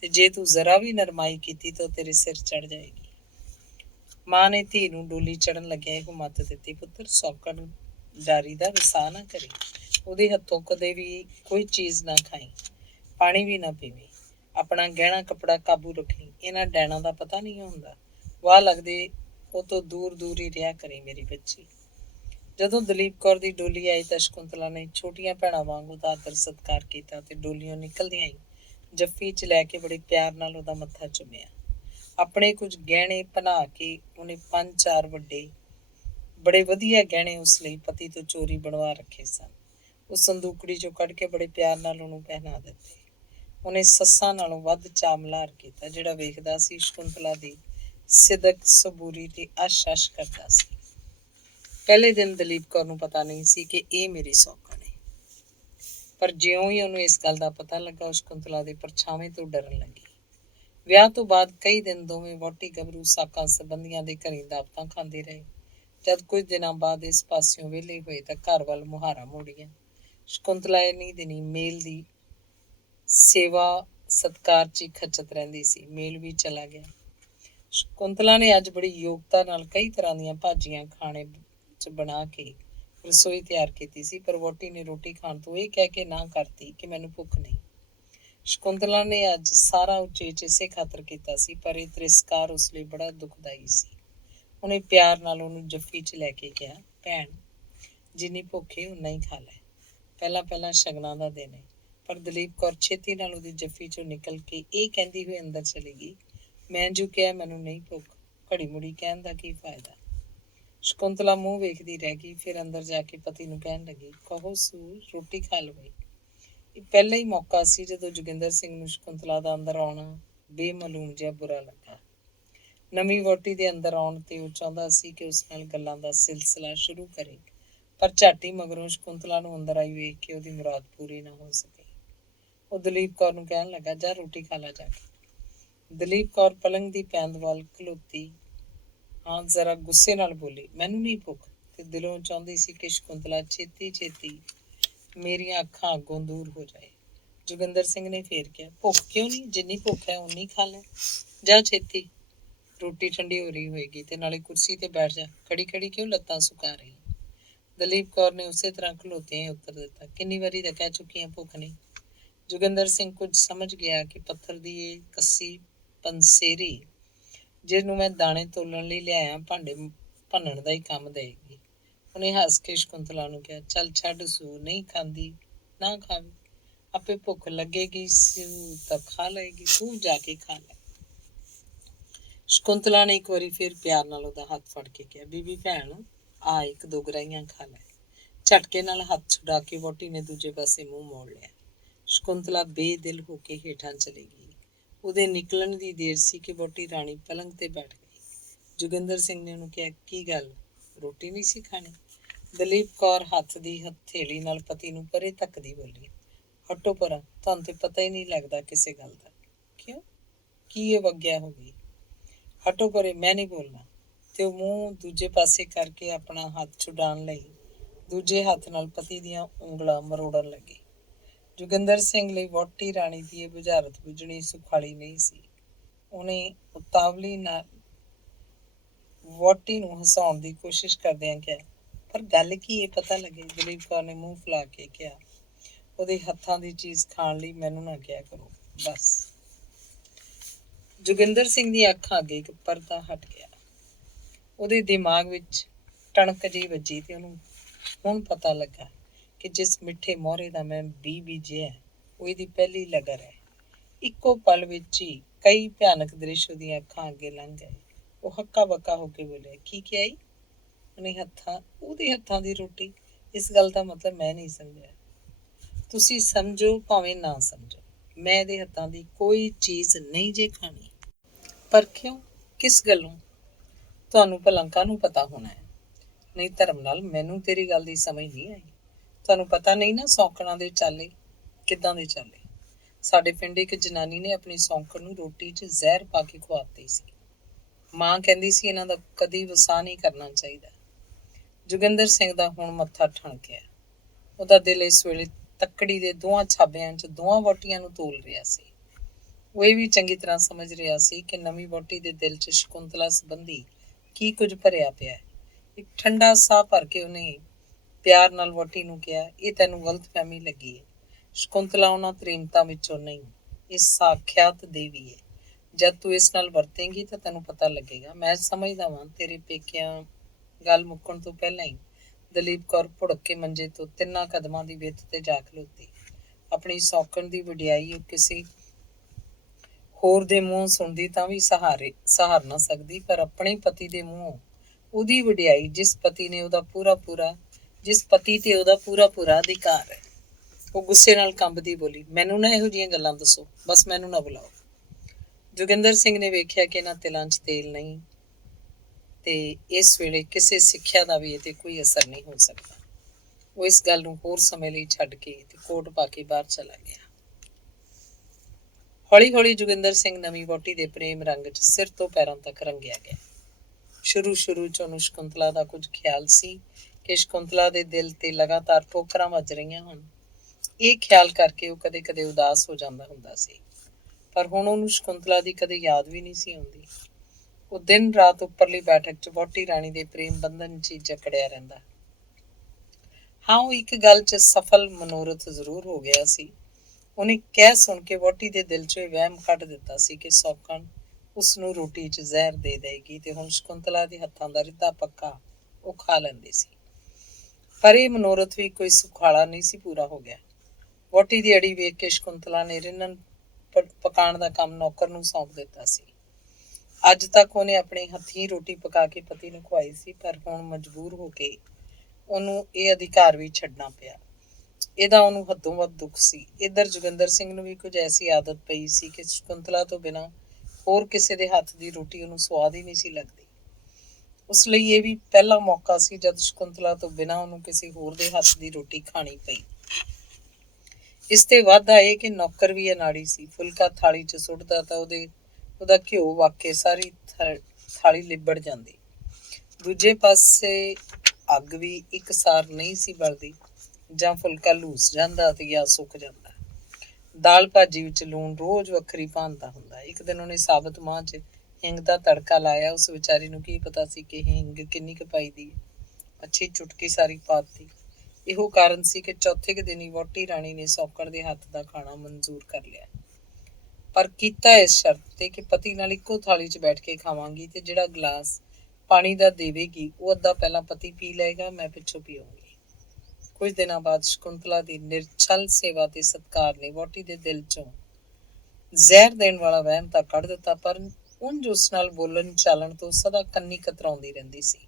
ਤੇ ਜੇ ਤੂੰ ਜ਼ਰਾ ਵੀ ਨਰਮਾਈ ਕੀਤੀ ਤਾਂ ਤੇਰੇ ਸਿਰ ਚੜ ਜਾਏਗੀ। ਮਾਂ ਨੇ ਧੀ ਨੂੰ ਡੋਲੀ ਚੜਨ ਲੱਗਿਆ ਇਹੋ ਮੱਤ ਦਿੱਤੀ, ਪੁੱਤਰ ਸੌਕਣ ਡਾਰੀ ਦਾ ਵਿਸਾਹ ਨਾ ਕਰੀ, ਉਹਦੇ ਹੱਥੋਂ ਕਦੇ ਵੀ ਕੋਈ ਚੀਜ਼ ਨਾ ਖਾਈ, ਪਾਣੀ ਵੀ ਨਾ ਪੀਵੀਂ, ਆਪਣਾ ਗਹਿਣਾ ਕੱਪੜਾ ਕਾਬੂ ਰੱਖੀ। ਇਹਨਾਂ ਡੈਣਾਂ ਦਾ ਪਤਾ ਨਹੀਂ ਹੁੰਦਾ, ਵਾਹ ਲੱਗਦੇ ਉਹ ਤੋਂ ਦੂਰ ਦੂਰ ਹੀ ਰਿਹਾ ਕਰੀ ਮੇਰੀ ਬੱਚੀ। ਜਦੋਂ ਦਲੀਪ ਕੌਰ ਦੀ ਡੋਲੀ ਆਈ ਤਾਂ ਸ਼ਕੁੰਤਲਾ ਨੇ ਛੋਟੀਆਂ ਭੈਣਾਂ ਵਾਂਗ ਉਹਦਾ ਆਦਰ ਸਤਿਕਾਰ ਕੀਤਾ ਤੇ ਡੋਲੀਓਂ ਨਿਕਲਦਿਆਂ ਹੀ ਜੱਫੀ 'ਚ ਲੈ ਕੇ ਬੜੇ ਪਿਆਰ ਨਾਲ ਉਹਦਾ ਮੱਥਾ ਚੁੰਮਿਆ। ਆਪਣੇ ਕੁਝ ਗਹਿਣੇ ਬਣਾ ਕੇ ਉਹਨੇ 5-4 ਵੱਡੇ ਬੜੇ ਵਧੀਆ ਗਹਿਣੇ ਉਸ ਲਈ ਪਤੀ ਤੋਂ ਚੋਰੀ ਬਣਵਾ ਰੱਖੇ ਸਨ। ਉਹ ਸੰਦੂਕੜੀ 'ਚੋਂ ਕੱਢ ਕੇ ਬੜੇ ਪਿਆਰ ਨਾਲ ਉਹਨੂੰ ਪਹਿਨਾ ਦਿੱਤੇ। ਉਹਨੇ ਸੱਸਾਂ ਨਾਲੋਂ ਵੱਧ ਚਾਮਲਾਰ ਕੀਤਾ। ਜਿਹੜਾ ਵੇਖਦਾ ਸੀ ਸ਼ਕੁੰਤਲਾ ਦੀ ਸਿਦਕ ਸਬੂਰੀ ਤੇ ਅਸ਼ ਕਰਦਾ ਸੀ। ਪਹਿਲੇ ਦਿਨ ਦਲੀਪ ਕੌਰ ਨੂੰ ਪਤਾ ਨਹੀਂ ਸੀ ਕਿ ਇਹ ਮੇਰੀ ਸੌਕਣ ਹੈ, ਪਰ ਜਿਉਂ ਹੀ ਉਹਨੂੰ ਇਸ ਗੱਲ ਦਾ ਪਤਾ ਲੱਗਾ ਉਹ ਸ਼ਕੁੰਤਲਾ ਦੇ ਪਰਛਾਵੇਂ ਤੋਂ ਡਰਨ ਲੱਗੀ। ਵਿਆਹ ਤੋਂ ਬਾਅਦ ਕਈ ਦਿਨ ਦੋਵੇਂ ਵਹੁਟੀ ਗੱਭਰੂ ਸਾਕਾਂ ਸੰਬੰਧੀਆਂ ਦੇ ਘਰੀਂ ਦਾਵਤਾਂ ਖਾਂਦੇ ਰਹੇ। ਜਦ ਕੁਝ ਦਿਨਾਂ ਬਾਅਦ ਇਸ ਪਾਸਿਓਂ ਵਿਹਲੇ ਹੋਏ ਤਾਂ ਘਰ ਵੱਲ ਮੁਹਾਰਾਂ ਮੋੜੀਆਂ। ਸ਼ਕੁੰਤਲਾ ਇੰਨੀ ਦਿਨੀ ਮੇਲ ਦੀ ਸੇਵਾ ਸਤਕਾਰ 'ਚ ਹੀ ਖਚਤ ਰਹਿੰਦੀ ਸੀ। ਮੇਲ ਵੀ ਚਲਾ ਗਿਆ। ਸ਼ਕੁੰਤਲਾ ਨੇ ਅੱਜ ਬੜੀ ਯੋਗਤਾ ਨਾਲ ਕਈ ਤਰ੍ਹਾਂ ਦੀਆਂ ਭਾਜੀਆਂ ਖਾਣੇ 'ਚ ਬਣਾ ਕੇ ਰਸੋਈ ਤਿਆਰ ਕੀਤੀ ਸੀ, ਪਰ ਵਹੁਟੀ ਨੇ ਰੋਟੀ ਖਾਣ ਤੋਂ ਇਹ ਕਹਿ ਕੇ ਨਾ ਕਰਤੀ ਕਿ ਮੈਨੂੰ ਭੁੱਖ ਨਹੀਂ। ਸ਼ਕੁੰਤਲਾ ਨੇ ਅੱਜ ਸਾਰਾ ਉਚੇਚ ਇਸੇ ਖਾਤਰ ਕੀਤਾ ਸੀ, ਪਰ ਇਹ ਤਿਰਸਕਾਰ ਉਸ ਲਈ ਬੜਾ ਦੁਖਦਾਈ ਸੀ। ਉਹਨੇ ਪਿਆਰ ਨਾਲ ਉਹਨੂੰ ਜੱਫੀ 'ਚ ਲੈ ਕੇ ਕਿਹਾ, ਭੈਣ, ਜਿੰਨੀ ਭੁੱਖ ਏ ਓਨਾ ਹੀ ਖਾ ਲੈ। ਪਹਿਲਾਂ ਪਹਿਲਾਂ ਸ਼ਗਨਾਂ ਦਾ ਦਿਨ ਹੈ। ਪਰ ਦਲੀਪ ਕੌਰ ਛੇਤੀ ਨਾਲ ਉਹਦੀ ਜੱਫੀ 'ਚੋਂ ਨਿਕਲ ਕੇ ਇਹ ਕਹਿੰਦੀ ਹੋਈ ਅੰਦਰ ਚਲੀ ਗਈ, ਮੈਂ ਜੋ ਕਿਹਾ ਮੈਨੂੰ ਨਹੀਂ ਭੁੱਖ। ਘੜੀ ਮੁੜੀ ਕਹਿਣ ਦਾ ਕੀ ਫਾਇਦਾ। ਸ਼ਕੁੰਤਲਾ ਮੂੰਹ ਵੇਖਦੀ ਰਹਿ ਗਈ। ਫਿਰ ਅੰਦਰ ਜਾ ਕੇ ਪਤੀ ਨੂੰ ਕਹਿਣ ਲੱਗੀ, ਕਹੋ ਸੂ, ਰੋਟੀ ਖਾ ਲਵੇ। ਇਹ ਪਹਿਲਾ ਹੀ ਮੌਕਾ ਸੀ ਜਦੋਂ ਜੋਗਿੰਦਰ ਸਿੰਘ ਨੂੰ ਸ਼ਕੁੰਤਲਾ ਦਾ ਅੰਦਰ ਆਉਣਾ ਬੇਮਲੂਮ ਜਿਹਾ ਬੁਰਾ ਲੱਗਾ। ਨਵੀਂ ਵਹੁਟੀ ਦੇ ਅੰਦਰ ਆਉਣ ਤੇ ਉਹ ਚਾਹੁੰਦਾ ਸੀ ਕਿ ਉਸ ਨਾਲ ਗੱਲਾਂ ਦਾ ਸਿਲਸਿਲਾ ਸ਼ੁਰੂ ਕਰੇ, ਪਰ ਝੱਟ ਹੀ ਮਗਰੋਂ ਸ਼ਕੁੰਤਲਾ ਨੂੰ ਅੰਦਰ ਆਈ ਵੇਖ ਕੇ ਉਹਦੀ ਮੁਰਾਦ ਪੂਰੀ ਨਾ ਹੋ ਸਕੀ। ਉਹ ਦਲੀਪ ਕੌਰ ਨੂੰ ਕਹਿਣ ਲੱਗਾ, ਜਾ ਰੋਟੀ ਖਾ ਲਾ ਜਾ ਕੇ। ਦਲੀਪ ਕੌਰ ਪਲੰਗ ਦੀ ਪੈਂਦ ਵੱਲ ਖਲੋਤੀ ਹਾਂ ਜ਼ਰਾ ਗੁੱਸੇ ਨਾਲ ਬੋਲੀ, ਮੈਨੂੰ ਨਹੀਂ ਭੁੱਖ, ਤੇ ਦਿਲੋਂ ਚਾਹੁੰਦੀ ਸੀ ਕਿ ਸ਼ਕੁੰਤਲਾ ਛੇਤੀ ਛੇਤੀ ਮੇਰੀਆਂ ਅੱਖਾਂ ਅੱਗੋਂ ਦੂਰ ਹੋ ਜਾਏ। ਜੋਗਿੰਦਰ ਸਿੰਘ ਨੇ ਫੇਰ ਕਿਹਾ, ਭੁੱਖ ਕਿਉਂ ਨਹੀਂ, ਜਿੰਨੀ ਭੁੱਖ ਹੈ ਉਨੀ ਖਾ ਲੈ, ਜਾ ਛੇਤੀ, ਰੋਟੀ ਠੰਡੀ ਹੋ ਰਹੀ ਹੋਏਗੀ, ਤੇ ਨਾਲੇ ਕੁਰਸੀ ਤੇ ਬੈਠ ਜਾ, ਖੜੀ ਖੜੀ ਕਿਉਂ ਲੱਤਾਂ ਸੁਕਾ ਰਹੀ। ਦਲੀਪ ਕੌਰ ਨੇ ਉਸੇ ਤਰ੍ਹਾਂ ਖਲੋਤਿਆਂ ਹੀ ਉੱਤਰ ਦਿੱਤਾ, ਕਿੰਨੀ ਵਾਰੀ ਤਾਂ ਕਹਿ ਚੁੱਕੀ ਹਾਂ ਭੁੱਖ ਨਹੀਂ। ਜੋਗਿੰਦਰ ਸਿੰਘ ਕੁਝ ਸਮਝ ਗਿਆ ਕਿ ਪੱਥਰ ਦੀ ਇਹ ਕੱਸੀ ਪੰਸੇਰੀ ਜਿਹਨੂੰ ਮੈਂ ਦਾਣੇ ਤੋਲਣ ਲਈ ਲਿਆਇਆ ਭਾਂਡੇ ਭੰਨਣ ਦਾ ਹੀ ਕੰਮ ਦੇਗੀ। ਉਹਨੇ ਹੱਸ ਕੇ ਸ਼ਕੁੰਤਲਾ ਨੂੰ ਕਿਹਾ, ਚੱਲ ਛੱਡ ਸੂ, ਨਹੀਂ ਖਾਂਦੀ ਨਾ ਖਾਵੇ, ਆਪੇ ਭੁੱਖ ਲੱਗੇਗੀ ਸੂ ਤਾਂ ਖਾ ਲਏਗੀ, ਤੂੰ ਜਾ ਕੇ ਖਾ ਲੈ। ਸ਼ਕੁੰਤਲਾ ਨੇ ਇੱਕ ਵਾਰੀ ਫਿਰ ਪਿਆਰ ਨਾਲ ਉਹਦਾ ਹੱਥ ਫੜ ਕੇ ਕਿਹਾ, ਬੀਬੀ ਭੈਣ, ਆ ਇੱਕ ਦੋ ਗਰਾਹੀਆਂ ਖਾ ਲੈ। ਝਟਕੇ ਨਾਲ ਹੱਥ ਛੁਡਾ ਕੇ ਵਹੁਟੀ ਨੇ ਦੂਜੇ ਪਾਸੇ ਮੂੰਹ ਮੋੜ ਲਿਆ। ਸ਼ਕੁੰਤਲਾ ਬੇਦਿਲ ਹੋ ਕੇ ਹੇਠਾਂ ਚਲੀ ਗਈ। ਉਹਦੇ ਨਿਕਲਣ ਦੀ ਦੇਰ ਸੀ ਕਿ ਵਹੁਟੀ ਰਾਣੀ ਪਲੰਗ ਤੇ ਬੈਠ ਗਈ। ਜੋਗਿੰਦਰ ਸਿੰਘ ਨੇ ਉਹਨੂੰ ਕਿਹਾ, ਕੀ ਗੱਲ, ਰੋਟੀ ਨਹੀਂ ਸੀ ਖਾਣੀ। ਦਲੀਪ ਕੌਰ ਹੱਥ ਦੀ ਹਥੇਲੀ ਨਾਲ ਪਤੀ ਨੂੰ ਪਰੇ ਧੱਕਦੀ ਬੋਲੀ, ਹਟੋ ਪਰਾਂ, ਤੁਹਾਨੂੰ ਤੇ ਪਤਾ ਹੀ ਨਹੀਂ ਲੱਗਦਾ ਕਿਸੇ ਗੱਲ ਦਾ। ਕਿਉਂ, ਕੀ ਇਹ ਵਗਿਆ ਹੋ ਗਈ, ਹਟੋ ਪਰੇ, ਮੈਂ ਨਹੀਂ ਬੋਲਣਾ। ਤੇ ਉਹ ਮੂੰਹ ਦੂਜੇ ਪਾਸੇ ਕਰਕੇ ਆਪਣਾ ਹੱਥ ਛੁਡਾਉਣ ਲਈ ਦੂਜੇ ਹੱਥ ਨਾਲ ਪਤੀ ਦੀਆਂ ਉਂਗਲਾਂ ਮਰੋੜਨ ਲੱਗੀ। ਜੋਗਿੰਦਰ ਸਿੰਘ ਲਈ ਵਹੁਟੀ ਰਾਣੀ ਦੀ ਇਹ ਬੁਝਾਰਤ ਬੁੱਝਣੀ ਸੁਖਾਲੀ ਨਹੀਂ ਸੀ। ਉਹਨੇ ਉਤਾਵਲੀ ਨਾਲ ਵਹੁਟੀ ਨੂੰ ਹਸਾਉਣ ਦੀ ਕੋਸ਼ਿਸ਼ ਕਰਦਿਆਂ ਕਿਹਾ, ਪਰ ਗੱਲ ਕੀ ਇਹ ਪਤਾ ਲੱਗੇ। ਦਲੀਪ ਕੌਰ ਨੇ ਮੂੰਹ ਫੁਲਾ ਕੇ ਕਿਹਾ, ਉਹਦੇ ਹੱਥਾਂ ਦੀ ਚੀਜ਼ ਖਾਣ ਲਈ ਮੈਨੂੰ ਨਾ ਕਿਹਾ ਕਰੋ, ਬਸ। ਜੋਗਿੰਦਰ ਸਿੰਘ ਦੀਆਂ ਅੱਖਾਂ ਅੱਗੇ ਇੱਕ ਪਰਦਾ ਹਟ ਗਿਆ। ਉਹਦੇ ਦਿਮਾਗ ਵਿੱਚ ਟਣਕ ਜਿਹੀ ਵੱਜੀ ਤੇ ਉਹਨੂੰ ਹੁਣ ਪਤਾ ਲੱਗਾ ਕਿ ਜਿਸ ਮਿੱਠੇ ਮੋਹਰੇ ਦਾ ਮੈਂ ਬੀਜਿਆ ਉਹ ਇਹਦੀ ਪਹਿਲੀ ਲਗਰ ਹੈ। ਇੱਕੋ ਪਲ ਵਿੱਚ ਹੀ ਕਈ ਭਿਆਨਕ ਦ੍ਰਿਸ਼ ਉਹਦੀਆਂ ਅੱਖਾਂ ਅੱਗੇ ਲੰਘ ਗਏ। ਉਹ ਹੱਕਾ ਬੱਕਾ ਹੋ ਕੇ ਬੋਲਿਆ, ਕੀ ਕਿਹਾ ਈ? ਉਹਦੇ ਹੱਥਾਂ ਦੀ ਰੋਟੀ, ਇਸ ਗੱਲ ਦਾ ਮਤਲਬ ਮੈਂ ਨਹੀਂ ਸਮਝਿਆ। ਤੁਸੀਂ ਸਮਝੋ ਭਾਵੇਂ ਨਾ ਸਮਝੋ, ਮੈਂ ਇਹਦੇ ਹੱਥਾਂ ਦੀ ਕੋਈ ਚੀਜ਼ ਨਹੀਂ ਜੇ ਖਾਣੀ। ਪਰ ਕਿਉਂ, ਕਿਸ ਗੱਲੋਂ? ਤੁਹਾਨੂੰ ਭਲਾ ਕਾਹਨੂੰ ਪਤਾ ਹੋਣਾ ਹੈ? ਨਹੀਂ ਧਰਮ ਨਾਲ ਮੈਨੂੰ ਤੇਰੀ ਗੱਲ ਦੀ ਸਮਝ ਨਹੀਂ ਆਈ। ਤੁਹਾਨੂੰ ਪਤਾ ਨਹੀਂ ਨਾ ਸੌਂਕਣਾ ਦੇ ਚਾਲੇ ਕਿੱਦਾਂ ਦੇ ਚਾਲੇ। ਸਾਡੇ ਪਿੰਡ ਇੱਕ ਜਨਾਨੀ ਨੇ ਆਪਣੀ ਸੌਂਕਣ ਨੂੰ ਰੋਟੀ 'ਚ ਜ਼ਹਿਰ ਪਾ ਕੇ ਖਵਾਤੀ ਸੀ। ਮਾਂ ਕਹਿੰਦੀ ਸੀ ਇਹਨਾਂ ਦਾ ਕਦੀ ਵਸਾਹ ਨਹੀਂ ਕਰਨਾ ਚਾਹੀਦਾ। ਜੋਗਿੰਦਰ ਸਿੰਘ ਦਾ ਹੁਣ ਮੱਥਾ ਠਣਕਿਆ। ਉਹਦਾ ਦਿਲ ਇਸ ਵੇਲੇ ਤੱਕੜੀ ਦੇ ਦੋਹਾਂ ਛਾਬਿਆਂ 'ਚ ਦੋਹਾਂ ਵਹੁਟੀਆਂ ਨੂੰ ਤੋਲ ਰਿਹਾ ਸੀ। ਉਹ ਇਹ ਵੀ ਚੰਗੀ ਤਰ੍ਹਾਂ ਸਮਝ ਰਿਹਾ ਸੀ ਕਿ ਨਵੀਂ ਵਹੁਟੀ ਦੇ ਦਿਲ 'ਚ ਸ਼ਕੁੰਤਲਾ ਸੰਬੰਧੀ ਕੀ ਕੁਝ ਭਰਿਆ ਪਿਆ। ਇੱਕ ਠੰਡਾ ਸਾਹ ਭਰ ਕੇ ਉਹਨੇ ਪਿਆਰ ਨਾਲ ਵਹੁਟੀ ਨੂੰ ਕਿਹਾ, ਇਹ ਤੈਨੂੰ ਗਲਤਫਹਿਮੀ ਲੱਗੀ ਹੈ। ਸ਼ਕੁੰਤਲਾ ਉਹਨਾਂ ਤ੍ਰੀਮਤਾਂ ਵਿੱਚੋਂ ਨਹੀਂ, ਇਹ ਸਾਖਿਆਤ ਦੇਵੀ ਹੈ। ਜਦ ਤੂੰ ਇਸ ਨਾਲ ਵਰਤੇਂਗੀ ਤਾਂ ਤੈਨੂੰ ਪਤਾ ਲੱਗੇਗਾ। ਮੈਂ ਸਮਝਦਾ ਵਾਂ ਤੇਰੇ ਪੇਕਿਆਂ। ਗੱਲ ਮੁੱਕਣ ਤੋਂ ਪਹਿਲਾਂ ਹੀ ਦਲੀਪ ਕੌਰ ਭੁੜਕ ਕੇ ਮੰਜੇ ਤੋਂ 3 ਕਦਮਾਂ ਦੀ ਵਿੱਥ ਤੇ ਜਾ ਖਲੋਤੀ। ਆਪਣੀ ਸੌਕਣ ਦੀ ਵਡਿਆਈ ਉਹ ਕਿਸੇ ਹੋਰ ਦੇ ਮੂੰਹ ਸੁਣਦੀ ਤਾਂ ਵੀ ਸਹਾਰ ਨਾ ਸਕਦੀ, ਪਰ ਆਪਣੇ ਪਤੀ ਦੇ ਮੂੰਹੋਂ ਉਹਦੀ ਵਡਿਆਈ, ਜਿਸ ਪਤੀ ਤੇ ਉਹਦਾ ਪੂਰਾ ਅਧਿਕਾਰ ਹੈ। ਉਹ ਗੁੱਸੇ ਨਾਲ ਕੰਬਦੀ ਬੋਲੀ, ਮੈਨੂੰ ਨਾ ਇਹੋ ਜਿਹੀਆਂ ਗੱਲਾਂ ਦੱਸੋ, ਬਸ ਮੈਨੂੰ ਨਾ ਬੁਲਾਓ। ਜੋਗਿੰਦਰ ਸਿੰਘ ਨੇ ਵੇਖਿਆ ਕਿ ਇਹਨਾਂ ਤਿਲਾਂ 'ਚ ਤੇਲ ਨਹੀਂ ਤੇ ਇਸ ਵੇਲੇ ਕਿਸੇ ਸਿੱਖਿਆ ਦਾ ਵੀ ਇਹ ਤੇ ਕੋਈ ਅਸਰ ਨਹੀਂ ਹੋ ਸਕਦਾ। ਉਹ ਇਸ ਗੱਲ ਨੂੰ ਹੋਰ ਸਮੇਂ ਲਈ ਛੱਡ ਕੇ ਤੇ ਕੋਟ ਪਾ ਕੇ ਬਾਹਰ ਚਲਾ ਗਿਆ। ਹੌਲੀ ਹੌਲੀ ਜੋਗਿੰਦਰ ਸਿੰਘ ਨਵੀਂ ਵਹੁਟੀ ਦੇ ਪ੍ਰੇਮ ਰੰਗ 'ਚ ਸਿਰ ਤੋਂ ਪੈਰਾਂ ਤੱਕ ਰੰਗਿਆ ਗਿਆ। ਸ਼ੁਰੂ 'ਚ ਉਹਨੂੰ ਸ਼ਕੁੰਤਲਾ ਦਾ ਕੁਝ ਖਿਆਲ ਸੀ ਕਿ ਸ਼ਕੁੰਤਲਾ ਦੇ ਦਿਲ ਤੇ ਲਗਾਤਾਰ ਠੋਕਰਾਂ ਵੱਜ ਰਹੀਆਂ ਹਨ। ਇਹ ਖਿਆਲ ਕਰਕੇ ਉਹ ਕਦੇ ਕਦੇ ਉਦਾਸ ਹੋ ਜਾਂਦਾ ਹੁੰਦਾ ਸੀ, ਪਰ ਹੁਣ ਉਹਨੂੰ ਸ਼ਕੁੰਤਲਾ ਦੀ ਕਦੇ ਯਾਦ ਵੀ ਨਹੀਂ ਸੀ ਆਉਂਦੀ। ਉਹ ਦਿਨ ਰਾਤ ਉੱਪਰਲੀ ਬੈਠਕ 'ਚ ਵਹੁਟੀ ਰਾਣੀ ਦੇ ਪ੍ਰੇਮ ਬੰਧਨ 'ਚ ਹੀ ਜਕੜਿਆ ਰਹਿੰਦਾ। ਹਾਂ, ਉਹ ਇੱਕ ਗੱਲ 'ਚ ਸਫਲ ਮਨੋਰਥ ਜ਼ਰੂਰ ਹੋ ਗਿਆ ਸੀ। ਉਹਨੇ ਕਹਿ ਸੁਣ ਕੇ ਵਹੁਟੀ ਦੇ ਦਿਲ 'ਚੋਂ ਇਹ ਵਹਿਮ ਕੱਢ ਦਿੱਤਾ ਸੀ ਕਿ ਸੌਕਣ ਉਸਨੂੰ ਰੋਟੀ 'ਚ ਜ਼ਹਿਰ ਦੇ ਦੇਗੀ ਤੇ ਹੁਣ ਸ਼ਕੁੰਤਲਾ ਦੇ ਹੱਥਾਂ ਦਾ ਰਿੱਧਾ ਪੱਕਾ ਉਹ ਖਾ ਲੈਂਦੀ ਸੀ। ਪਰ ਇਹ ਮਨੋਰਥ ਵੀ ਕੋਈ ਸੁਖਾਲਾ ਨਹੀਂ ਸੀ ਪੂਰਾ ਹੋ ਗਿਆ। ਵਹੁਟੀ ਦੀ ਅੜੀ ਵੇਖ ਕੇ ਸ਼ਕੁੰਤਲਾ ਨੇ ਰਿੰਨਣ ਪਕਾਉਣ ਦਾ ਕੰਮ ਨੌਕਰ ਨੂੰ ਸੌਂਪ ਦਿੱਤਾ ਸੀ। ਅੱਜ ਤੱਕ ਉਹਨੇ ਆਪਣੇ ਹੱਥੀਂ ਰੋਟੀ ਪਕਾ ਕੇ ਪਤੀ ਨੂੰ ਖਵਾਈ ਸੀ, ਪਰ ਹੁਣ ਮਜਬੂਰ ਹੋ ਕੇ ਉਹਨੂੰ ਇਹ ਅਧਿਕਾਰ ਵੀ ਛੱਡਣਾ ਪਿਆ। ਇਹਦਾ ਉਹਨੂੰ ਹੱਦੋਂ ਵੱਧ ਦੁੱਖ ਸੀ। ਇੱਧਰ ਜੋਗਿੰਦਰ ਸਿੰਘ ਨੂੰ ਵੀ ਕੁਝ ਐਸੀ ਆਦਤ ਪਈ ਸੀ ਕਿ ਸ਼ਕੁੰਤਲਾ ਤੋਂ ਬਿਨਾਂ ਹੋਰ ਕਿਸੇ ਦੇ ਹੱਥ ਦੀ ਰੋਟੀ ਉਹਨੂੰ ਸਵਾਦ ਹੀ ਨਹੀਂ ਸੀ ਲੱਗਦੀ। ਉਸ ਲਈ ਇਹ ਵੀ ਪਹਿਲਾ ਮੌਕਾ ਸੀ ਜਦ ਸ਼ਕੁੰਤਲਾ ਤੋਂ ਬਿਨਾਂ ਉਹਨੂੰ ਕਿਸੇ ਹੋਰ ਦੇ ਹੱਥ ਦੀ ਰੋਟੀ ਖਾਣੀ ਪਈ। ਇਸ ਤੇ ਵਾਧਾ ਇਹ ਕਿ ਨੌਕਰ ਵੀ ਅਨਾੜੀ ਸੀ। ਫੁਲਕਾ ਥਾਲੀ 'ਚ ਸੁੱਟਦਾ ਤਾਂ ਉਹਦਾ ਘਿਓ ਵਾਕੇ ਸਾਰੀ ਥਾਲੀ ਲਿਬੜ ਜਾਂਦੀ। ਦੂਜੇ ਪਾਸੇ ਅੱਗ ਵੀ ਇੱਕਸਾਰ ਨਹੀਂ ਸੀ ਬਲਦੀ। ਜਾਂ ਫੁਲਕਾ ਲੂਸ ਜਾਂਦਾ ਤੇ ਜਾਂ ਸੁੱਕ ਜਾਂਦਾ। ਦਾਲ ਭਾਜੀ ਵਿੱਚ ਲੂਣ ਰੋਜ਼ ਵੱਖਰੀ ਭਾਂਤ ਹੁੰਦਾ। ਇੱਕ ਦਿਨ ਉਹਨੇ ਸਾਬਤ ਮਾਂਹ 'ਚ ਹਿੰਗ ਦਾ ਤੜਕਾ ਲਾਇਆ। ਉਸ ਵਿਚਾਰੀ ਨੂੰ ਕੀ ਪਤਾ ਸੀ ਕਿ ਹਿੰਗ ਕਿੰਨੀ ਕੁ ਪਾਈ ਦੀ। ਅੱਛੀ ਚੁਟਕੀ ਸਾਰੀ ਪਾਤੀ। ਇਹੋ ਕਾਰਨ ਸੀ ਕਿ ਚੌਥੇ ਕੁ ਦਿਨ ਹੀ ਵਹੁਟੀ ਰਾਣੀ ਨੇ ਸੌਕਣ ਦੇ ਹੱਥ ਦਾ ਖਾਣਾ ਮਨਜ਼ੂਰ ਕਰ ਲਿਆ, ਪਰ ਕੀਤਾ ਇਸ ਸ਼ਰਤ ਤੇ ਕਿ ਪਤੀ ਨਾਲ ਇੱਕੋ ਥਾਲੀ 'ਚ ਬੈਠ ਕੇ ਖਾਵਾਂਗੀ ਤੇ ਜਿਹੜਾ ਗਲਾਸ ਪਾਣੀ ਦਾ ਦੇਵੇਗੀ ਉਹ ਅੱਧਾ ਪਹਿਲਾਂ ਪਤੀ ਪੀ ਲਏਗਾ, ਮੈਂ ਪਿੱਛੋਂ ਪੀਊਂਗੀ। ਕੁਝ ਦਿਨਾਂ ਬਾਅਦ ਸ਼ਕੁੰਤਲਾ ਦੀ ਨਿਰਛਲ ਸੇਵਾ ਤੇ ਸਤਿਕਾਰ ਨੇ ਵਹੁਟੀ ਦੇ ਦਿਲ 'ਚੋਂ ਜ਼ਹਿਰ ਦੇਣ ਵਾਲਾ ਵਹਿਮ ਤਾਂ ਕੱਢ ਦਿੱਤਾ, ਪਰ ਉਂਝ ਉਸ ਨਾਲ ਬੋਲਣ ਚਾਲਣ ਤੋਂ ਸਦਾ ਕੰਨੀ ਕਤਰਾਉਂਦੀ ਰਹਿੰਦੀ ਸੀ।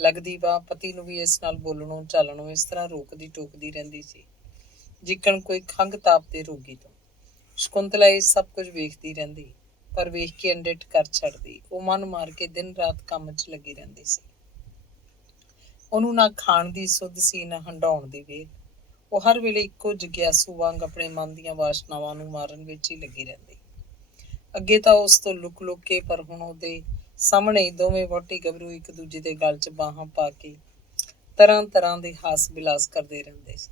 ਲੱਗਦੀ ਵਾਹ ਪਤੀ ਨੂੰ ਵੀ ਇਸ ਨਾਲ ਬੋਲਣੋਂ ਚਾਲਣੋਂ ਇਸ ਤਰ੍ਹਾਂ ਰੋਕਦੀ ਟੋਕਦੀ ਰਹਿੰਦੀ ਸੀ ਜਿੱਕਣ ਕੋਈ ਖੰਘ ਤਾਪ ਦੇ ਰੋਗੀ ਤੋਂ। ਸ਼ਕੁੰਤਲਾ ਇਹ ਸਭ ਕੁਝ ਵੇਖਦੀ ਰਹਿੰਦੀ, ਪਰ ਵੇਖ ਕੇ ਅੰਡਿਠ ਕਰ ਛੱਡਦੀ। ਉਹ ਮਨ ਮਾਰ ਕੇ ਦਿਨ ਰਾਤ ਕੰਮ 'ਚ ਲੱਗੀ ਰਹਿੰਦੀ ਸੀ। ਉਹਨੂੰ ਨਾ ਖਾਣ ਦੀ ਸੁੱਧ ਸੀ, ਨਾ ਹੰਡਾਉਣ ਦੀ ਵੇਲ। ਉਹ ਹਰ ਵੇਲੇ ਇੱਕੋ ਜਗਿਆਸੂ ਵਾਂਗ ਆਪਣੇ ਮਨ ਦੀਆਂ ਵਾਸ਼ਨਾਵਾਂ ਨੂੰ ਮਾਰਨ ਵਿੱਚ ਹੀ ਲੱਗੀ ਰਹਿੰਦੀ। ਅੱਗੇ ਤਾਂ ਉਸ ਤੋਂ ਲੁਕ ਲੁਕ ਕੇ, ਪਰ ਹੁਣ ਉਹਦੇ ਸਾਹਮਣੇ ਦੋਵੇਂ ਵਹੁਟੀ ਗੱਭਰੂ ਇੱਕ ਦੂਜੇ ਦੇ ਗਲ 'ਚ ਬਾਹਾਂ ਪਾ ਕੇ ਤਰ੍ਹਾਂ ਤਰ੍ਹਾਂ ਦੇ ਹਾਸ ਵਿਲਾਸ ਕਰਦੇ ਰਹਿੰਦੇ ਸੀ।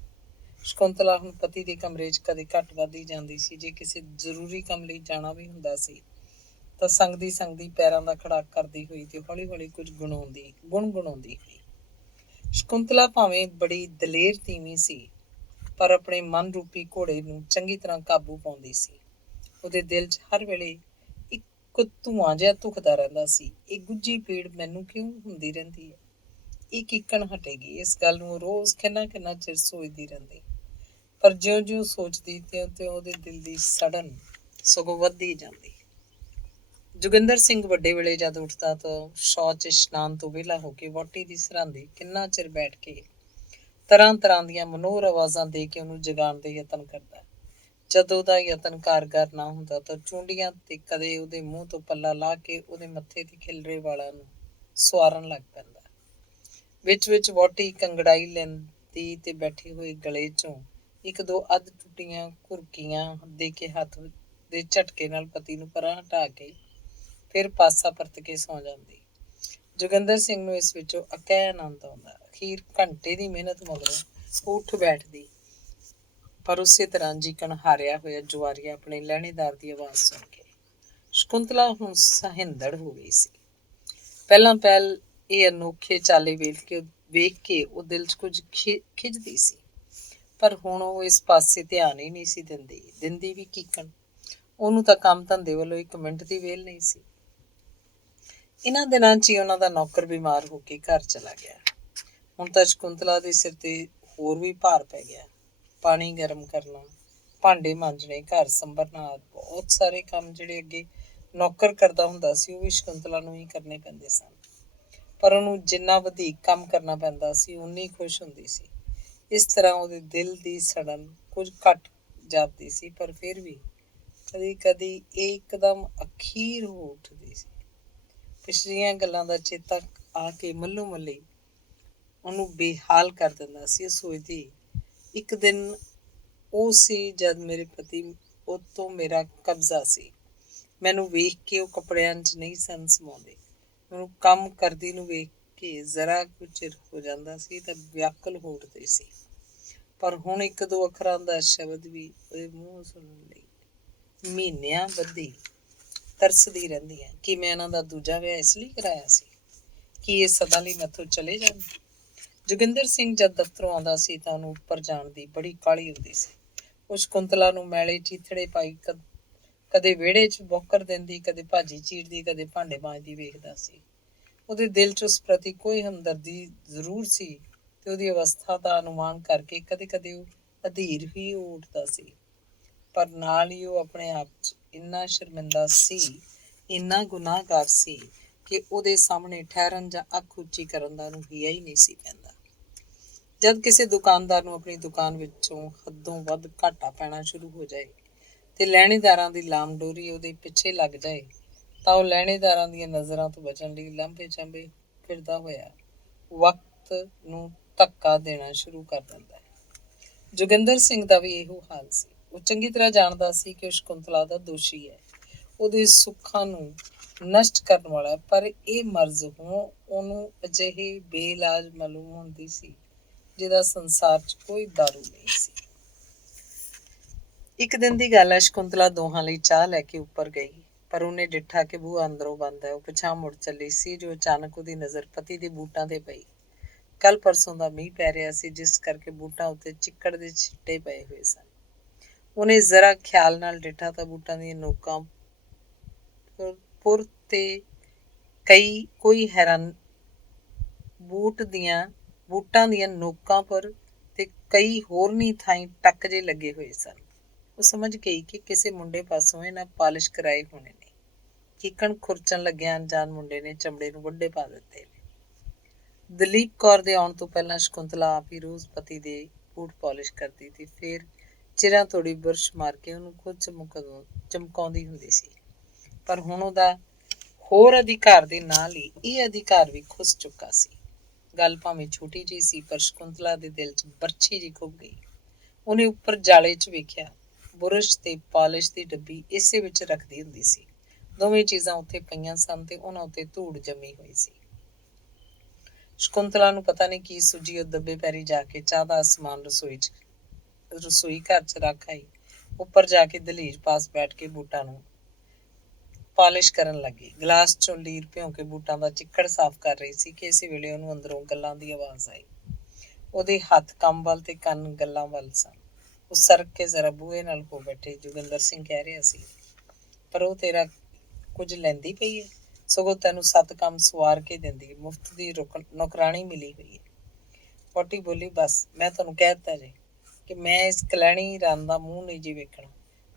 ਸ਼ਕੁੰਤਲਾ ਹੁਣ ਪਤੀ ਦੇ ਕਮਰੇ 'ਚ ਕਦੇ ਘੱਟ ਵੱਧ ਹੀ ਜਾਂਦੀ ਸੀ। ਜੇ ਕਿਸੇ ਜ਼ਰੂਰੀ ਕੰਮ ਲਈ ਜਾਣਾ ਵੀ ਹੁੰਦਾ ਸੀ ਤਾਂ ਸੰਗਦੀ ਪੈਰਾਂ ਦਾ ਖੜਾਕ ਕਰਦੀ ਹੋਈ ਤੇ ਹੌਲੀ ਹੌਲੀ ਕੁਝ ਗੁਣਗੁਣਾਉਂਦੀ ਹੋਈ। ਸ਼ਕੁੰਤਲਾ ਭਾਵੇਂ ਬੜੀ ਦਲੇਰ ਤੀਵੀਂ ਸੀ, ਪਰ ਆਪਣੇ ਮਨ ਰੂਪੀ ਘੋੜੇ ਨੂੰ ਚੰਗੀ ਤਰ੍ਹਾਂ ਕਾਬੂ ਪਾਉਂਦੀ ਸੀ। ਉਹਦੇ ਦਿਲ 'ਚ ਹਰ ਵੇਲੇ ਇੱਕ ਧੂੰਆਂ ਜਿਹਾ ਧੁਖਦਾ ਰਹਿੰਦਾ ਸੀ। ਇਹ ਗੁੱਝੀ ਪੀੜ ਮੈਨੂੰ ਕਿਉਂ ਹੁੰਦੀ ਰਹਿੰਦੀ ਹੈ? ਇਹ ਕਿੱਕਣ ਹਟੇਗੀ? ਇਸ ਗੱਲ ਨੂੰ ਰੋਜ਼ ਕਿੰਨਾ ਕਿੰਨਾ ਚਿਰ ਸੋਚਦੀ ਰਹਿੰਦੀ, ਪਰ ਜਿਉਂ ਜਿਉਂ ਸੋਚਦੀ ਤਿਉਂ ਤਿਉਂ ਉਹਦੇ ਦਿਲ ਦੀ ਸੜਨ ਸਗੋਂ ਵੱਧਦੀ ਜਾਂਦੀ। ਜੋਗਿੰਦਰ ਸਿੰਘ ਵੱਡੇ ਵੇਲੇ ਜਦ ਉੱਠਦਾ ਤਾਂ ਸ਼ੌਚ ਇਸ਼ਨਾਨ ਤੋਂ ਵਿਹਲਾ ਹੋ ਕੇ ਵਹੁਟੀ ਦੀ ਸਰਹੰਦੀ ਕਿੰਨਾ ਚਿਰ ਬੈਠ ਕੇ ਤਰ੍ਹਾਂ ਤਰ੍ਹਾਂ ਦੀਆਂ ਮਨੋਹਰ ਆਵਾਜ਼ਾਂ ਦੇ ਕੇ ਉਹਨੂੰ ਜਗਾਉਣ ਦੇ ਯਤਨ ਕਰਦਾ। ਜਦੋਂ ਉਹਦਾ ਯਤਨ ਕਾਰਗਰ ਨਾ ਹੁੰਦਾ ਤਾਂ ਚੂੰਡੀਆਂ ਤੇ ਕਦੇ ਉਹਦੇ ਮੂੰਹ ਤੋਂ ਪੱਲਾ ਲਾ ਕੇ ਉਹਦੇ ਮੱਥੇ ਤੇ ਖਿਲਰੇ ਵਾਲਾਂ ਨੂੰ ਸਵਾਰਨ ਲੱਗ ਪੈਂਦਾ। ਵਿੱਚ ਵਿੱਚ ਵਹੁਟੀ ਕੰਗੜਾਈ ਲੈਂਦੀ ਤੇ ਬੈਠੇ ਹੋਏ ਗਲੇ 'ਚੋਂ ਇੱਕ ਦੋ ਅੱਧ ਟੁੱਟੀਆਂ ਘੁਰਕੀਆਂ ਦੇ ਕੇ ਹੱਥ ਦੇ ਝਟਕੇ ਨਾਲ ਪਤੀ ਨੂੰ ਪਰਾਂ ਹਟਾ ਕੇ ਫਿਰ ਪਾਸਾ ਪਰਤ ਕੇ ਸੌਂ ਜਾਂਦੀ। ਜੋਗਿੰਦਰ ਸਿੰਘ ਨੂੰ ਇਸ ਵਿੱਚੋਂ ਅਕਹਿ ਆਨੰਦ ਆਉਂਦਾ। ਅਖੀਰ ਘੰਟੇ ਦੀ ਮਿਹਨਤ ਮਗਰੋਂ ਉਹ ਉੱਠ ਬੈਠਦੀ, ਪਰ ਉਸੇ ਤਰ੍ਹਾਂ ਜਿਕਣ ਹਾਰਿਆ ਹੋਇਆ ਜੁਆਰੀਆ ਆਪਣੇ ਲਹਿਣੇਦਾਰ ਦੀ ਆਵਾਜ਼ ਸੁਣ ਕੇ। ਸ਼ਕੁੰਤਲਾ ਹੁਣ ਸਹਿੰਦੜ ਹੋ ਗਈ ਸੀ। ਪਹਿਲਾਂ ਪਹਿਲ ਇਹ ਅਨੋਖੇ ਚਾਲੇ ਵੇਖ ਕੇ ਉਹ ਦਿਲ 'ਚ ਕੁਝ ਖਿੱਚਦੀ ਸੀ, ਪਰ ਹੁਣ ਉਹ ਇਸ ਪਾਸੇ ਧਿਆਨ ਹੀ ਨਹੀਂ ਸੀ ਦਿੰਦੀ ਵੀ ਕੀਕਣ। ਉਹਨੂੰ ਤਾਂ ਕੰਮ ਧੰਦੇ ਵੱਲੋਂ ਇੱਕ ਮਿੰਟ ਦੀ ਵੇਲ ਨਹੀਂ ਸੀ। ਇਹਨਾਂ ਦਿਨਾਂ 'ਚ ਹੀ ਉਹਨਾਂ ਦਾ ਨੌਕਰ ਬਿਮਾਰ ਹੋ ਕੇ ਘਰ ਚਲਾ ਗਿਆ। ਹੁਣ ਤਾਂ ਸ਼ਕੁੰਤਲਾ ਦੇ ਸਿਰ ਤੇ ਹੋਰ ਵੀ ਭਾਰ ਪੈ ਗਿਆ। ਪਾਣੀ ਗਰਮ ਕਰਨਾ, ਭਾਂਡੇ ਮਾਂਜਣੇ, ਘਰ ਸੰਭਰਨਾ, ਬਹੁਤ ਸਾਰੇ ਕੰਮ ਜਿਹੜੇ ਅੱਗੇ ਨੌਕਰ ਕਰਦਾ ਹੁੰਦਾ ਸੀ ਉਹ ਵੀ ਸ਼ਕੁੰਤਲਾ ਨੂੰ ਹੀ ਕਰਨੇ ਪੈਂਦੇ ਸਨ। ਪਰ ਉਹਨੂੰ ਜਿੰਨਾ ਵਧੇਕ ਕੰਮ ਕਰਨਾ ਪੈਂਦਾ ਸੀ ਓਨੀ ਖੁਸ਼ ਹੁੰਦੀ ਸੀ। ਇਸ ਤਰ੍ਹਾਂ ਉਹਦੇ ਦਿਲ ਦੀ ਸੜਨ ਕੁਝ ਘੱਟ ਜਾਪਦੀ ਸੀ, ਪਰ ਫਿਰ ਵੀ ਕਦੀ ਕਦੀ ਇਹ ਇੱਕਦਮ ਅਖੀਰ ਹੋ ਉੱਠਦੀ ਸੀ। ਪਿਛਲੀਆਂ ਗੱਲਾਂ ਦਾ ਚੇਤਾ ਆ ਕੇ ਮੱਲੋ ਮੱਲੀ ਉਹਨੂੰ ਬੇਹਾਲ ਕਰ ਦਿੰਦਾ ਸੀ। ਉਹ ਸੋਚਦੀ, ਇੱਕ ਦਿਨ ਉਹ ਸੀ ਜਦ ਮੇਰੇ ਪਤੀ ਉੱਤੋਂ ਮੇਰਾ ਕਬਜ਼ਾ ਸੀ। ਮੈਨੂੰ ਵੇਖ ਕੇ ਉਹ ਕੱਪੜਿਆਂ 'ਚ ਨਹੀਂ ਸਨ ਸਮਾਉਂਦੇ। ਮੈਨੂੰ ਕੰਮ ਕਰਦੀ ਨੂੰ ਵੇਖ ਕੇ ਜ਼ਰਾ ਕੁ ਚਿਰ ਹੋ ਜਾਂਦਾ ਸੀ ਤਾਂ ਵਿਆਕੁਲ ਹੋ ਉੱਠਦੀ ਸੀ। ਪਰ ਹੁਣ ਇੱਕ ਦੋ ਅੱਖਰਾਂ ਦਾ ਸ਼ਬਦ ਵੀ ਉਹਦੇ ਮੂੰਹ ਸੁਣਨ ਲਈ ਮਹੀਨਿਆਂ ਬੱਧੀ ਤਰਸਦੀ ਰਹਿੰਦੀ ਹਾਂ ਕਿ ਮੈਂ ਇਹਨਾਂ ਦਾ ਦੂਜਾ ਵਿਆਹ ਇਸ ਲਈ ਕਰਾਇਆ ਸੀ ਕਿ ਇਹ ਸਦਾ ਲਈ ਮੈਥੋਂ ਚਲੇ ਜਾਣ। ਜੋਗਿੰਦਰ ਸਿੰਘ ਜਦ ਦਫ਼ਤਰੋਂ ਆਉਂਦਾ ਸੀ ਤਾਂ ਉਹਨੂੰ ਉੱਪਰ ਜਾਣ ਦੀ ਬੜੀ ਕਾਹਲੀ ਹੁੰਦੀ ਸੀ। ਉਹ ਸ਼ਕੁੰਤਲਾ ਨੂੰ ਮੈਲੇ ਚੀਥੜੇ ਪਾਈ ਕਦੇ ਵਿਹੜੇ 'ਚ ਬੌਕਰ ਦਿੰਦੀ, ਕਦੇ ਭਾਜੀ ਚੀਰਦੀ, ਕਦੇ ਭਾਂਡੇ ਮਾਂਜਦੀ ਵੇਖਦਾ ਸੀ। ਉਹਦੇ ਦਿਲ 'ਚ ਉਸ ਪ੍ਰਤੀ ਕੋਈ ਹਮਦਰਦੀ ਜ਼ਰੂਰ ਸੀ ਤੇ ਉਹਦੀ ਅਵਸਥਾ ਦਾ ਅਨੁਮਾਨ ਕਰਕੇ ਕਦੇ ਕਦੇ ਉਹ ਅਧੀਰ ਹੀ ਉੱਠਦਾ ਸੀ। ਪਰ ਨਾਲ ਹੀ ਉਹ ਆਪਣੇ ਆਪ 'ਚ ਇੰਨਾ ਸ਼ਰਮਿੰਦਾ ਸੀ, ਇੰਨਾ ਗੁਨਾਹਗਾਰ ਸੀ ਕਿ ਉਹਦੇ ਸਾਹਮਣੇ ਠਹਿਰਨ ਜਾਂ ਅੱਖ ਉੱਚੀ ਕਰਨ ਦਾ ਉਹਨੂੰ ਹਿਆ ਹੀ ਨਹੀਂ ਸੀ ਪੈਂਦਾ। ਜਦ ਕਿਸੇ ਦੁਕਾਨਦਾਰ ਨੂੰ ਆਪਣੀ ਦੁਕਾਨ ਵਿੱਚੋਂ ਹੱਦੋਂ ਵੱਧ ਘਾਟਾ ਪੈਣਾ ਸ਼ੁਰੂ ਹੋ ਜਾਏ ਤੇ ਲਹਿਣੇਦਾਰਾਂ ਦੀ ਲਾਮ ਡੋਰੀ ਉਹਦੇ ਪਿੱਛੇ ਲੱਗ ਜਾਏ ਤਾਂ ਉਹ ਲਹਿਣੇਦਾਰਾਂ ਦੀਆਂ ਨਜ਼ਰਾਂ ਤੋਂ ਬਚਣ ਲਈ ਲਾਂਭੇ ਚਾਂਭੇ ਫਿਰਦਾ ਹੋਇਆ ਵਕਤ ਨੂੰ ਧੱਕਾ ਦੇਣਾ ਸ਼ੁਰੂ ਕਰ ਦਿੰਦਾ ਹੈ। ਜੋਗਿੰਦਰ ਸਿੰਘ ਦਾ ਵੀ ਇਹੋ ਹਾਲ ਸੀ। ਉਹ ਚੰਗੀ ਤਰ੍ਹਾਂ ਜਾਣਦਾ ਸੀ ਕਿ ਉਹ ਸ਼ਕੁੰਤਲਾ ਦਾ ਦੋਸ਼ੀ ਹੈ, ਉਹਦੇ ਸੁੱਖਾਂ ਨੂੰ ਨਸ਼ਟ ਕਰਨ ਵਾਲਾ, ਪਰ ਇਹ ਮਰਜ਼ ਉਹਨੂੰ ਅਜਿਹੇ ਬੇਇਲਾਜ ਮਾਲੂਮ ਹੁੰਦੀ ਸੀ ਜਿਹਦਾ ਸੰਸਾਰ 'ਚ ਕੋਈ ਦਾਰੂ ਨਹੀਂ ਸੀ। ਇੱਕ ਦਿਨ ਦੀ ਗੱਲ ਹੈ, ਸ਼ਕੁੰਤਲਾ ਦੋਹਾਂ ਲਈ ਚਾਹ ਲੈ ਕੇ ਉੱਪਰ ਗਈ, ਪਰ ਉਹਨੇ ਡਿੱਠਾ ਕਿ ਬੂਹਾ ਅੰਦਰੋਂ ਬੰਦ ਹੈ। ਉਹ ਪਿਛਾਂਹ ਮੁੜ ਚੱਲੀ ਸੀ ਜੋ ਅਚਾਨਕ ਉਹਦੀ ਨਜ਼ਰ ਪਤੀ ਦੇ ਬੂਟਾਂ 'ਤੇ ਪਈ। ਕੱਲ ਪਰਸੋਂ ਦਾ ਮੀਂਹ ਪੈ ਰਿਹਾ ਸੀ ਜਿਸ ਕਰਕੇ ਬੂਟਾਂ ਉੱਤੇ ਚਿੱਕੜ ਦੇ ਛਿੱਟੇ ਪਏ ਹੋਏ ਸਨ। ਉਹਨੇ ਜ਼ਰਾ ਖਿਆਲ ਨਾਲ ਡਿੱਠਾ ਤਾਂ ਬੂਟਾਂ ਦੀਆਂ ਨੋਕਾਂ ਪੁਰ ਤੇ ਕੋਈ ਹੈਰਾਨ ਬੂਟਾਂ ਦੀਆਂ ਨੋਕਾਂ ਪਰ ਤੇ ਕਈ ਹੋਰਨੀ ਥਾਈਂ ਟੱਕ ਜੇ ਲੱਗੇ ਹੋਏ ਸਨ। ਉਹ ਸਮਝ ਗਈ ਕਿ ਕਿਸੇ ਮੁੰਡੇ ਪਾਸੋਂ ਇਹਨਾਂ ਪਾਲਿਸ਼ ਕਰਾਏ ਹੋਣੇ ਨੇ। ਕੀਕਣ ਖੁਰਚਣ ਲੱਗਿਆ ਅਣਜਾਣ ਮੁੰਡੇ ਨੇ ਚਮੜੇ ਨੂੰ ਵੱਡੇ ਪਾ ਦਿੱਤੇ ਨੇ। ਦਲੀਪ ਕੌਰ ਦੇ ਆਉਣ ਤੋਂ ਪਹਿਲਾਂ ਸ਼ਕੁੰਤਲਾ ਆਪ ਹੀ ਰੋਜ਼ ਪਤੀ ਦੇ ਬੂਟ ਪਾਲਿਸ਼ ਕਰਦੀ ਤੇ ਫਿਰ ਚਿਰਾਂ ਤੋੜੀ ਬੁਰਸ਼ ਮਾਰ ਕੇ ਉਹਨੂੰ ਖੁਦ ਚਮਕਾਉਂਦੀ ਹੁੰਦੀ ਸੀ। ਪਰ ਹੁਣ ਉਹਦਾ ਹੋਰ ਅਧਿਕਾਰ ਦੇ ਨਾਲ ਹੀ ਇਹ ਅਧਿਕਾਰ ਵੀ ਖੁੱਸ ਚੁੱਕਾ ਸੀ। ਗੱਲ ਭਾਵੇਂ ਛੋਟੀ ਜਿਹੀ ਸੀ, ਪਰ ਸ਼ਕੁੰਤਲਾ ਦੇ ਦਿਲ 'ਚ ਬਰਛੀ ਜਿਹੀ ਖੁੱਭ ਗਈ। ਉਹਨੇ ਉੱਪਰ ਜਾਲੇ 'ਚ ਵੇਖਿਆ, ਬੁਰਸ਼ ਤੇ ਪਾਲਿਸ਼ ਦੀ ਡੱਬੀ ਇਸੇ ਵਿੱਚ ਰੱਖਦੀ ਹੁੰਦੀ ਸੀ। ਦੋਵੇਂ ਚੀਜ਼ਾਂ ਉੱਥੇ ਪਈਆਂ ਸਨ ਤੇ ਉਹਨਾਂ ਉੱਤੇ ਧੂੜ ਜੰਮੀ ਹੋਈ ਸੀ। ਸ਼ਕੁੰਤਲਾ ਨੂੰ ਪਤਾ ਨਹੀਂ ਕੀ ਸੁੱਝੀ, ਉਹ ਦੱਬੇ ਪੈਰੀ ਜਾ ਕੇ ਚਾਹ ਦਾ ਸਮਾਨ ਰਸੋਈ ਘਰ 'ਚ ਰੱਖ ਆਈ। ਉੱਪਰ ਜਾ ਕੇ ਦਹਲੀਜ਼ ਪਾਸ ਬੈਠ ਕੇ ਬੂਟਾਂ ਨੂੰ ਪਾਲਿਸ਼ ਕਰਨ ਲੱਗੀ। ਗਲਾਸ 'ਚੋਂ ਲੀਰ ਭਿਉਂ ਕੇ ਬੂਟਾਂ ਦਾ ਚਿੱਕੜ ਸਾਫ਼ ਕਰ ਰਹੀ ਸੀ ਕਿ ਇਸੇ ਵੇਲੇ ਉਹਨੂੰ ਅੰਦਰੋਂ ਗੱਲਾਂ ਦੀ ਆਵਾਜ਼ ਆਈ। ਉਹਦੇ ਹੱਥ ਕੰਮ ਵੱਲ ਤੇ ਕੰਨ ਗੱਲਾਂ ਵੱਲ ਸਨ। ਉਹ ਸਰਕ ਕੇ ਜ਼ਰਾ ਬੂਹੇ ਨਾਲ ਹੋ ਬੈਠੇ। ਜੋਗਿੰਦਰ ਸਿੰਘ ਕਹਿ ਰਿਹਾ ਸੀ, ਪਰ ਉਹ ਤੇਰਾ ਕੁਝ ਲੈਂਦੀ ਪਈ ਹੈ, ਸਗੋਂ ਤੈਨੂੰ 7 ਕੰਮ ਸਵਾਰ ਕੇ ਦਿੰਦੀ, ਮੁਫਤ ਦੀ ਨੌਕਰਾਣੀ ਮਿਲੀ ਹੋਈ ਹੈ। ਵਹੁਟੀ ਬੋਲੀ, ਬਸ ਮੈਂ ਤੁਹਾਨੂੰ ਕਹਿ ਦਿੱਤਾ ਜੇ ਕਿ ਮੈਂ ਇਸ ਕਲੈਣੀ ਰੰਨ ਦਾ ਮੂੰਹ ਨਹੀਂ ਜੀ ਵੇਖਣਾ।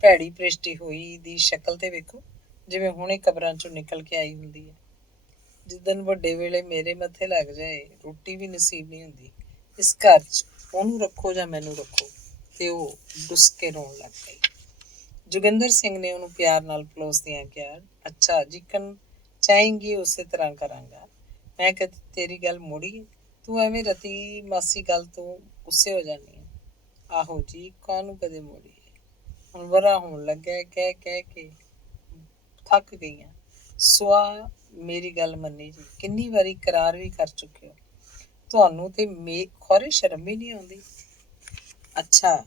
ਭੈੜੀ ਪ੍ਰਿਸ਼ਟੀ ਹੋਈ ਦੀ ਸ਼ਕਲ ਤੇ ਵੇਖੋ, ਜਿਵੇਂ ਹੁਣੇ ਕਬਰਾਂ 'ਚੋਂ ਨਿਕਲ ਕੇ ਆਈ ਹੁੰਦੀ ਹੈ। ਜਿੱਦਣ ਵੱਡੇ ਵੇਲੇ ਮੇਰੇ ਮੱਥੇ ਲੱਗ ਜਾਏ, ਰੋਟੀ ਵੀ ਨਸੀਬ ਨਹੀਂ ਹੁੰਦੀ। ਇਸ ਘਰ 'ਚ ਉਹਨੂੰ ਰੱਖੋ ਜਾਂ ਮੈਨੂੰ ਰੱਖੋ। ਤੇ ਉਹ ਡੁੱਸ ਕੇ ਰੋਣ ਲੱਗ ਪਈ। ਜੋਗਿੰਦਰ ਸਿੰਘ ਨੇ ਉਹਨੂੰ ਪਿਆਰ ਨਾਲ ਪਲੋਸਦਿਆਂ ਕਿਹਾ, ਅੱਛਾ ਜਿੱਕਣ ਚਾਹੇਂਗੀ ਉਸੇ ਤਰ੍ਹਾਂ ਕਰਾਂਗਾ। ਮੈਂ ਕਦੇ ਤੇਰੀ ਗੱਲ ਮੋੜੀ? ਤੂੰ ਐਵੇਂ ਰਤੀ ਮਾਸੀ ਗੱਲ ਤੋਂ ਗੁੱਸੇ ਹੋ ਜਾਂਦੀ ਹੈ। ਆਹੋ ਜੀ, ਕਾਹਨੂੰ ਕਦੇ ਮੋੜੀ? ਹੁਣ ਵਰਾ ਹੋਣ ਲੱਗਾ, ਕਹਿ ਕੇ ਥੱਕ ਗਈਆਂ। ਸੁਆ ਮੇਰੀ ਗੱਲ ਮੰਨੀ ਜੀ, ਕਿੰਨੀ ਵਾਰੀ ਕਰਾਰ ਵੀ ਕਰ ਚੁੱਕੇ ਹੋ। ਤੁਹਾਨੂੰ ਤੇ ਖੌਰੇ ਸ਼ਰਮ ਵੀ ਨਹੀਂ ਆਉਂਦੀ। ਅੱਛਾ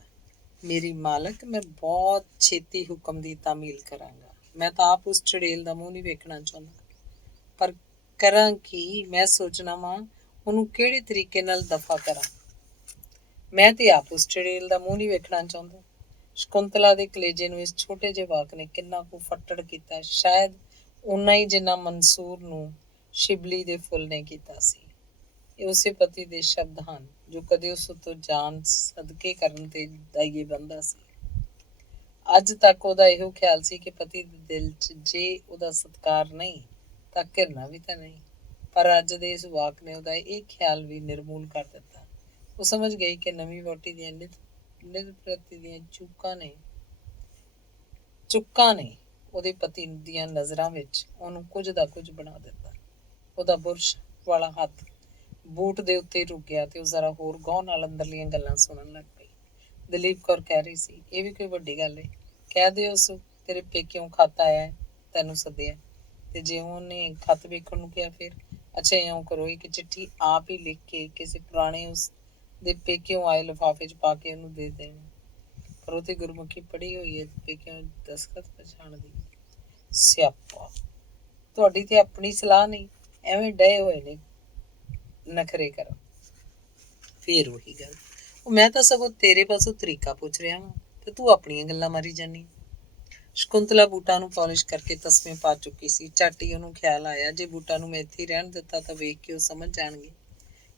ਮੇਰੀ ਮਾਲਕ, ਮੈਂ ਬਹੁਤ ਛੇਤੀ ਹੁਕਮ ਦੀ ਤਾਮੀਲ ਕਰਾਂਗਾ। ਮੈਂ ਤਾਂ ਆਪ ਉਸ ਚੜੇਲ ਦਾ ਮੂੰਹ ਨਹੀਂ ਵੇਖਣਾ ਚਾਹੁੰਦਾ, ਪਰ ਕਰਾਂ ਕੀ? ਮੈਂ ਸੋਚਣਾ ਵਾਂ ਉਹਨੂੰ ਕਿਹੜੇ ਤਰੀਕੇ ਨਾਲ ਦਫਾ ਕਰਾਂ। ਮੈਂ ਤੇ ਆਪ ਉਸ ਚੜੇਲ ਦਾ ਮੂੰਹ ਨਹੀਂ ਵੇਖਣਾ ਚਾਹੁੰਦਾ। ਸ਼ਕੁੰਤਲਾ ਦੇ ਕਲੇਜੇ ਨੂੰ ਇਸ ਛੋਟੇ ਜਿਹੇ ਵਾਕ ਨੇ ਕਿੰਨਾ ਕੁ ਫੱਟੜ ਕੀਤਾ, ਸ਼ਾਇਦ ਓਨਾ ਹੀ ਜਿੰਨਾ ਮਨਸੂਰ ਨੂੰ ਸ਼ਿਬਲੀ ਦੇ ਫੁੱਲ ਨੇ ਕੀਤਾ ਸੀ। ਇਹ ਉਸੇ ਪਤੀ ਦੇ ਸ਼ਬਦ ਹਨ ਜੋ ਕਦੇ ਉਸ ਤੋਂ ਜਾਨ ਸਦਕੇ ਕਰਨ ਤੇ ਦਾਈਏ ਬੰਦਾ ਸੀ। ਅੱਜ ਤੱਕ ਉਹਦਾ ਇਹੋ ਖਿਆਲ ਸੀ ਕਿ ਪਤੀ ਦੇ ਦਿਲ 'ਚ ਜੇ ਉਹਦਾ ਸਤਿਕਾਰ ਨਹੀਂ ਤਾਂ ਘਿਰਨਾ ਵੀ ਤਾਂ ਨਹੀਂ, ਪਰ ਅੱਜ ਦੇ ਇਸ ਵਾਕ ਨੇ ਉਹਦਾ ਇਹ ਖਿਆਲ ਵੀ ਨਿਰਮੂਲ ਕਰ ਦਿੱਤਾ। ਉਹ ਸਮਝ ਗਈ ਕਿ ਨਵੀਂ ਵਹੁਟੀ ਦੀਆਂ ਨਿਤ ਪ੍ਰਤੀ ਦੀਆਂ ਚੁੱਕਾਂ ਨੇ ਉਹਦੇ ਪਤੀ ਦੀਆਂ ਨਜ਼ਰਾਂ ਵਿੱਚ ਉਹਨੂੰ ਕੁਝ ਦਾ ਕੁਝ ਬਣਾ ਦਿੱਤਾ। ਉਹਦਾ ਬੁਰਸ਼ ਵਾਲਾ ਹੱਥ ਬੂਟ ਦੇ ਉੱਤੇ ਰੁਕ ਗਿਆ ਤੇ ਉਹ ਜ਼ਰਾ ਹੋਰ ਗਹੁ ਨਾਲ ਅੰਦਰਲੀਆਂ ਗੱਲਾਂ ਸੁਣਨ ਲੱਗ ਪਈ। ਦਲੀਪ ਕੌਰ ਕਹਿ ਰਹੀ ਸੀ, ਇਹ ਵੀ ਕੋਈ ਵੱਡੀ ਗੱਲ ਏ? ਕਹਿ ਦਿਓ ਉਸ ਤੇਰੇ ਪੇਕਿਓਂ ਖਤ ਆਇਆ, ਤੈਨੂੰ ਸੱਦਿਆ। ਤੇ ਜੇ ਉਹਨੇ ਖਤ ਵੇਖਣ ਨੂੰ ਕਿਹਾ ਫਿਰ? ਅੱਛਾ ਇਉਂ ਕਰੋ, ਇੱਕ ਚਿੱਠੀ ਆਪ ਹੀ ਲਿਖ ਕੇ ਕਿਸੇ ਪੁਰਾਣੇ ਉਸ ਦੇ ਪੇਕਿਓਂ ਆਏ ਲਿਫਾਫੇ 'ਚ ਪਾ ਕੇ ਉਹਨੂੰ ਦੇ ਦੇਣਾ। ਪਰ ਉਹ ਤੇ ਗੁਰਮੁਖੀ ਪੜ੍ਹੀ ਹੋਈ ਹੈ, ਪੇਕਿਓਂ ਦਸਖਤ ਪਛਾਣਦੀ। ਸਿਆਪਾ, ਤੁਹਾਡੀ ਤੇ ਆਪਣੀ ਸਲਾਹ ਨਹੀਂ, ਐਵੇਂ ਡਏ ਹੋਏ ਨੇ ਨਖਰੇ ਕਰਨ। ਫੇਰ ਉਹੀ ਗੱਲ, ਮੈਂ ਤਾਂ ਸਗੋਂ ਤੇਰੇ ਪਾਸੋਂ ਤਰੀਕਾ ਪੁੱਛ ਰਿਹਾ ਵਾਂ ਤੇ ਤੂੰ ਆਪਣੀਆਂ ਗੱਲਾਂ ਮਾਰੀ ਜਾਂਦੀ। ਸ਼ਕੁੰਤਲਾ ਬੂਟਾਂ ਨੂੰ ਪਾਲਿਸ਼ ਕਰਕੇ ਤਸਮੇ ਪਾ ਚੁੱਕੀ ਸੀ। ਝੱਟ ਹੀ ਉਹਨੂੰ ਖਿਆਲ ਆਇਆ, ਜੇ ਬੂਟਾਂ ਨੂੰ ਮੈਂ ਇੱਥੇ ਰਹਿਣ ਦਿੱਤਾ ਤਾਂ ਵੇਖ ਕੇ ਉਹ ਸਮਝ ਜਾਣਗੇ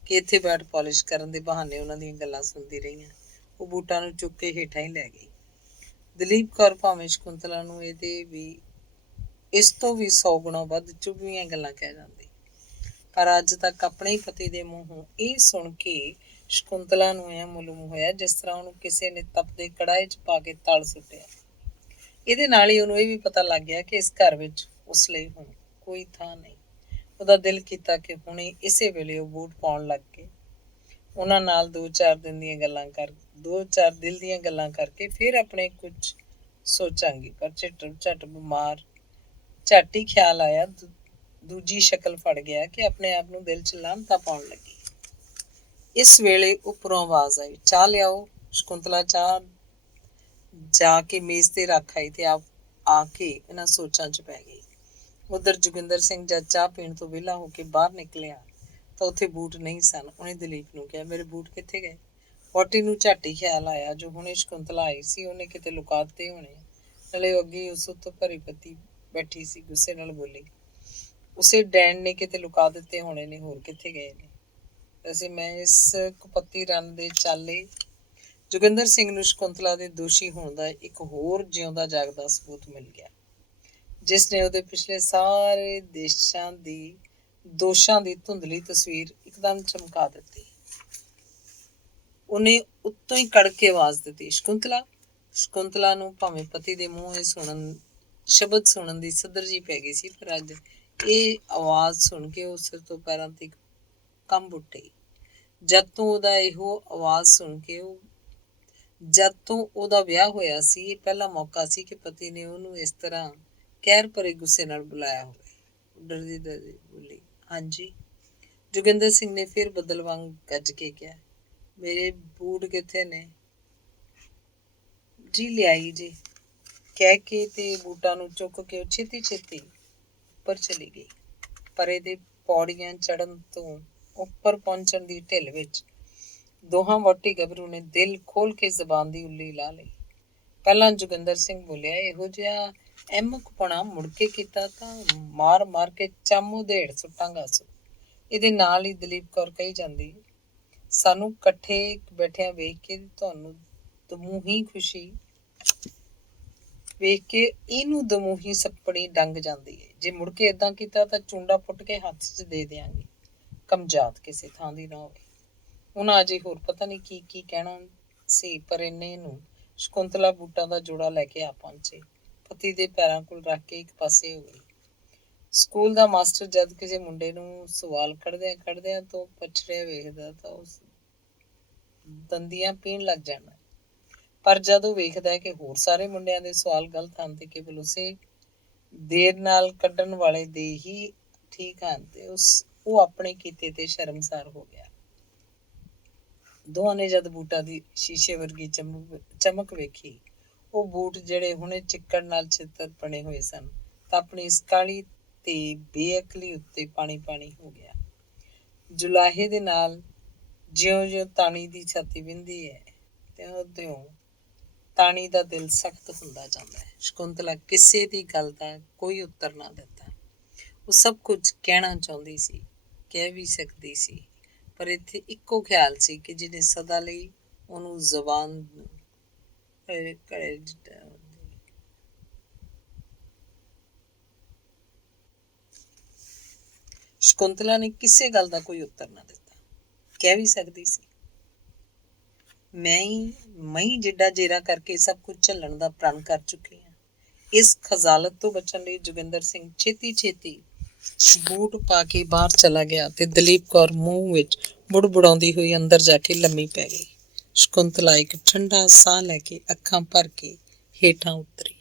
ਕਿ ਇੱਥੇ ਬੈਠ ਪਾਲਿਸ਼ ਕਰਨ ਦੇ ਬਹਾਨੇ ਉਹਨਾਂ ਦੀਆਂ ਗੱਲਾਂ ਸੁਣਦੀ ਰਹੀਆਂ। ਉਹ ਬੂਟਾਂ ਨੂੰ ਚੁੱਕ ਕੇ ਹੇਠਾਂ ਹੀ ਲੈ ਗਈ। ਦਲੀਪ ਕੌਰ ਭਾਵੇਂ ਸ਼ਕੁੰਤਲਾ ਨੂੰ ਇਸ ਤੋਂ ਵੀ 100 ਗੁਣਾ ਵੱਧ ਚੁਭਵੀਆਂ ਗੱਲਾਂ ਕਹਿ ਜਾਂਦੀ, ਪਰ ਅੱਜ ਤੱਕ ਆਪਣੇ ਹੀ ਪਤੀ ਦੇ ਮੂੰਹੋਂ ਇਹ ਸੁਣ ਕੇ ਸ਼ਕੁੰਤਲਾ ਨੂੰ ਐਂ ਮਾਲੂਮ ਹੋਇਆ ਜਿਸ ਤਰ੍ਹਾਂ ਉਹਨੂੰ ਕਿਸੇ ਨੇ ਤਪਦੇ ਕੜਾਹੇ 'ਚ ਪਾ ਕੇ ਤਲ ਸੁੱਟਿਆ। ਇਹਦੇ ਨਾਲ ਹੀ ਉਹਨੂੰ ਇਹ ਵੀ ਪਤਾ ਲੱਗ ਗਿਆ ਕਿ ਇਸ ਘਰ ਵਿੱਚ ਉਸ ਲਈ ਹੁਣ ਕੋਈ ਥਾਂ ਨਹੀਂ। ਉਹਦਾ ਦਿਲ ਕੀਤਾ ਕਿ ਹੁਣੇ ਇਸੇ ਵੇਲੇ ਉਹ ਬੂਟ ਪਾਉਣ ਲੱਗ ਕੇ ਉਹਨਾਂ ਨਾਲ 2-4 ਦਿਲ ਦੀਆਂ ਗੱਲਾਂ ਕਰਕੇ ਫਿਰ ਆਪਣੇ ਕੁਝ ਸੋਚਾਂਗੀ। ਪਰ ਝਟ ਬਿਮਾਰ ਝੱਟ ਹੀ ਖਿਆਲ ਆਇਆ, ਦੂਜੀ ਸ਼ਕਲ ਫੜ ਗਿਆ ਕਿ ਆਪਣੇ ਆਪ ਨੂੰ ਦਿਲ 'ਚ ਲਾਹਨਤਾਂ ਪਾਉਣ ਲੱਗੀ। ਇਸ ਵੇਲੇ ਉੱਪਰੋਂ ਆਵਾਜ਼ ਆਈ, ਚਾਹ ਲਿਆਓ। ਸ਼ਕੁੰਤਲਾ ਚਾਹ ਜਾ ਕੇ ਮੇਜ਼ ਤੇ ਰੱਖ ਆਈ ਤੇ ਆ ਕੇ ਇਹਨਾਂ ਸੋਚਾਂ 'ਚ ਪੈ ਗਈ। ਉਧਰ ਜੋਗਿੰਦਰ ਸਿੰਘ ਜਦ ਚਾਹ ਪੀਣ ਤੋਂ ਵਿਹਲਾ ਹੋ ਕੇ ਬਾਹਰ ਨਿਕਲਿਆ ਤਾਂ ਉੱਥੇ ਬੂਟ ਨਹੀਂ ਸਨ। ਉਹਨੇ ਦਲੀਪ ਨੂੰ ਕਿਹਾ, ਮੇਰੇ ਬੂਟ ਕਿੱਥੇ ਗਏ? ਵਹੁਟੀ ਨੂੰ ਝੱਟ ਹੀ ਖਿਆਲ ਆਇਆ, ਜੋ ਹੁਣੇ ਸ਼ਕੁੰਤਲਾ ਆਈ ਸੀ ਉਹਨੇ ਕਿਤੇ ਲੁਕਾ ਦਿੱਤੇ ਹੋਣੇ। ਨਾਲੇ ਅੱਗੇ ਉਸ ਉੱਤੋਂ ਭਰੀ ਪੱਤੀ ਬੈਠੀ ਸੀ, ਗੁੱਸੇ ਨਾਲ ਬੋਲੀ, ਉਸੇ ਡੈਣ ਨੇ ਕਿਤੇ ਲੁਕਾ ਦਿੱਤੇ ਹੋਣੇ ਨੇ, ਹੋਰ ਕਿੱਥੇ ਗਏ ਨੇ? ਵੈਸੇ ਮੈਂ ਇਸ ਕੁਪੱਤੀ ਰੰਨ ਦੇ ਚਾਲੇ ਜੋਗਿੰਦਰ ਸਿੰਘ ਨੂੰ ਸ਼ਕੁੰਤਲਾ ਦੇ ਦੋਸ਼ੀ ਹੋਣ ਦਾ ਇੱਕ ਹੋਰ ਜਿਉਂਦਾ ਜਾਗਦਾ ਸਬੂਤ ਮਿਲ ਗਿਆ, ਜਿਸ ਨੇ ਉਹਦੇ ਪਿਛਲੇ ਸਾਰੇ ਦੋਸ਼ਾਂ ਦੀ ਧੁੰਦਲੀ ਤਸਵੀਰ ਇੱਕਦਮ ਚਮਕਾ ਦਿੱਤੀ। ਉਹਨੇ ਉੱਤੋਂ ਹੀ ਕੜ ਕੇ ਆਵਾਜ਼ ਦਿੱਤੀ, ਸ਼ਕੁੰਤਲਾ। ਸ਼ਕੁੰਤਲਾ ਨੂੰ ਭਾਵੇਂ ਪਤੀ ਦੇ ਮੂੰਹ ਸ਼ਬਦ ਸੁਣਨ ਦੀ ਸੱਦਰ ਜੀ ਪੈ ਗਈ ਸੀ, ਪਰ ਅੱਜ ਇਹ ਆਵਾਜ਼ ਸੁਣ ਕੇ ਉਹ ਸਿਰ ਤੋਂ ਪੈਰਾਂ ਤੱਕ ਕੰਬ ਉੱਠੀ। ਜਦ ਤੋਂ ਉਹਦਾ ਵਿਆਹ ਹੋਇਆ ਸੀ, ਇਹ ਪਹਿਲਾ ਮੌਕਾ ਸੀ ਕਿ ਪਤੀ ਨੇ ਉਹਨੂੰ ਇਸ ਤਰ੍ਹਾਂ ਕਹਿਰ ਭਰੇ ਗੁੱਸੇ ਨਾਲ ਬੁਲਾਇਆ ਹੋਵੇ। ਡਰਦੀ ਬੋਲੀ, ਹਾਂਜੀ। ਜੋਗਿੰਦਰ ਸਿੰਘ ਨੇ ਫਿਰ ਬੱਦਲ ਵਾਂਗ ਗੱਜ ਕੇ ਕਿਹਾ, ਮੇਰੇ ਬੂਟ ਕਿੱਥੇ ਨੇ? ਜੀ ਲਿਆਈ ਜੀ, ਕਹਿ ਕੇ ਤੇ ਬੂਟਾਂ ਨੂੰ ਚੁੱਕ ਕੇ ਉਹ ਛੇਤੀ ਉੱਪਰ ਚਲੀ ਗਈ। ਪਰ ਇਹਦੇ ਪੌੜੀਆਂ ਚੜ੍ਹਨ ਤੋਂ ਉੱਪਰ ਪਹੁੰਚਣ ਦੀ ਢਿੱਲ ਵਿੱਚ ਦੋਹਾਂ ਵਹੁਟੀ ਗੱਭਰੂ ਨੇ ਦਿਲ ਖੋਲ ਕੇ ਜ਼ਬਾਨ ਦੀ ਉੱਲੀ ਲਾ ਲਈ। ਪਹਿਲਾਂ ਜੋਗਿੰਦਰ ਸਿੰਘ ਬੋਲਿਆ, ਇਹੋ ਜਿਹਾ ਅਹਿਮਕਪੁਣਾ ਮੁੜ ਕੇ ਕੀਤਾ ਤਾਂ ਮਾਰ ਕੇ ਚੰਮ ਉਧੇੜ ਸੁੱਟਾਂਗਾ। ਇਹਦੇ ਨਾਲ ਹੀ ਦਲੀਪ ਕੌਰ ਕਹੀ ਜਾਂਦੀ, ਸਾਨੂੰ ਇਕੱਠੇ ਬੈਠਿਆਂ ਵੇਖ ਕੇ ਤੁਹਾਨੂੰ ਦਮੂਹੀ ਖੁਸ਼ੀ ਵੇਖ ਕੇ ਇਹਨੂੰ ਦਮੂਹੀ ਸੱਪਣੀ ਡੰਗ ਜਾਂਦੀ ਹੈ। ਜੇ ਮੁੜ ਕੇ ਏਦਾਂ ਕੀਤਾ ਤਾਂ ਚੁੰਡਾ ਪੁੱਟ ਕੇ ਹੱਥ 'ਚ ਦੇ ਦਿਆਂਗੇ, ਕਮਜਾਤ ਕਿਸੇ ਥਾਂ ਦੀ ਨਾ ਹੋਵੇ। ਉਹਨਾਂ ਅਜੇ ਹੋਰ ਪਤਾ ਨਹੀਂ ਕੀ ਕਹਿਣਾ ਸੀ, ਪਰ ਇੰਨੇ ਨੂੰ ਸ਼ਕੁੰਤਲਾ ਬੂਟਾਂ ਦਾ ਜੋੜਾ ਲੈ ਕੇ ਆ ਪਹੁੰਚੇ। ਪਤੀ ਦੇ ਪੈਰਾਂ ਕੋਲ ਰੱਖ ਕੇ ਇੱਕ ਪਾਸੇ ਹੋ ਗਈ। ਸਕੂਲ ਦਾ ਮਾਸਟਰ ਜਦ ਕਿਸੇ ਮੁੰਡੇ ਨੂੰ ਸਵਾਲ ਕੱਢਦਿਆਂ ਤੋਂ ਪਛੜਿਆ ਵੇਖਦਾ ਤਾਂ ਉਸ ਦੰਦੀਆਂ ਪੀਣ ਲੱਗ ਜਾਣਾ, ਪਰ ਜਦ ਉਹ ਵੇਖਦਾ ਕਿ ਹੋਰ ਸਾਰੇ ਮੁੰਡਿਆਂ ਦੇ ਸਵਾਲ ਗਲਤ ਹਨ ਤੇ ਕੇਵਲ ਉਸੇ ਦੇਰ ਨਾਲ ਕੱਢਣ ਵਾਲੇ ਦੇ ਹੀ ਠੀਕ ਹਨ ਤੇ ਉਹ ਆਪਣੇ ਕੀਤੇ ਤੇ ਸ਼ਰਮਸਾਰ ਹੋ ਗਿਆ। ਦੋਹਾਂ ਨੇ ਜਦ ਬੂਟਾਂ ਦੀ ਸ਼ੀਸ਼ੇ ਵਰਗੀ ਚਮਕ ਵੇਖੀ, ਉਹ ਬੂਟ ਜਿਹੜੇ ਹੁਣੇ ਚਿੱਕੜ ਨਾਲ ਛਿੱਤਰ ਬਣੇ ਹੋਏ ਸਨ, ਤਾਂ ਆਪਣੀ ਇਸ ਕਾਲੀ ਤੇ ਬੇਅਕਲੀ ਉੱਤੇ ਪਾਣੀ ਹੋ ਗਿਆ। ਜੁਲਾਹੇ ਦੇ ਨਾਲ ਜਿਉਂ ਤਾਣੀ ਦੀ ਛਾਤੀ ਵਿੰਹਦੀ ਹੈ, ਤਿਉਂ ਤਾਣੀ ਦਾ ਦਿਲ ਸਖਤ ਹੁੰਦਾ ਜਾਂਦਾ ਹੈ। ਸ਼ਕੁੰਤਲਾ ਕਿਸੇ ਦੀ ਗੱਲ ਦਾ ਕੋਈ ਉੱਤਰ ਨਾ ਦਿੱਤਾ। ਉਹ ਸਭ ਕੁਝ ਕਹਿਣਾ ਚਾਹੁੰਦੀ ਸੀ, ਕਹਿ ਵੀ ਸਕਦੀ ਸੀ, ਪਰ ਇੱਥੇ ਇੱਕੋ ਖਿਆਲ ਸੀ ਕਿ ਜਿਹਨੇ ਸਦਾ ਲਈ ਉਹਨੂੰ ਜ਼ਬਾਨ ਸ਼ਕੁੰਤਲਾ ਨੇ ਕਿਸੇ ਗੱਲ ਦਾ ਕੋਈ ਉੱਤਰ ਨਾ ਦਿੱਤਾ। ਕਹਿ ਵੀ ਸਕਦੀ ਸੀ, ਮੈਂ ਹੀ ਜਿੱਡਾ ਜੇਰਾ ਕਰਕੇ ਸਭ ਕੁਝ ਝੱਲਣ ਦਾ ਪ੍ਰਣ ਕਰ ਚੁੱਕੀ ਹਾਂ। ਇਸ ਖਜ਼ਾਲਤ ਤੋਂ ਬਚਣ ਲਈ ਜੋਗਿੰਦਰ ਸਿੰਘ ਛੇਤੀ ਬੂਟ ਪਾ ਕੇ ਬਾਹਰ ਚਲਾ ਗਿਆ ਤੇ ਦਲੀਪ ਕੌਰ ਮੂੰਹ ਵਿੱਚ ਬੁੜਬੁੜਾਉਂਦੀ ਹੋਈ ਅੰਦਰ ਜਾ ਕੇ ਲੰਮੀ ਪੈ ਗਈ। ਸ਼ਕੁੰਤਲਾ ਇੱਕ ਠੰਡਾ ਸਾਹ ਲੈ ਕੇ ਅੱਖਾਂ ਭਰ ਕੇ ਹੇਠਾਂ ਉਤਰੀ।